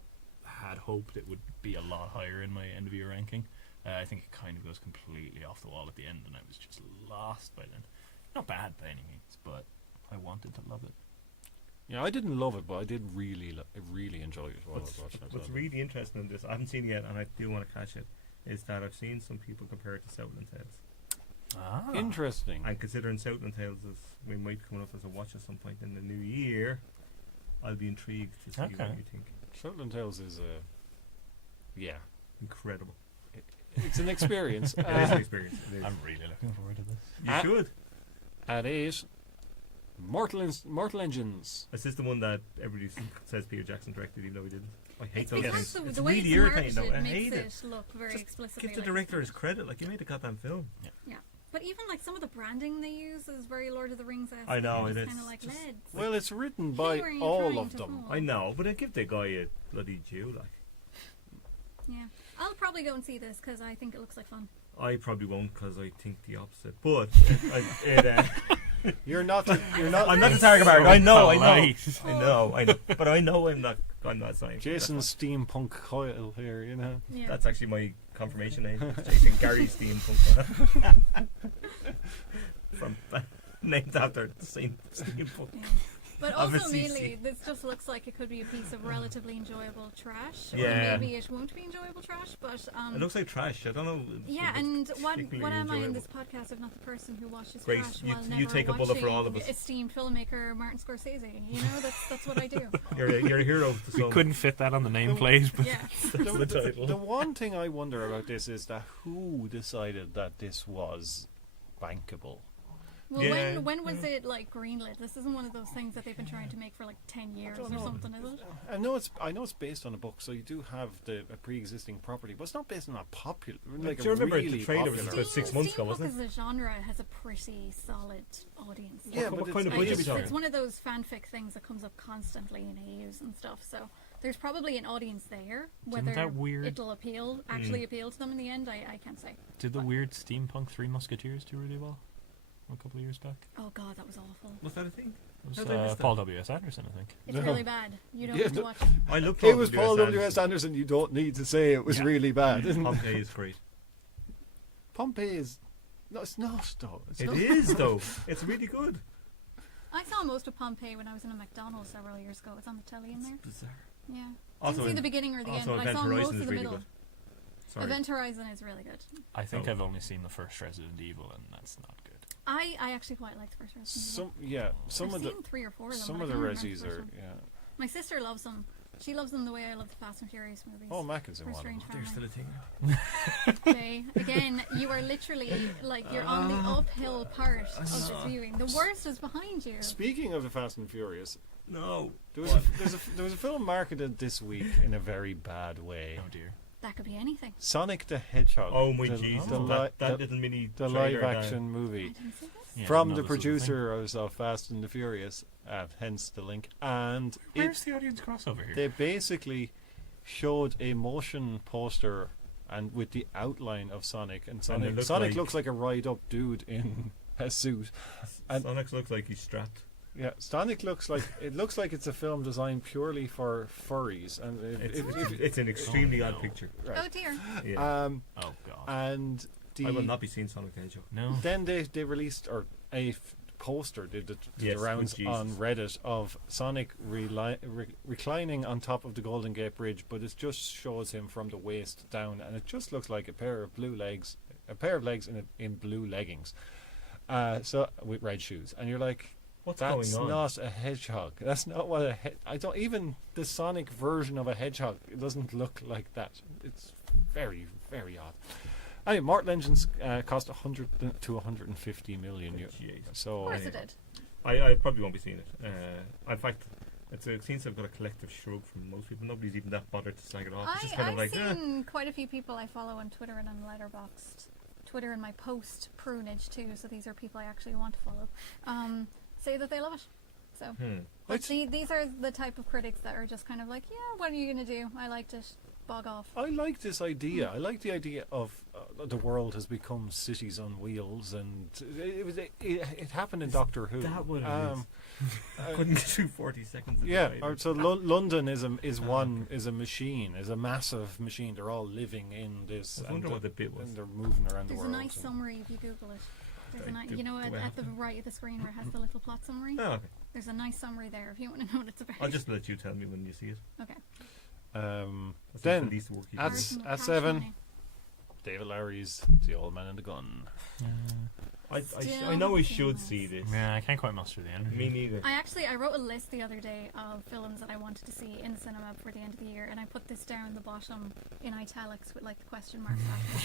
had hoped it would be a lot higher in my end of year ranking. I think it kind of goes completely off the wall at the end, and I was just lost by then. Not bad by any means, but I wanted to love it. Yeah, I didn't love it, but I did really enjoy it while I was watching it. What's really interesting in this, I haven't seen it yet, and I do want to catch it, is that I've seen some people compare it to Southland Tales. Ah. Interesting. And considering Southland Tales is we might be coming up as a watch at some point in the new year, I'll be intrigued to see Okay. what you think. Southland Tales is yeah, Incredible. it's an experience. It is an experience. It is. I'm really looking forward to this. You Ah. should. At 8, Mortal Engines. Is this the one that everybody says Peter Jackson directed, even though he didn't? I hate It's those because things. the It's way really it's irritating, marketed though. I makes hate it. it look very Just explicitly give the like director his it's- credit. Like, you made a goddamn film. Yeah. But even like some of the branding they use is very Lord of the Rings-esque. I know, it is. Kind of like Just- Leds. Well, it's written Who by are you all trying of to them. fool? I know, but I give the guy a bloody due, like. Yeah. I'll probably go and see this because I think it looks like fun. I probably won't because I think the opposite. But You're not. I'm not the target market. I know. But I know I'm not saying. Jason Steampunk Coyle here, you know. Yeah. That's actually my confirmation name. Jason Gary Steampunk. From named after the same Steampunk. Yeah. But also, mainly, this just looks like it could be a piece of relatively enjoyable trash. Yeah. Or maybe it won't be enjoyable trash, but... it looks like trash. I don't know. Yeah, and what am I in this podcast if not the person who watches Grace, trash you, while you never take a bullet for all of watching us. esteemed filmmaker Martin Scorsese? You know, that's what I do. You're a hero to some. We couldn't fit that on the nameplate, but Yeah. the title. The one thing I wonder about this is that who decided that this was bankable? Well, Yeah. when was it like greenlit? This isn't one of those things that they've been trying to make for like 10 years or something, is it? I know it's based on a book, so you do have a pre-existing property, but it's not based on a popular. Like Do you remember really the trailer was popular. about 6 months ago, wasn't Steampunk as a genre has a pretty solid audience. Yeah, What but kind of it's, budget are we It's talking? one of those fanfic things that comes up constantly in AUs and stuff. So there's probably an audience there. Whether that weird? it'll actually appeal to them in the end, I can't say. did the weird steampunk Three Musketeers do really well a couple of years back? Oh god, that was awful. Was that a thing? It How did I miss was that? Paul W.S. Anderson, I think. It's No. really bad. You don't Yeah, have to no- watch it. I looked. It was Paul W.S. Anderson. You don't need to say it was really bad. Pompeii is great. Pompeii is. No, it's not though. It's It not. is though. It's really good. I saw most of Pompeii when I was in a McDonald's several years ago. It's on the telly in there. Bizarre. Yeah. Also, Didn't see the beginning or the end, also but I Event saw most Horizon of is the really middle. good. Sorry. Event Horizon is really good. I think Oh. I've only seen the first Resident Evil, and that's not good. I actually quite like the first Resident Evil. Some I've of the seen 3 or 4 of them. some but of I the can't remember resis the first are one. yeah. My sister loves them. She loves them the way I love the Fast and Furious movies. Oh, Mac is in For one. Of Strange them. There's still Family. a thing. Okay, again, you are literally like you're on the uphill part of this viewing. The worst is behind you. Speaking of the Fast and Furious, No. there was a film marketed this week in a very bad way. Oh dear. That could be anything. Sonic the Hedgehog. Oh my the, Jesus! The, that little mini the trailer live action I movie didn't see this. Yeah, from no, the this was producer of Fast and the Furious, hence the link. And thing. Where's the audience crossover here? they basically showed a motion poster and with the outline of Sonic, and it Sonic looked looks like a ride-up dude in a suit. And Sonic looks like he's strapped. yeah, Sonic looks like it's a film designed purely for furries, and It's an extremely odd picture. right. Oh dear. Yeah. Oh god. And I will not be seeing Sonic the Hedgehog. No. then they released a poster did the Yes, rounds oh, Jesus. on Reddit of Sonic reclining on top of the Golden Gate Bridge, but it just shows him from the waist down, and it just looks like a pair of legs in blue leggings, so with red shoes, and you're like, What's that's going on? not a hedgehog. That's not what I don't even the Sonic version of a hedgehog. It doesn't look like that. It's very, very odd. Anyway, Mortal Engines cost 100 to 150 million. Jeez. Of So course it did. I probably won't be seeing it. In fact, it seems to have got a collective shrug from most people. Nobody's even that bothered to slag it off. It's just kind of I've like, seen quite a few people I follow on Twitter and on Letterboxd. Twitter and my post prunage too, so these are people I actually want to follow. Say that they love it. So but these are the type of critics that are just kind of like, yeah, what are you going to do? I liked it. Bog off. I like this idea. I like the idea of the world has become cities on wheels, and it happened in Doctor Who. that what it is? I couldn't get through 40 seconds. of Yeah, it or either. so London is a machine, is a massive machine. They're all living in this. I wonder and what the bit was. And they're moving around There's the a world. nice summary if you Google it. There's a Like, nice, you know, do I at have the to? right of the screen where it has the little plot summary. Oh, okay. There's a nice summary there if you want to know what it's about. I'll just let you tell me when you see it. Okay. That's Then the least work you at can do. at 7, David Lowery's The Old Man and the Gun. I know I should see this. Yeah, I can't quite muster the energy. Me neither. I wrote a list the other day of films that I wanted to see in the cinema before the end of the year, and I put this down the bottom in italics with like the question mark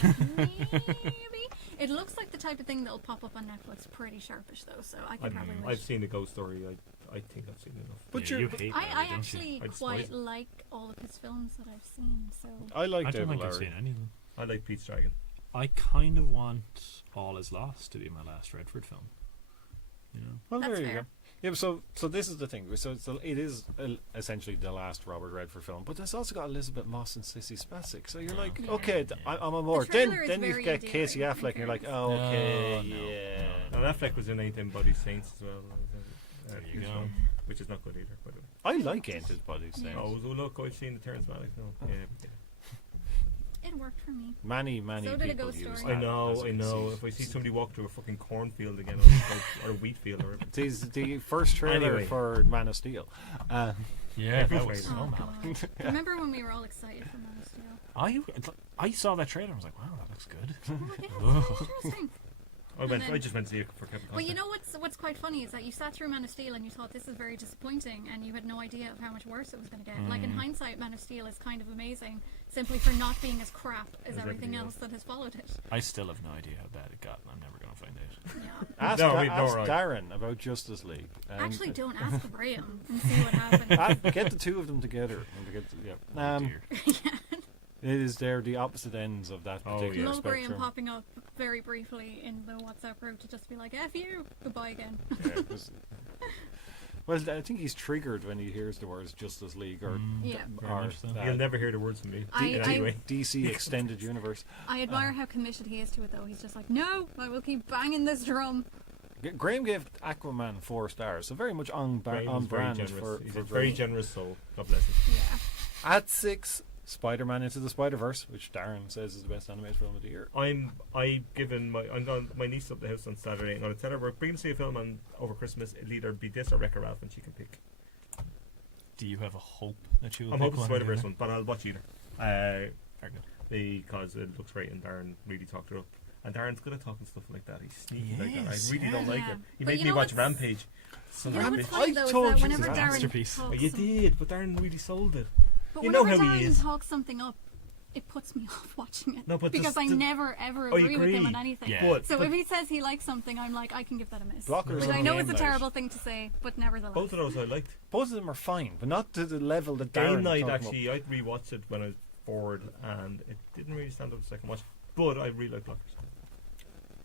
after. Maybe it looks like the type of thing that'll pop up on Netflix. Pretty sharpish though, so I could probably. I've seen the Ghost Story. I think I've seen enough. But Yeah, you're- you hate I Larry, don't you? actually I despise quite it. like all of his films that I've seen. So I like I don't David think I've Lowery. seen any of them. I like Pete's Dragon. I kind of want All Is Lost to be my last Redford film. You know? Well, That's there you fair. go. Yeah, so this is the thing. So it is essentially the last Robert Redford film, but it's also got Elizabeth Moss and Sissy Spacek. So you're like, okay, I'm on board. Then you get Casey Affleck, and you're like, oh, okay, yeah. And Affleck was in Ain't Them Body Saints as well. There you go. Which is not good either, by the way. I like Ain't His Body Saints. Oh, look, I've seen the Terrence Malick film. Yeah. It worked for me. Many So did A people Ghost use Story. that I know. as a conceit. If I see somebody walk through a fucking cornfield again, or a wheat field, or It is the first trailer Anyway. for Man of Steel. Yeah, that Oh, was Oh, phenomenal. God. Remember when we were all excited for Man of Steel? I saw that trailer and I was like, wow, that looks good. Oh, yeah, interesting. I just went to see it for Kevin Costner. Well, you know what's quite funny is that you sat through Man of Steel and you thought this is very disappointing, and you had no idea of how much worse it was going to get. Like in hindsight, Man of Steel is kind of amazing, simply for not being as crap as everything else that has followed it. I still have no idea how bad it got, and I'm never going to find out. Yeah. Ask, ask right. Darren about Justice League. And Actually, don't ask Graham and see what happens. get the two of them together. Oh, dear. It is the opposite ends of that particular Love Graham spectrum. popping up very briefly in the WhatsApp group to just be like, F you, goodbye again. Yeah, well, I think he's triggered when he hears the words Justice League or Yeah. Very much so. You'll never hear the words from me. I DC Extended Universe. I admire how committed he is to it, though. He's just like, no, I will keep banging this drum. Graham gave Aquaman 4 stars, so very much on Graham's very brand generous. for He's for a very Graham. generous soul. God bless him. Yeah. At 6, Spider-Man Into the Spider-Verse, which Darren says is the best animated film of the year. I'm going my niece up the house on Saturday. I'm going to tell her we're bringing to see a film over Christmas. It'll either be this or Wreck-It Ralph, and she can pick. Do you have a hope that you will I'm pick hoping one or Spider-Verse the one, but I'll watch either. Very good. Because it looks great, and Darren really talked her up. And Darren's good at talking stuff like that. He's sneaky like that. I Yes, really don't like yeah. it. He But made you me know watch what's- Rampage. You know what's Rampage. funny, though, is told that you whenever it's a Darren masterpiece. talks Oh, you some- did, but Darren really sold it. But You know whenever how he Darren is. talks something up, it puts me off watching it. No, but because I the- never, ever I agree with him agree. on anything. Yeah. But, So but if he says he likes something, I'm like, I can give that a miss. Blockers Which on I know game it's a night. terrible thing to say, but nevertheless. both of those I liked. Both of them are fine, but not to the level that Darren Game Night, talked actually, I rewatched it when I was bored, and it didn't really stand up the second watch. But I really like Blockers.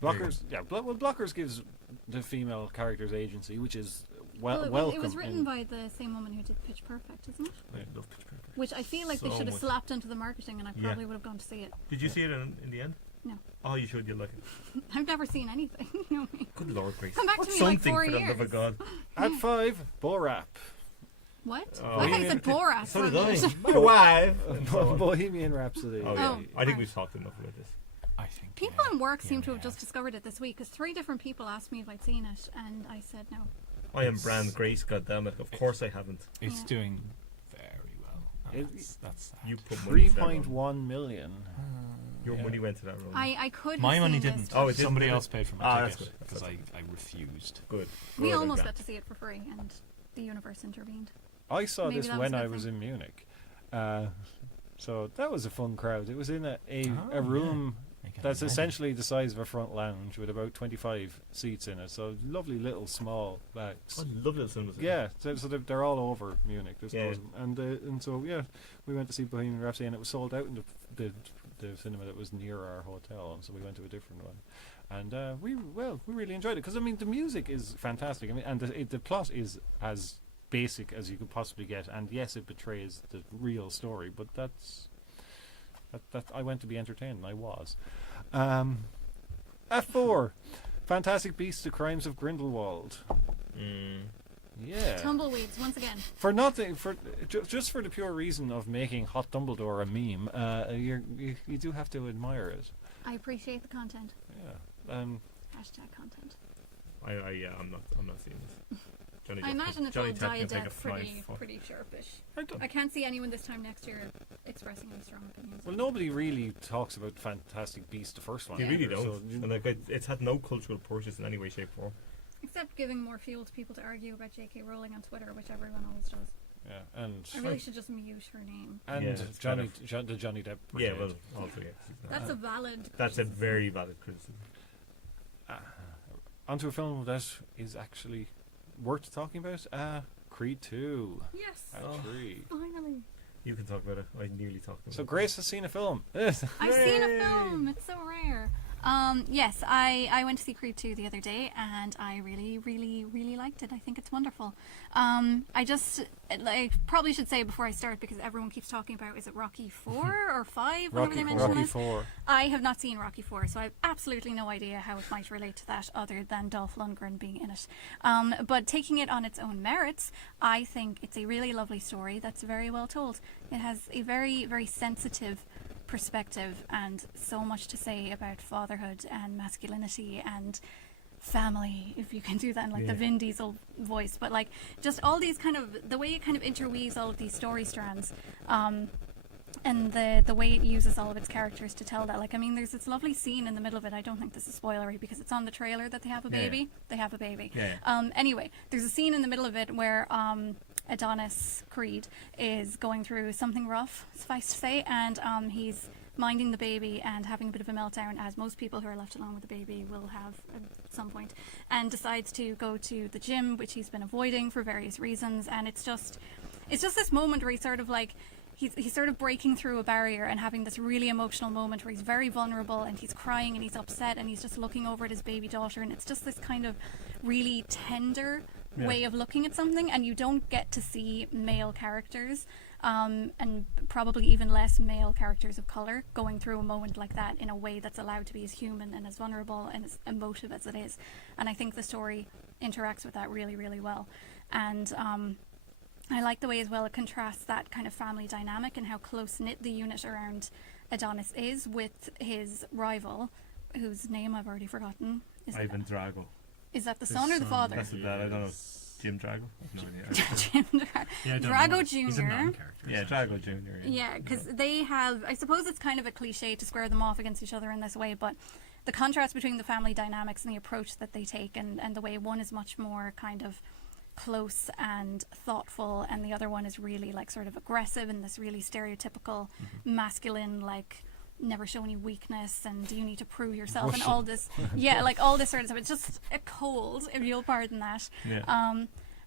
Blockers, yeah. Blockers gives the female characters agency, which is welcome. It was written by the same woman who did Pitch Perfect, isn't it? I love Pitch Perfect. Which I feel like they So should have much. slapped into the marketing, and I Yeah. probably would have gone to see it. Did you see it in the end? No. Oh, you should. You'll like it. I've never seen anything. You know what I mean? Good Lord, Grace. Come back to What's me in like something 4 for the love of years. God? At 5, Borat. What? Oh, I thought you said Borat. So for a did I. minute. My wife. And so on. Bohemian Rhapsody. Oh, yeah. Oh, I think right. we've talked enough about this. I think People in work seem Yeah, to we have just have. discovered it this week because 3 different people asked me if I'd seen it, and I said no. I am Brand Grace, goddammit. Of course I haven't. It's Yeah. doing very well. It- That's sad. You put money into that, Ron. 3.1 million. Your Yeah. money went to that, Ron. I could. My have money seen didn't. This, Oh, but it didn't, Somebody did it? else paid for my Ah, that's ticket good. That's because I good. refused. Good. we Good, almost Grant. got to see it for free, and the universe intervened. I saw Maybe this that was when a good I was thing. in Munich. So that was a fun crowd. It was in a Oh, room I can that's imagine. essentially the size of a front lounge with about 25 seats in it. So lovely little small. I love little cinemas. Yeah, so they're all over Munich. There's Yeah. loads of them. And so yeah, we went to see Bohemian Rhapsody, and it was sold out in the cinema that was near our hotel, and so we went to a different one. And we really enjoyed it because I mean the music is fantastic. I mean, and the plot is as basic as you could possibly get, and yes, it betrays the real story, but that I went to be entertained, and I was. At 4, Fantastic Beasts: The Crimes of Grindelwald. Yeah. Tumbleweeds once again. For nothing, just for the pure reason of making Hot Dumbledore a meme, you do have to admire it. I appreciate the content. Yeah. Hashtag content. I'm not seeing this. Johnny I Depp imagine can- it's Johnny all Depp die a can take death flying fuck. pretty sharpish. I don't- I can't see anyone this time next year expressing any strong opinions. Well, nobody really talks about Fantastic Beasts, the first one. You really either, don't. so And like, it's had no cultural purchase in any way, shape, or form. Except giving more fuel to people to argue about J.K. Rowling on Twitter, which everyone always does. yeah, and I really should just mute her name. and Yeah, it's Johnny kind the Johnny Depp. Yeah, brigade. well, also yes. That's a valid. That's a very valid criticism. Onto a film that is actually worth talking about. Creed 2. Yes. Actually. Finally. You can talk about it. I nearly talked about So it. Grace has seen a film. I've seen a film. It's so rare. Yes, I went to see Creed 2 the other day, and I really, really, really liked it. I think it's wonderful. I just probably should say before I start, because everyone keeps talking about, is it Rocky 4 or 5? Whenever they mention Rocky it. 4. I have not seen Rocky 4, so I have absolutely no idea how it might relate to that, other than Dolph Lundgren being in it. But taking it on its own merits, I think it's a really lovely story that's very well told. It has a very, very sensitive perspective and so much to say about fatherhood and masculinity and family, if you can do that in like the Vin Diesel voice, but like just all these kind of, the way it kind of interweaves all of these story strands, and the way it uses all of its characters to tell that. Like, I mean, there's this lovely scene in the middle of it. I don't think this is spoilery because it's on the trailer that they have a baby. They have a baby. Anyway, there's a scene in the middle of it where Adonis Creed is going through something rough, suffice to say, and he's minding the baby and having a bit of a meltdown, as most people who are left alone with a baby will have at some point, and decides to go to the gym, which he's been avoiding for various reasons. And it's just this moment where he's sort of like, he's sort of breaking through a barrier and having this really emotional moment where he's very vulnerable and he's crying and he's upset and he's just looking over at his baby daughter, and it's just this kind of really tender way of looking at something. And you don't get to see male characters, and probably even less male characters of color, going through a moment like that in a way that's allowed to be as human and as vulnerable and as emotive as it is. And I think the story interacts with that really, really well. And I like the way as well it contrasts that kind of family dynamic and how close-knit the unit around Adonis is with his rival, whose name I've already forgotten. Ivan Drago. Is that the son or the father? That's the dad, I don't know. Jim Drago? I have no idea. Jim Drago Jr. He's a non-character. Yeah, Drago Jr. Yeah, because they have, I suppose it's kind of a cliche to square them off against each other in this way, but the contrast between the family dynamics and the approach that they take, and the way one is much more kind of close and thoughtful, and the other one is really like sort of aggressive and this really stereotypical masculine, like never show any weakness and you need to prove yourself and all this like all this sort of stuff. It's just a cold, if you'll pardon that.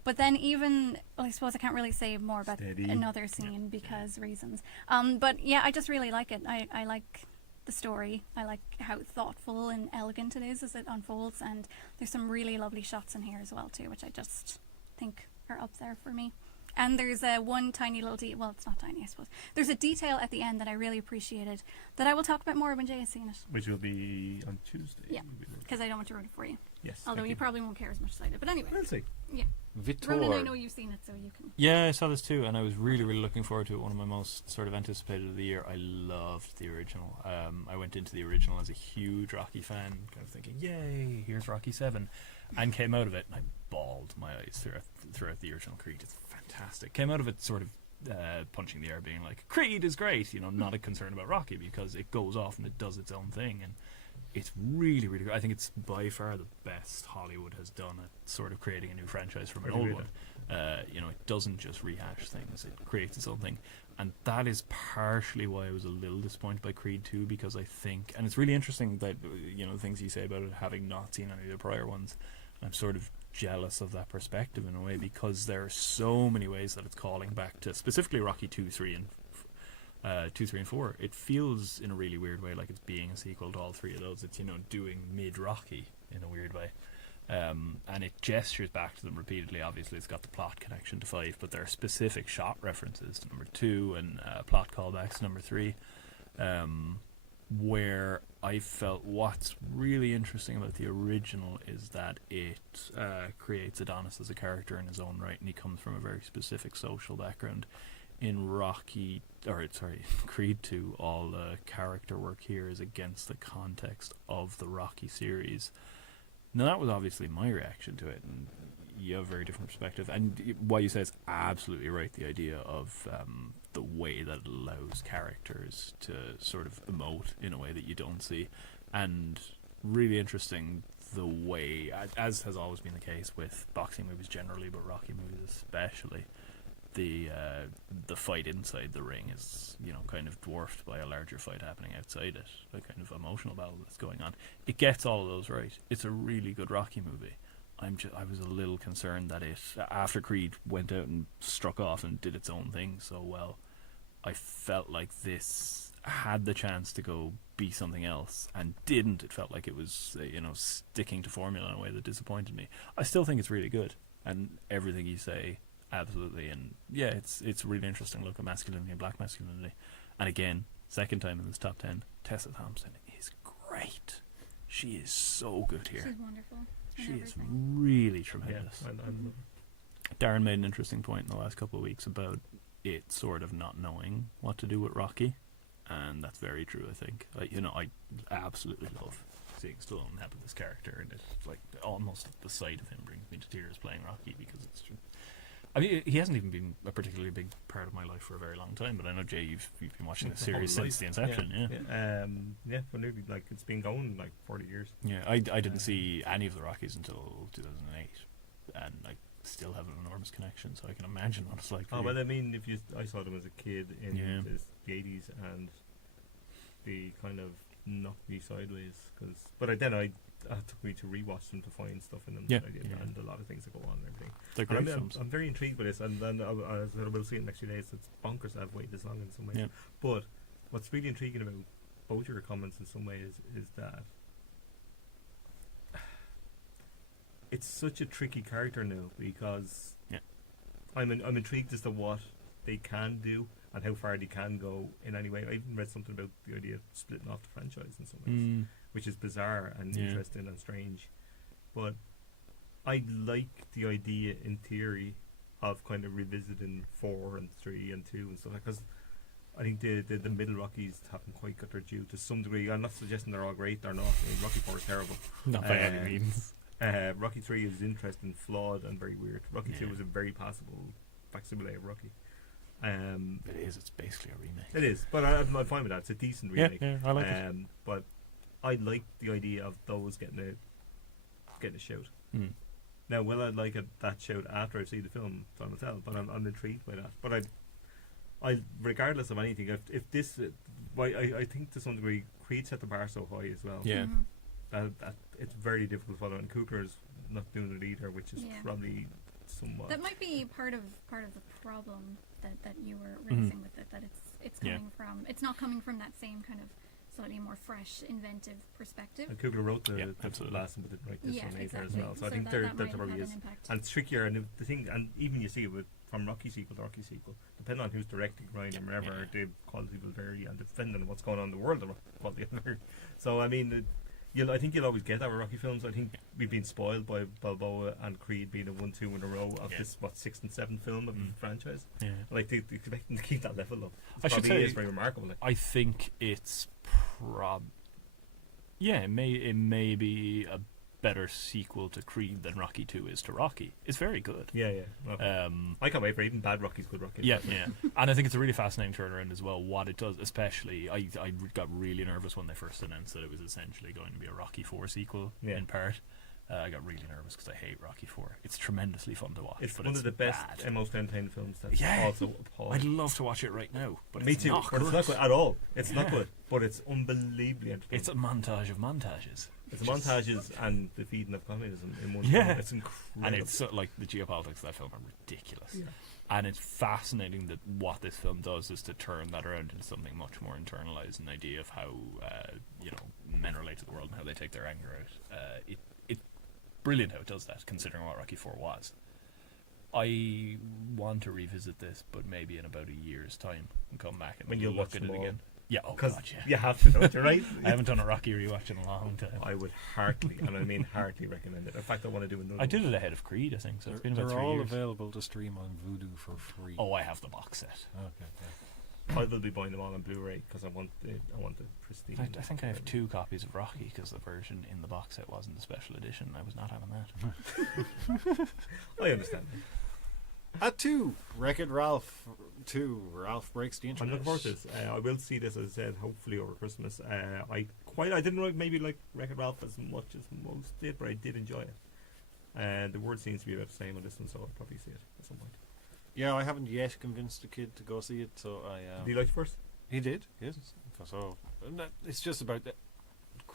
But then even, well, I suppose I can't really say more about another scene because reasons, but yeah, I just really like it. I like the story. I like how thoughtful and elegant it is as it unfolds, and there's some really lovely shots in here as well too, which I just think are up there for me. And there's one tiny little well, it's not tiny, I suppose. There's a detail at the end that I really appreciated that I will talk about more when Jay has seen it. Which will be on Tuesday. Yeah, because I don't want to ruin it for you. Yes. Although you probably won't care as much as I did. But anyway. We'll see. Yeah. Vitor. Ronan, I know you've seen it, so you can. Yeah, I saw this too, and I was really, really looking forward to it. One of my most sort of anticipated of the year. I loved the original. I went into the original as a huge Rocky fan, kind of thinking, yay, here's Rocky 7. And came out of it, and I bawled my eyes throughout the original Creed. It's fantastic. Came out of it sort of punching the air, being like, Creed is great, not a concern about Rocky, because it goes off and it does its own thing, and it's really, really good. I think it's by far the best Hollywood has done at sort of creating a new franchise from an old one. It doesn't just rehash things, it creates its own thing. And that is partially why I was a little disappointed by Creed 2, because I think, and it's really interesting that, the things you say about it, having not seen any of the prior ones, I'm sort of jealous of that perspective in a way, because there are so many ways that it's calling back to specifically Rocky 2, 3 and 4. It feels in a really weird way like it's being a sequel to all three of those. It's doing mid-Rocky in a weird way, and it gestures back to them repeatedly. Obviously it's got the plot connection to 5, but there are specific shot references to number 2 and plot callbacks to number 3, where I felt what's really interesting about the original is that it creates Adonis as a character in his own right, and he comes from a very specific social background. In Creed 2, all the character work here is against the context of the Rocky series. Now that was obviously my reaction to it, and you have a very different perspective. And what you say is absolutely right, the idea of the way that it allows characters to sort of emote in a way that you don't see. And really interesting the way, as has always been the case with boxing movies generally, but Rocky movies especially, the fight inside the ring is kind of dwarfed by a larger fight happening outside it, the kind of emotional battle that's going on. It gets all of those right. It's a really good Rocky movie. I was a little concerned that it, after Creed went out and struck off and did its own thing so well, I felt like this had the chance to go be something else and didn't. It felt like it was, sticking to formula in a way that disappointed me. I still think it's really good, and everything you say, absolutely. And yeah, it's a really interesting look at masculinity and black masculinity. And again, second time in this top 10, Tessa Thompson is great. She is so good here. She's wonderful. She is really tremendous. Yeah, I Darren made an interesting point in the last couple of weeks about it sort of not knowing what to do with Rocky, and that's very true. I think, I absolutely love seeing Stallone have this character, and it's like almost the sight of him brings me to tears playing Rocky, because it's true. I mean, he hasn't even been a particularly big part of my life for a very long time, but I know, Jay, you've been watching this series since the inception. For nearly, like, it's been going like 40 years. Yeah, I didn't see any of the Rockies until 2008, and I still have an enormous connection, so I can imagine what it's like for you. Well, I mean, I saw them as a kid in the 80s, and they kind of knocked me sideways, but it took me to rewatch them to find stuff in them that I did, and a lot of things that go on and everything. They're great films. I'm very intrigued by this, and then I will see it in the next few days. It's bonkers to have waited this long in some ways. Yeah. But what's really intriguing about both your comments in some ways is that it's such a tricky character now, because I'm intrigued as to what they can do and how far they can go in any way. I even read something about the idea of splitting off the franchise in some ways, which is bizarre and interesting and strange. But I like the idea in theory of kind of revisiting 4 and 3 and 2 and stuff, because I think the middle Rockies haven't quite got their due to some degree. I'm not suggesting they're all great, they're not. I mean, Rocky 4 is terrible. Not by any means. Rocky 3 is interesting, flawed, and very weird. Rocky 2 is a very passable facsimile of Rocky. It is. It's basically a remake. It is, but I'm fine with that. It's a decent remake. Yeah, I like it. But I like the idea of those getting a shout. Now, will I like that shout after I see the film? Time will tell. But I'm intrigued by that. But I regardless of anything, if this, I think to some degree, Creed set the bar so high as well. Yeah. That it's very difficult to follow, and Coogler's not doing it either, which is probably somewhat. That might be part of the problem that you were raising with it. That it's coming from. It's not coming from that same kind of slightly more fresh, inventive perspective. And Coogler wrote the absolutely. last one, but didn't write this one either exactly. as well. So I think that probably is, and it's trickier. And the thing, and even you see it from Rocky sequel to Rocky sequel, depending on who's directing, Ryan and whatever, the quality will vary, and depending on what's going on in the world, the quality will vary. So I mean. I think you'll always get that with Rocky films. I think we've been spoiled by Balboa and Creed being a 1-2 in a row of this 6th and 7th film of the franchise. Yeah. Like they expect them to keep that level up. It is very remarkable. Like. I think it's it may be a better sequel to Creed than Rocky 2 is to Rocky. It's very good. Yeah. Okay. I can't wait for even bad Rocky's good Rocky. Yeah. And I think it's a really fascinating turnaround as well. What it does, especially, I got really nervous when they first announced that it was essentially going to be a Rocky 4 sequel in part. I got really nervous because I hate Rocky 4. It's tremendously fun to watch. It's one of the best and most entertaining films. That's also appalling. I'd love to watch it right now, but me too. But it's not good at all. It's not good, but it's unbelievably entertaining. It's a montage of montages. It's montages and the feeding of communism in one film. It's incredible. And it's like the geopolitics of that film are ridiculous. Yeah. And it's fascinating that what this film does is to turn that around into something much more internalized, an idea of how men relate to the world and how they take their anger out. It's brilliant how it does that, considering what Rocky 4 was. I want to revisit this, but maybe in about a year's time and come back and look at it again. Yeah, God, yeah. You have to, don't you, right? I haven't done a Rocky rewatch in a long time. I would heartily, and I mean heartily recommend it. In fact, I want to do another. I did it ahead of Creed, I think, so it's been about 3 years. They're all available to stream on Vudu for free. Oh, I have the box set. Okay. I will be buying them all on Blu-ray because I want the pristine. I think I have 2 copies of Rocky because the version in the box set wasn't the special edition. I was not having that. I understand. At 2, Wreck-It Ralph 2. Ralph Breaks the Internet. I'm looking forward to this. I will see this, as I said, hopefully over Christmas. I didn't maybe like Wreck-It Ralph as much as most did, but I did enjoy it. And the word seems to be about the same on this one, so I'll probably see it at some point. Yeah, I haven't yet convinced the kid to go see it, so I. Did he like it first? He did, yes. So it's just about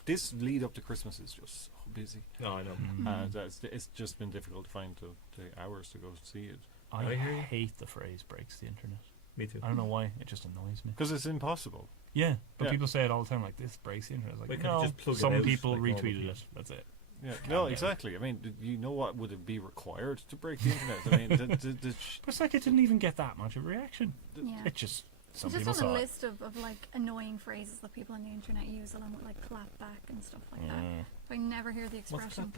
this lead up to Christmas is just so busy. No, I know. It's just been difficult to find the hours to go see it. I hate the phrase "breaks the internet." Me too. I don't know why. It just annoys me. Because it's impossible. Yeah, but Yeah. people say it all the time, like, this breaks the internet. Like, Why can't you no, just plug it some out people like normal retweeted people? it. That's it. Yeah, Calm no, down. exactly. I mean, you know what would it be required to break the internet? I mean, But it's like it didn't even get that much of a reaction. Yeah. It just, some It's people just on saw a it. list of like annoying phrases that people on the internet use, along with like clapback and stuff like that. I never hear the expression.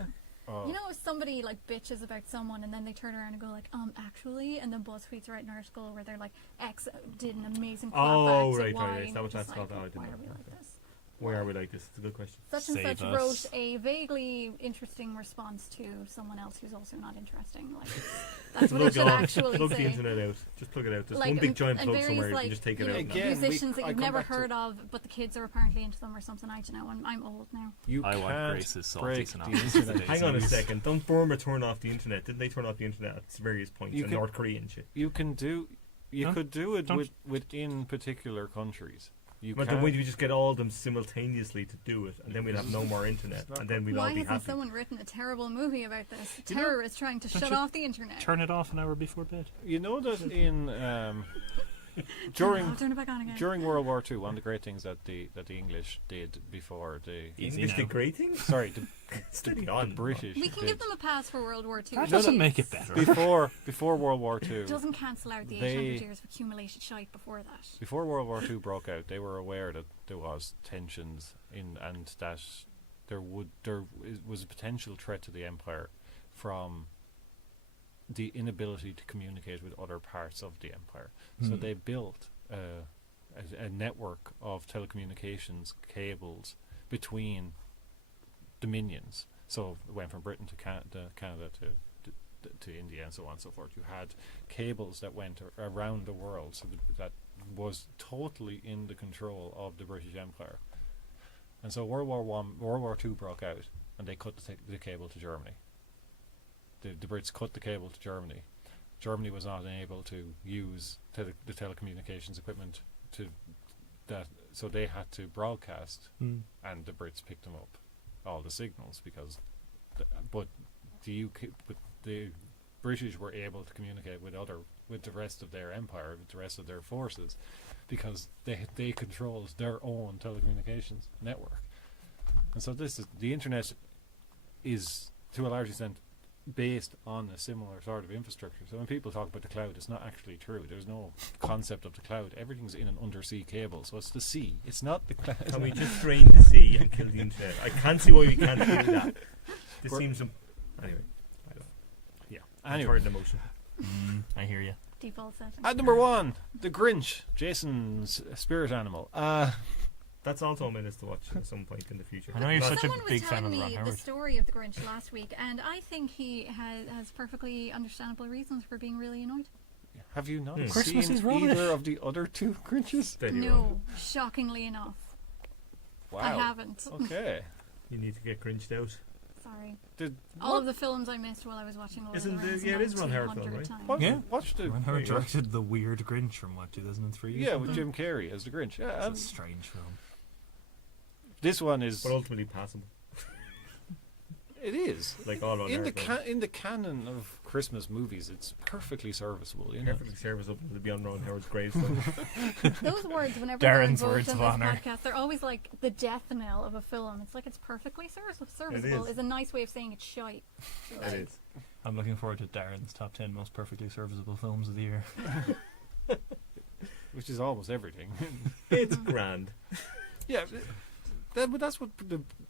oh, You know, if somebody like bitches about someone and then they turn around and go like, actually, and then BuzzFeed's write an article where they're like, X did an amazing clapback Oh, to right, Y, right. Is and that what you're just that's called? like, Oh, I didn't why know. are we like Okay. this? Why are we like this? It's a good question. Such and Save such us. wrote a vaguely interesting response to someone else who's also not interesting. Like, that's what it should actually Plug say. the internet out. Just plug it out. There's Like, one big and- giant and plug various, somewhere. You like, can just take it you out. know, now. Again, musicians I that you've come never back to- heard of, but the kids are apparently into them or something. I don't know. I'm old now. you I want can't Grace's salty break the synopsis. internet. Hang on a second. Don't Burma turn off the internet? Didn't they turn off the internet at various points? You in can- North Korea and shit. You can do. You Don't- could do it don't- within particular countries. You But can. then we just get all of them simultaneously to do it, and then we'd have no more internet, It's not and then we'd Why all be hasn't happy. someone written a terrible movie about this? You know, Terrorists trying to don't shut you off the internet. Turn it off an hour before bed. You know that in Oh, during turn it back on again. during World War II, one of the great things that the English did before the The Easy English now. did great things. sorry Steady the on. British we can did give them a pass for World War II. That It doesn't make it better. before World War II. doesn't cancel out the They- 800 years of accumulated shite before that. Before World War II broke out, they were aware that there was tensions in, and that was a potential threat to the empire from the inability to communicate with other parts of the empire. So they built a network of telecommunications cables between dominions. So it went from Britain to Canada to India and so on and so forth. You had cables that went around the world, so that was totally in the control of the British Empire. And so World War II broke out, and they cut the cable to Germany. The Brits cut the cable to Germany. Germany was not able to use the telecommunications equipment to that, so they had to broadcast, and the Brits picked them up, all the signals, because but the British were able to communicate with the rest of their empire, with the rest of their forces, because they controlled their own telecommunications network. And so the internet is to a large extent based on a similar sort of infrastructure. So when people talk about the cloud, it's not actually true. There's no concept of the cloud. Everything's in an undersea cable, so it's the sea. It's not the cloud. Can we just drain the sea and kill the internet? I can't see why we can't do that. This seems anyway. I don't. Yeah. I've Anyway, heard the motion. I hear you. Default setting. at number 1, the Grinch, Jason's spirit animal. That's also on my list to watch at some point in the future. I know you're Not- such a Someone was big fan telling of Ron me the Howard. story of the Grinch last week, and I think he has perfectly understandable reasons for being really annoyed. Have you not Christmas seen is rubbish. either of the other 2 Grinches? Steady No, on. shockingly enough. Wow. I haven't. Okay. You need to get Grinched out. Sorry. Did All of the films I missed while I was watching Lord Isn't of the Rings. it is Ron Howard film, 100 right? times. watch the Ron Howard directed The Weird Grinch from, 2003? yeah with Jim Carrey as the Grinch. Yeah, It's a strange film. this one is But ultimately passable. it is Like all on in the Howard films. in the canon of Christmas movies. It's perfectly serviceable. You know. Perfectly serviceable to be on Ron Howard's gravestone. Those words, whenever Darren's they're words invoked of on this honour. podcast, they're always like the death knell of a film. It's like it's perfectly serviceable. is. Is a nice way of saying it's shite. It is. I'm looking forward to Darren's top 10 most perfectly serviceable films of the year. Which is almost everything. It's grand. Yeah, but that's what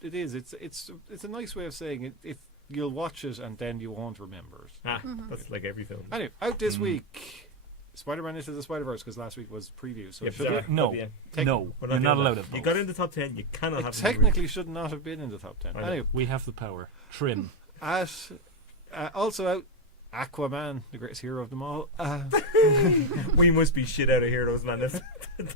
it is. It's a nice way of saying it. You'll watch it and then you won't remember it. That's like every film. Anyway, out this week, Spider-Man Into the Spider-Verse, because last week was preview. So Yeah, it should sorry. have- No, Yeah. no, We're you're doing not that. allowed to You vote. got in the top 10, you cannot it have technically should not have been in the top 10. I know. Anyway, We have the power. Trim. also out, Aquaman, the greatest hero of them all. We must be shit out of heroes, man.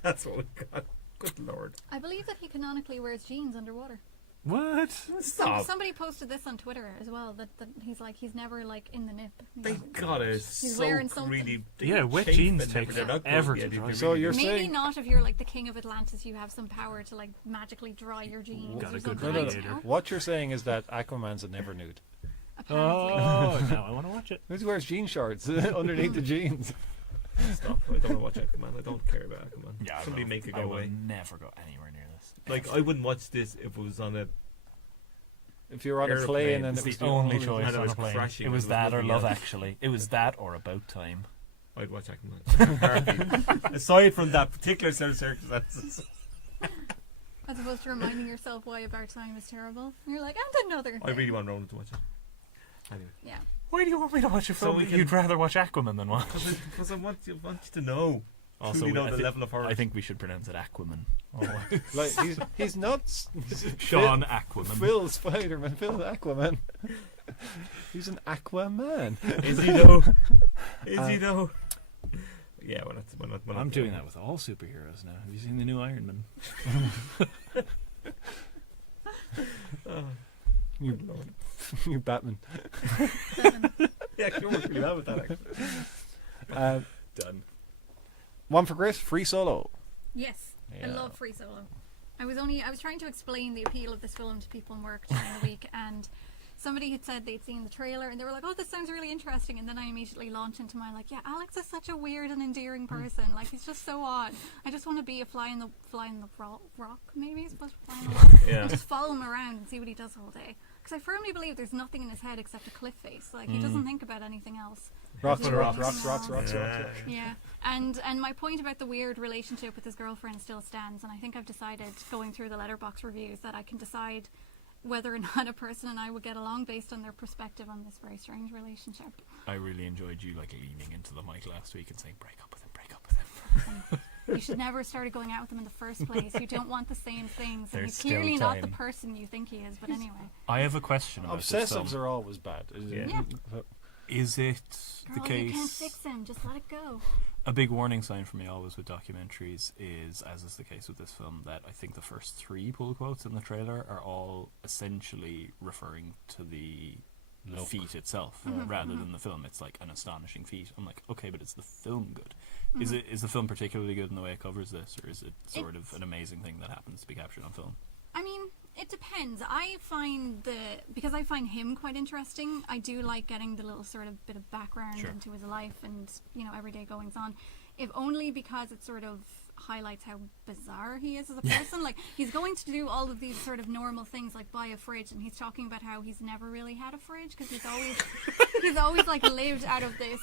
That's what we got. Good lord. I believe that he canonically wears jeans underwater. What? Stop. Somebody posted this on Twitter as well. That he's never like in the nip. They gotta He's wearing soak something. really. Yeah, wet chafe jeans and take they're not good. forever Yeah, to they dry. So you're Maybe saying not if you're like the king of Atlantis. You have some power to like magically dry your jeans. Got or a good something. I don't radiator. know. what you're saying is that Aquaman's a never nude. Apparently. Oh, now I want to watch it. He wears jean shorts underneath the jeans. Stop. I don't want to watch Aquaman. I don't care about Aquaman. Yeah, Somebody make it go I will away. never go anywhere near this. Like, I wouldn't watch this if it was on a... If you're on a Airplane. plane and It's it was the only only choice and it on was a plane. crashing It was and that or looking Love at- Actually. It was that or About Time. I'd watch Aquaman. Aside from that particular set of circumstances, As opposed to reminding yourself why About Time is terrible. And you're like, and another thing. I really want Ronan to watch it. Anyway. Yeah. Why do you want me to watch a So film we that can- you'd rather watch Aquaman than what? Because I want you to know. Also, Truly know I the thi- level of horror. I think we should pronounce it Aquaman. like he's nuts. Sean Aquaman. Phil Spider-Man, Phil Aquaman. He's an Aquaman. Is he though? Is he though? Yeah, when I'm doing that with all superheroes now. Have you seen the new Iron Man? You, you Batman. Yeah, you work really well with that. Actually. Done. One for Chris, free solo. Yes. I Yeah. love Free Solo. I was trying to explain the appeal of this film to people in work during the week, and somebody had said they'd seen the trailer and they were like, oh, this sounds really interesting, and then I immediately launched into my like, yeah, Alex is such a weird and endearing person, like he's just so odd. I just want to be a fly in the rock, maybe he's supposed to fly in the rock, Yeah. and just follow him around and see what he does all day, because I firmly believe there's nothing in his head except a cliff face, like he doesn't think about anything else. Rocks, Yeah. rocks, rocks, rocks, rocks, Yeah. rocks. Yeah, and my point about the weird relationship with his girlfriend still stands, and I think I've decided, going through the letterbox reviews, that I can decide whether or not a person and I would get along based on their perspective on this very strange relationship. I really enjoyed you like leaning into the mic last week and saying, break up with him, break up with him. You should never have started going out with him in the first place. You don't want the same things, and There's he's clearly still not the time. person you think he is, but anyway. I have a question about this Obsessives film. are always bad. Yeah. Is it the Girl, you can't case... fix him, just let it go. A big warning sign for me always with documentaries is, as is the case with this film, that I think the first 3 pull quotes in the trailer are all essentially referring to the feat itself rather than the film. It's like an astonishing feat. I'm like, okay, but is the film good? Is the film particularly good in the way it covers this, or is it sort of an amazing thing that happens to be captured on film? I mean, it depends. Because I find him quite interesting, I do like getting the little sort of bit of background Sure. into his life and, everyday goings on. If only because it sort of highlights how bizarre he is as a person. Like, he's going to do all of these sort of normal things, like buy a fridge, and he's talking about how he's never really had a fridge because he's always like lived out of this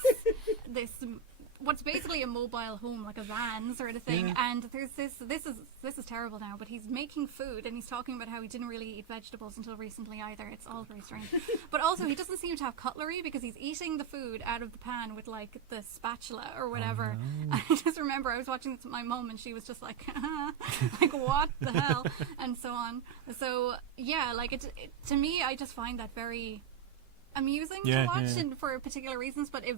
what's basically a mobile home, like a van sort of thing. And there's this is terrible now, but he's making food and he's talking about how he didn't really eat vegetables until recently either. It's all very strange. But also, he doesn't seem to have cutlery because he's eating the food out of the pan with like the spatula or whatever. And I just remember I was watching this with my mum and she was just like, like, what the hell, and so on. So yeah, like it to me, I just find that very amusing to watch, and for particular reasons. But if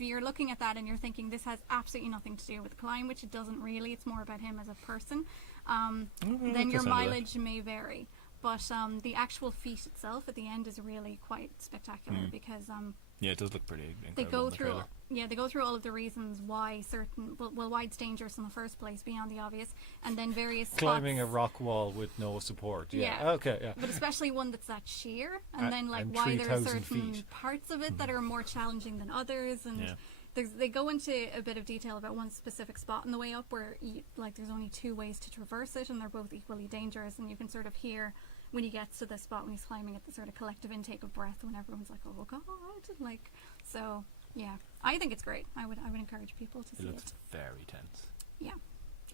you're looking at that and you're thinking this has absolutely nothing to do with the climb, which it doesn't really, it's more about him as a person, then your mileage may vary. But the actual feat itself at the end is really quite spectacular because Yeah, it does look pretty incredible. they go in the through trailer. they go through all of the reasons why why it's dangerous in the first place beyond the obvious, and then various Climbing spots, a rock wall with no support. Yeah. Yeah. Okay. Yeah. but especially one that's that sheer, and then like and why there are 3,000 certain feet. parts of it that are more challenging than others, and Yeah. they go into a bit of detail about one specific spot on the way up where there's only 2 ways to traverse it, and they're both equally dangerous, and you can sort of hear when he gets to the spot when he's climbing it, the sort of collective intake of breath when everyone's like, oh god, like, so yeah, I think it's great. I would encourage people to see It it. looks very tense. Yeah,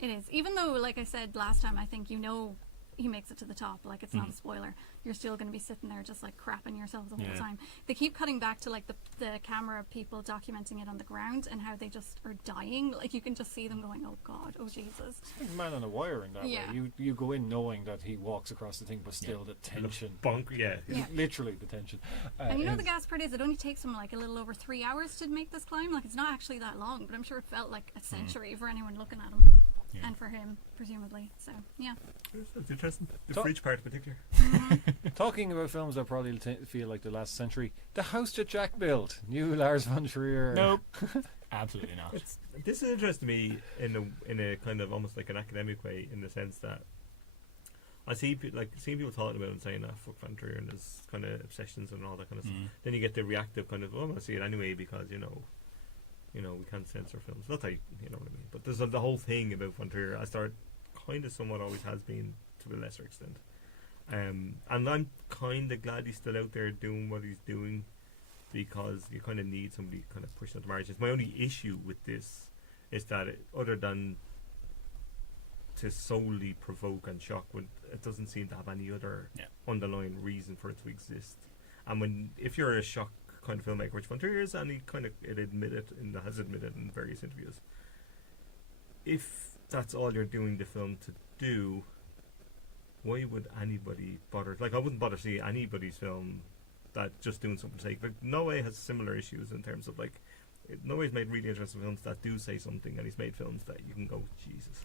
it is. Even though, like I said last time, I think he makes it to the top. Like, it's not a spoiler. You're still going to be sitting there just like crapping yourself the whole time. They keep cutting back to like the camera people documenting it on the ground and how they just are dying. Like, you can just see them going, oh god, oh Jesus. It's like Man on a Wire in that Yeah. way. You go in knowing that he walks across the thing, but still the tension. Yeah. Yeah. Literally the tension. And the gas part is, it only takes them like a little over 3 hours to make this climb. Like, it's not actually that long, but I'm sure it felt like a century for anyone looking at him. Yeah. And for him, presumably. So, yeah. That's interesting. The So- fridge part in particular. Talking about films that probably feel like the last century, The House that Jack Built, new Lars von Trier. Nope. Absolutely not. This is interesting to me in a kind of almost like an academic way, in the sense that I see seeing people talking about it and saying that fuck Van Trier and his kind of obsessions and all that kind of stuff. Then you get the reactive kind of, oh, I'm gonna see it anyway because you know, we can't censor films. Not that you know what I mean, but there's the whole thing about von Trier. I start kind of somewhat always has been to a lesser extent, and I'm kind of glad he's still out there doing what he's doing, because you kind of need somebody kind of pushing out the margins. My only issue with this is that other than to solely provoke and shock, it doesn't seem to have any other underlying reason for it to exist. And if you're a shock kind of filmmaker, which von Trier is, and he kind of has admitted in various interviews, if that's all you're doing the film to do, why would anybody bother? Like, I wouldn't bother seeing anybody's film that just doing something to sake. Like, Noé has similar issues in terms of, like, Noé's made really interesting films that do say something, and he's made films that you can go, Jesus,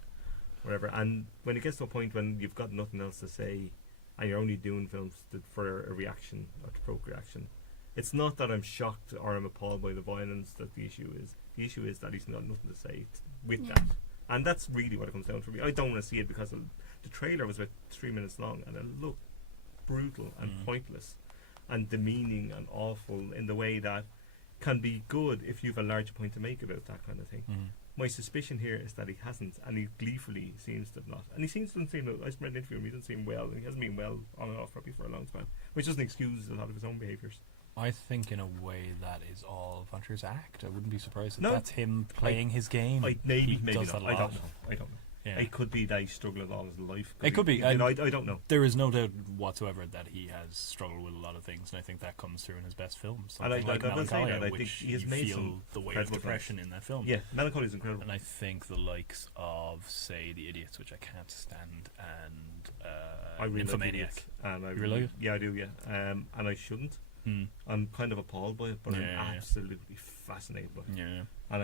whatever. And when it gets to a point when you've got nothing else to say, and you're only doing films for a reaction or to provoke reaction, it's not that I'm shocked or I'm appalled by the violence that the issue is. The issue is that he's got nothing to say with that. And that's really what it comes down to for me. I don't want to see it because the trailer was about 3 minutes long, and it looked brutal and pointless and demeaning and awful in the way that can be good if you have a larger point to make about that kind of thing. My suspicion here is that he hasn't, and he gleefully seems to not. And he doesn't seem, I read an interview, he doesn't seem well, and he hasn't been well on and off probably for a long time, which doesn't excuse a lot of his own behaviours. I think in a way that is all von Trier's act. I wouldn't be surprised if that's him playing his game. Maybe not. I don't know. Yeah. It could be that he struggled all his life. It could be. I don't know. There is no doubt whatsoever that he has struggled with a lot of things, and I think that comes through in his best films. Something like Melancholia, I which think he has you made feel some the weight of depression in that film. Yeah, Melancholia is incredible. And I think the likes of, say, The Idiots, which I can't stand, and I really Nymphomaniac. Like it. You really like it? Yeah, I do, yeah. And I shouldn't. I'm kind of appalled by it, but I'm absolutely fascinated by it. Yeah. And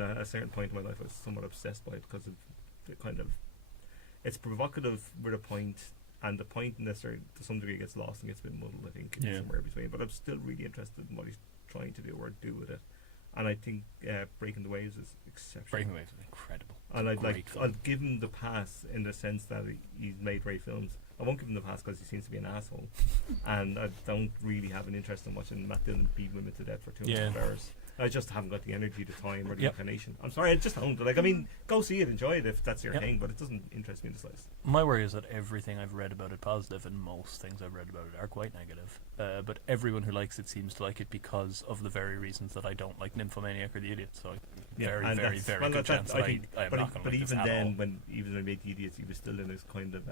at a certain point in my life, I was somewhat obsessed by it because of the kind of, it's provocative with a point, and the point in this to some degree gets lost and gets a bit muddled, I think, somewhere between. But I'm still really interested in what he's trying to do or do with it. And I think Breaking the Waves is exceptional. Breaking the Waves is incredible. And I'd give him the pass in the sense that he's made great films. I won't give him the pass because he seems to be an asshole, and I don't really have an interest in watching Matt Dillon beat women to death for 2.5 hours. I just haven't got the energy, the time, or the inclination. I'm sorry, I just don't. Like, I mean, go see it, enjoy it if that's your thing, but it doesn't interest me in the slightest. My worry is that everything I've read about it positive, and most things I've read about it are quite negative. But everyone who likes it seems to like it because of the very reasons that I don't like Nymphomaniac or The Idiot. So very good chance that I am not going to like this at all. But even then, when I made The Idiots, he was still in his kind of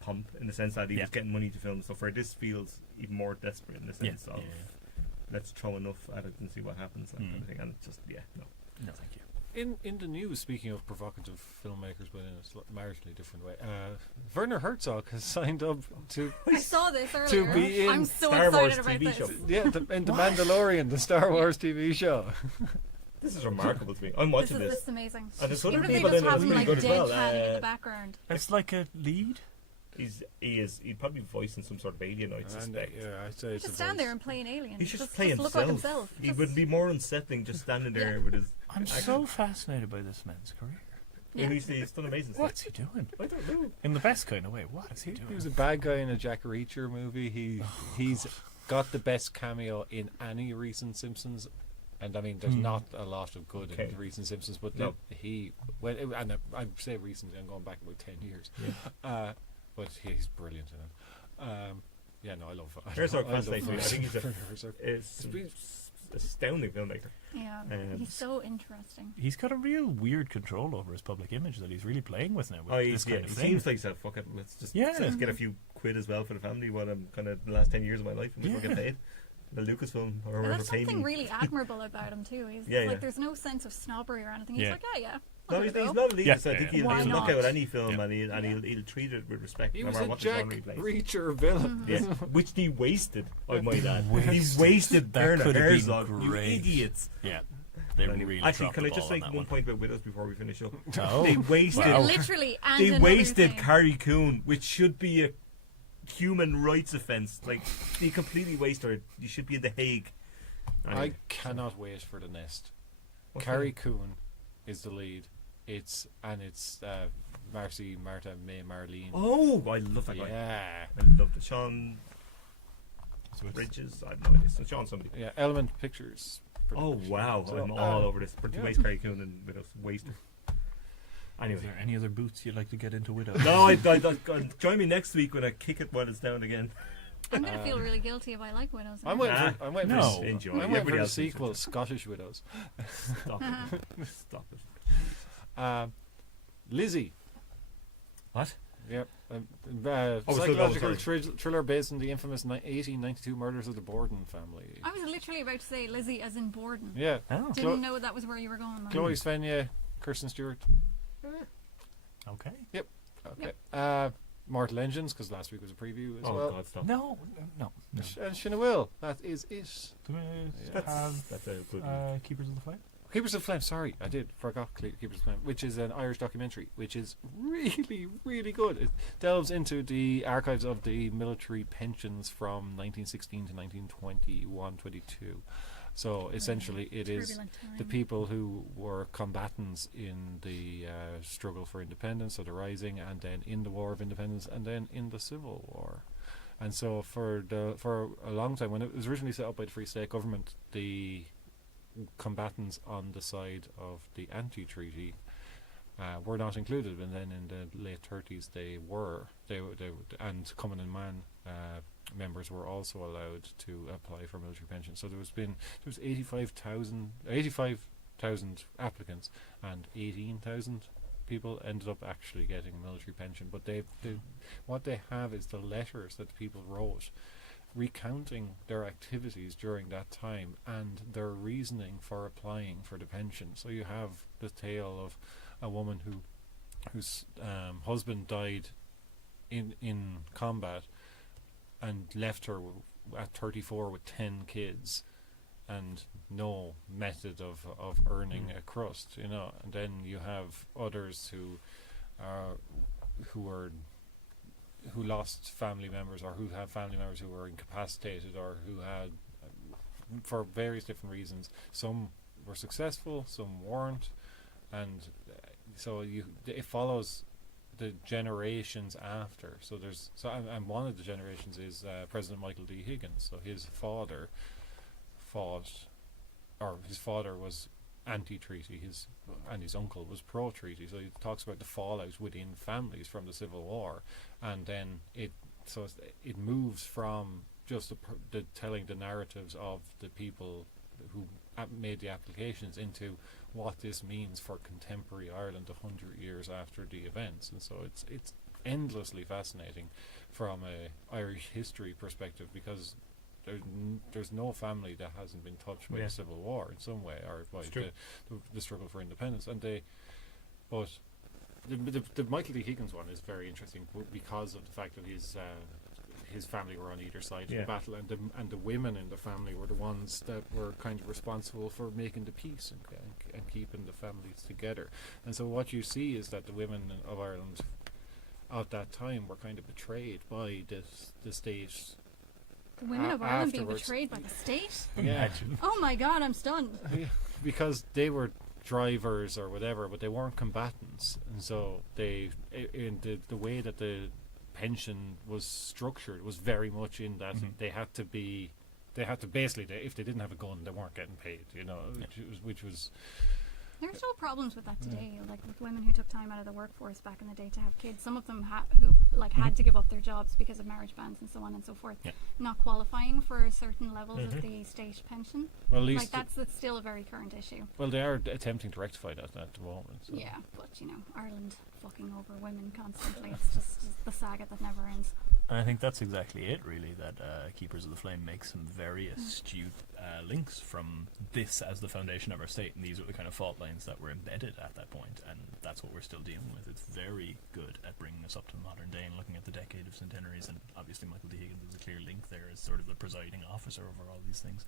pump, in the sense that he was getting money to film. So for this feels even more desperate in the sense of let's throw enough at it and see what happens, that kind of thing. And it's just no, thank you. In the news, speaking of provocative filmmakers, but in a marginally different way, Werner Herzog has signed up to. I saw this earlier. To be in I'm so Star excited Wars about TV this. show. Yeah, in The Mandalorian, the Star Wars TV show. This is remarkable to me. I'm watching This this. is amazing. And there's other Even if they people just in it have that's him really like good as well. deadpanning in the background. It's like a lead. He'd probably voice in some sort of alien, I'd suspect. I'd say He it's should a stand voice. there and play an alien. He should just play look like himself. He would be more unsettling just standing there with his. I'm so fascinated by this man's career. Yeah. He's done amazing stuff. What's he doing? I don't know. In the best kind of way. What is he doing? He was a bad guy in a Jack Reacher movie. He's got the best cameo in any recent Simpsons. And I mean, there's not a lot of good in recent Simpsons, but and I say recent, I'm going back about 10 years. Yeah. But he's brilliant in it. I love it. Herzog fascinates me. I think he's an astounding filmmaker. Yeah, he's so interesting. He's got a real weird control over his public image that he's really playing with now. With this kind of he thing. seems like he's fuck it. Let's get a few quid as well for the family. What I'm kind of the last 10 years of my life, and we'll get paid. The Lucasfilm or But whatever. that's something really admirable about him too. He's there's no sense of snobbery or anything. He's like, no, he's not a elitist. I think he'll knock out any film and he'll treat it with respect. He no was matter a what Jack genre he plays. Reacher villain. Yeah, which he wasted. I might add. He wasted That Werner could have been Herzog. You great. idiots. Yeah. They really actually, dropped can the I just ball make on that one point about Widows before we finish up? No. They wasted. literally, and they another wasted thing. Carrie Coon, which should be a human rights offence. Like, they completely wasted her. You should be in The Hague. Anyway, I cannot wait for the nest. what's Carrie that? Coon is the lead. It's Marta May Marlene. Oh, I love that guy. Yeah. I love Sean Bridges. I have no idea. So Sean somebody. Yeah, Element Pictures for Oh Depention. wow, So, I'm all over this. To waste Craig Coon and Widows. Waste. Anyway. Is there any other boots you'd like to get into Widow? No, join me next week when I kick it while it's down again. I'm going to feel really guilty if I like Widows. I'm waiting Nah. for, I'm waiting No. for, Enjoy. I'm waiting Everybody for the else needs sequel, to. Scottish Widows. Stop it. Stop it. Lizzie. What? Yep. Oh, Psychological sorry. thriller based on the infamous 1892 murders of the Borden family. I was literally about to say Lizzie as in Borden. Yeah. Oh. Didn't know that was where you were going. though. Chloe Svenya, Kirsten Stewart. Okay. Okay. Mortal Engines, because last week was a preview as Oh well. God, stop. No. And Shinna Will. That is it. Do we have That's a good one. Keepers of the Flame? Keepers of Flame, sorry, I did forgot Keepers of Flame, which is an Irish documentary, which is really, really good. It delves into the archives of the military pensions from 1916 to 1921-22. So essentially, it is Turbulent time. the people who were combatants in the struggle for independence, so the Rising, and then in the War of Independence, and then in the Civil War. And so for a long time, when it was originally set up by the Free State government, the combatants on the side of the anti-treaty were not included, and then in the late 30s they were. And common and man members were also allowed to apply for military pension. So there was 85,000 applicants, and 18,000 people ended up actually getting a military pension. But what they have is the letters that the people wrote, recounting their activities during that time and their reasoning for applying for the pension. So you have the tale of a woman whose husband died in combat and left her at 34 with 10 kids and no method of earning a crust, you know. And then you have others who lost family members, or who have family members who were incapacitated, or who had, for various different reasons, some were successful, some weren't, and so it follows the generations after. So and one of the generations is President Michael D. Higgins. So his father was anti-treaty, and his uncle was pro-treaty. So he talks about the fallout within families from the Civil War, and then it moves from just the telling the narratives of the people who made the applications into what this means for contemporary Ireland 100 years after the events. And so it's endlessly fascinating from a Irish history perspective, because there's no family that hasn't been touched by the Civil War in some way, or by the struggle for independence. And but the Michael D. Higgins one is very interesting because of the fact that his family were on either side of the battle, and the women in the family were the ones that were kind of responsible for making the peace and keeping the families together. And so what you see is that the women of Ireland at that time were kind of betrayed by the state. The women of Ireland being afterwards. betrayed by the state? Yeah, Oh my god, I'm stunned. because they were drivers or whatever, but they weren't combatants, and so in the way that the pension was structured was very much in that they had to basically, if they didn't have a gun, they weren't getting paid, you know, which was There are still problems with that today, like with women who took time out of the workforce back in the day to have kids. Some of them who had to give up their jobs because of marriage bans and so on and so forth, not qualifying for certain levels of the state pension. well, at least that's still a very current issue. well, they are attempting to rectify that at the moment. So. Yeah, but Ireland fucking over women constantly. It's just the saga that never ends. And I think that's exactly it, really, that Keepers of the Flame makes some very astute links from this as the foundation of our state, and these are the kind of fault lines that were embedded at that point, and that's what we're still dealing with. It's very good at bringing us up to modern day and looking at the decade of centenaries, and obviously Michael D. Higgins is a clear link there as sort of the presiding officer over all these things.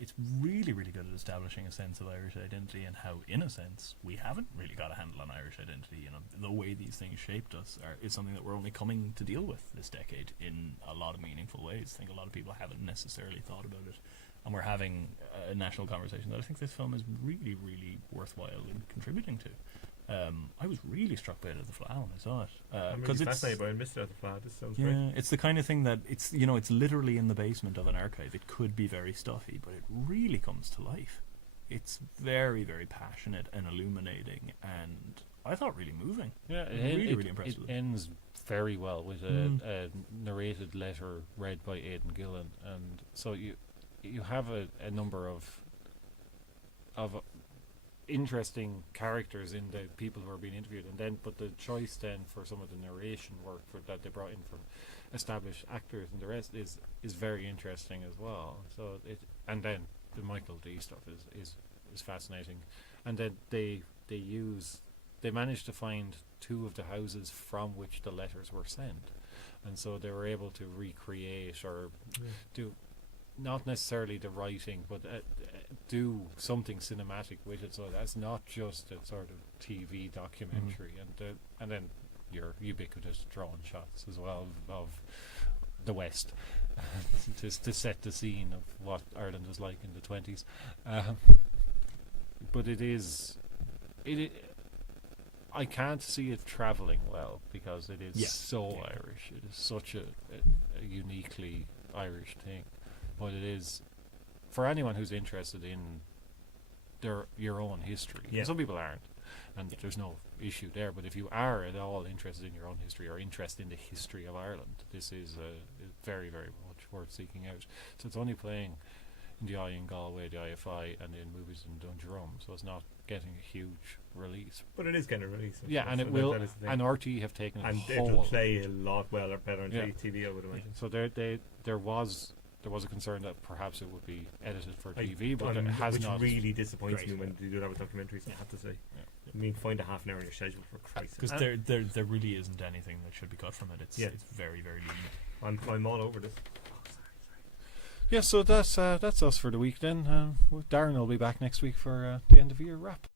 It's really, really good at establishing a sense of Irish identity, and how, in a sense, we haven't really got a handle on Irish identity. You know, the way these things shaped us is something that we're only coming to deal with this decade in a lot of meaningful ways. I think a lot of people haven't necessarily thought about it, and we're having a national conversation that I think this film is really, really worthwhile in contributing to. I was really struck by it at the Fleadh when I saw it. I'm really fascinated by it. I missed it at the Fleadh. This sounds great. Yeah, it's the kind of thing that it's literally in the basement of an archive. It could be very stuffy, but it really comes to life. It's very, very passionate and illuminating, and I thought really moving. Yeah, really impressive. It ends very well with a narrated letter read by Aidan Gillen, and so you have a number of interesting characters in the people who are being interviewed, but the choice then for some of the narration work that they brought in from established actors and the rest is very interesting as well. So then the Michael D stuff is fascinating, and then they managed to find 2 of the houses from which the letters were sent, and so they were able to recreate or do not necessarily the writing, but do something cinematic with it, so that's not just a sort of TV documentary, and then your ubiquitous drone shots as well of the West to set the scene of what Ireland was like in the 20s. But I can't see it travelling well because it is so Irish. It is such a uniquely Irish thing. But it is, for anyone who's interested in your own history. Yeah. Some people aren't, and there's no issue there. But if you are at all interested in your own history or interested in the history of Ireland, this is very, very much worth seeking out. So it's only playing in the I in Galway, the IFI, and in movies in Dundrum. So it's not getting a huge release. But it is getting a release. Yeah, and it will. And RT have taken it and whole. It'll play a lot well or better on TV, I would imagine. So there was a concern that perhaps it would be edited for TV, but it has which not. Which really disappoints me when they do that with documentaries, I have to say. Yeah. I mean, find a half an hour in your schedule, for Christ's sake. Because there really isn't anything that should be cut from it. It's very, very lean. I'm all over this. Yeah, so that's us for the week then. Darren will be back next week for the end of year wrap.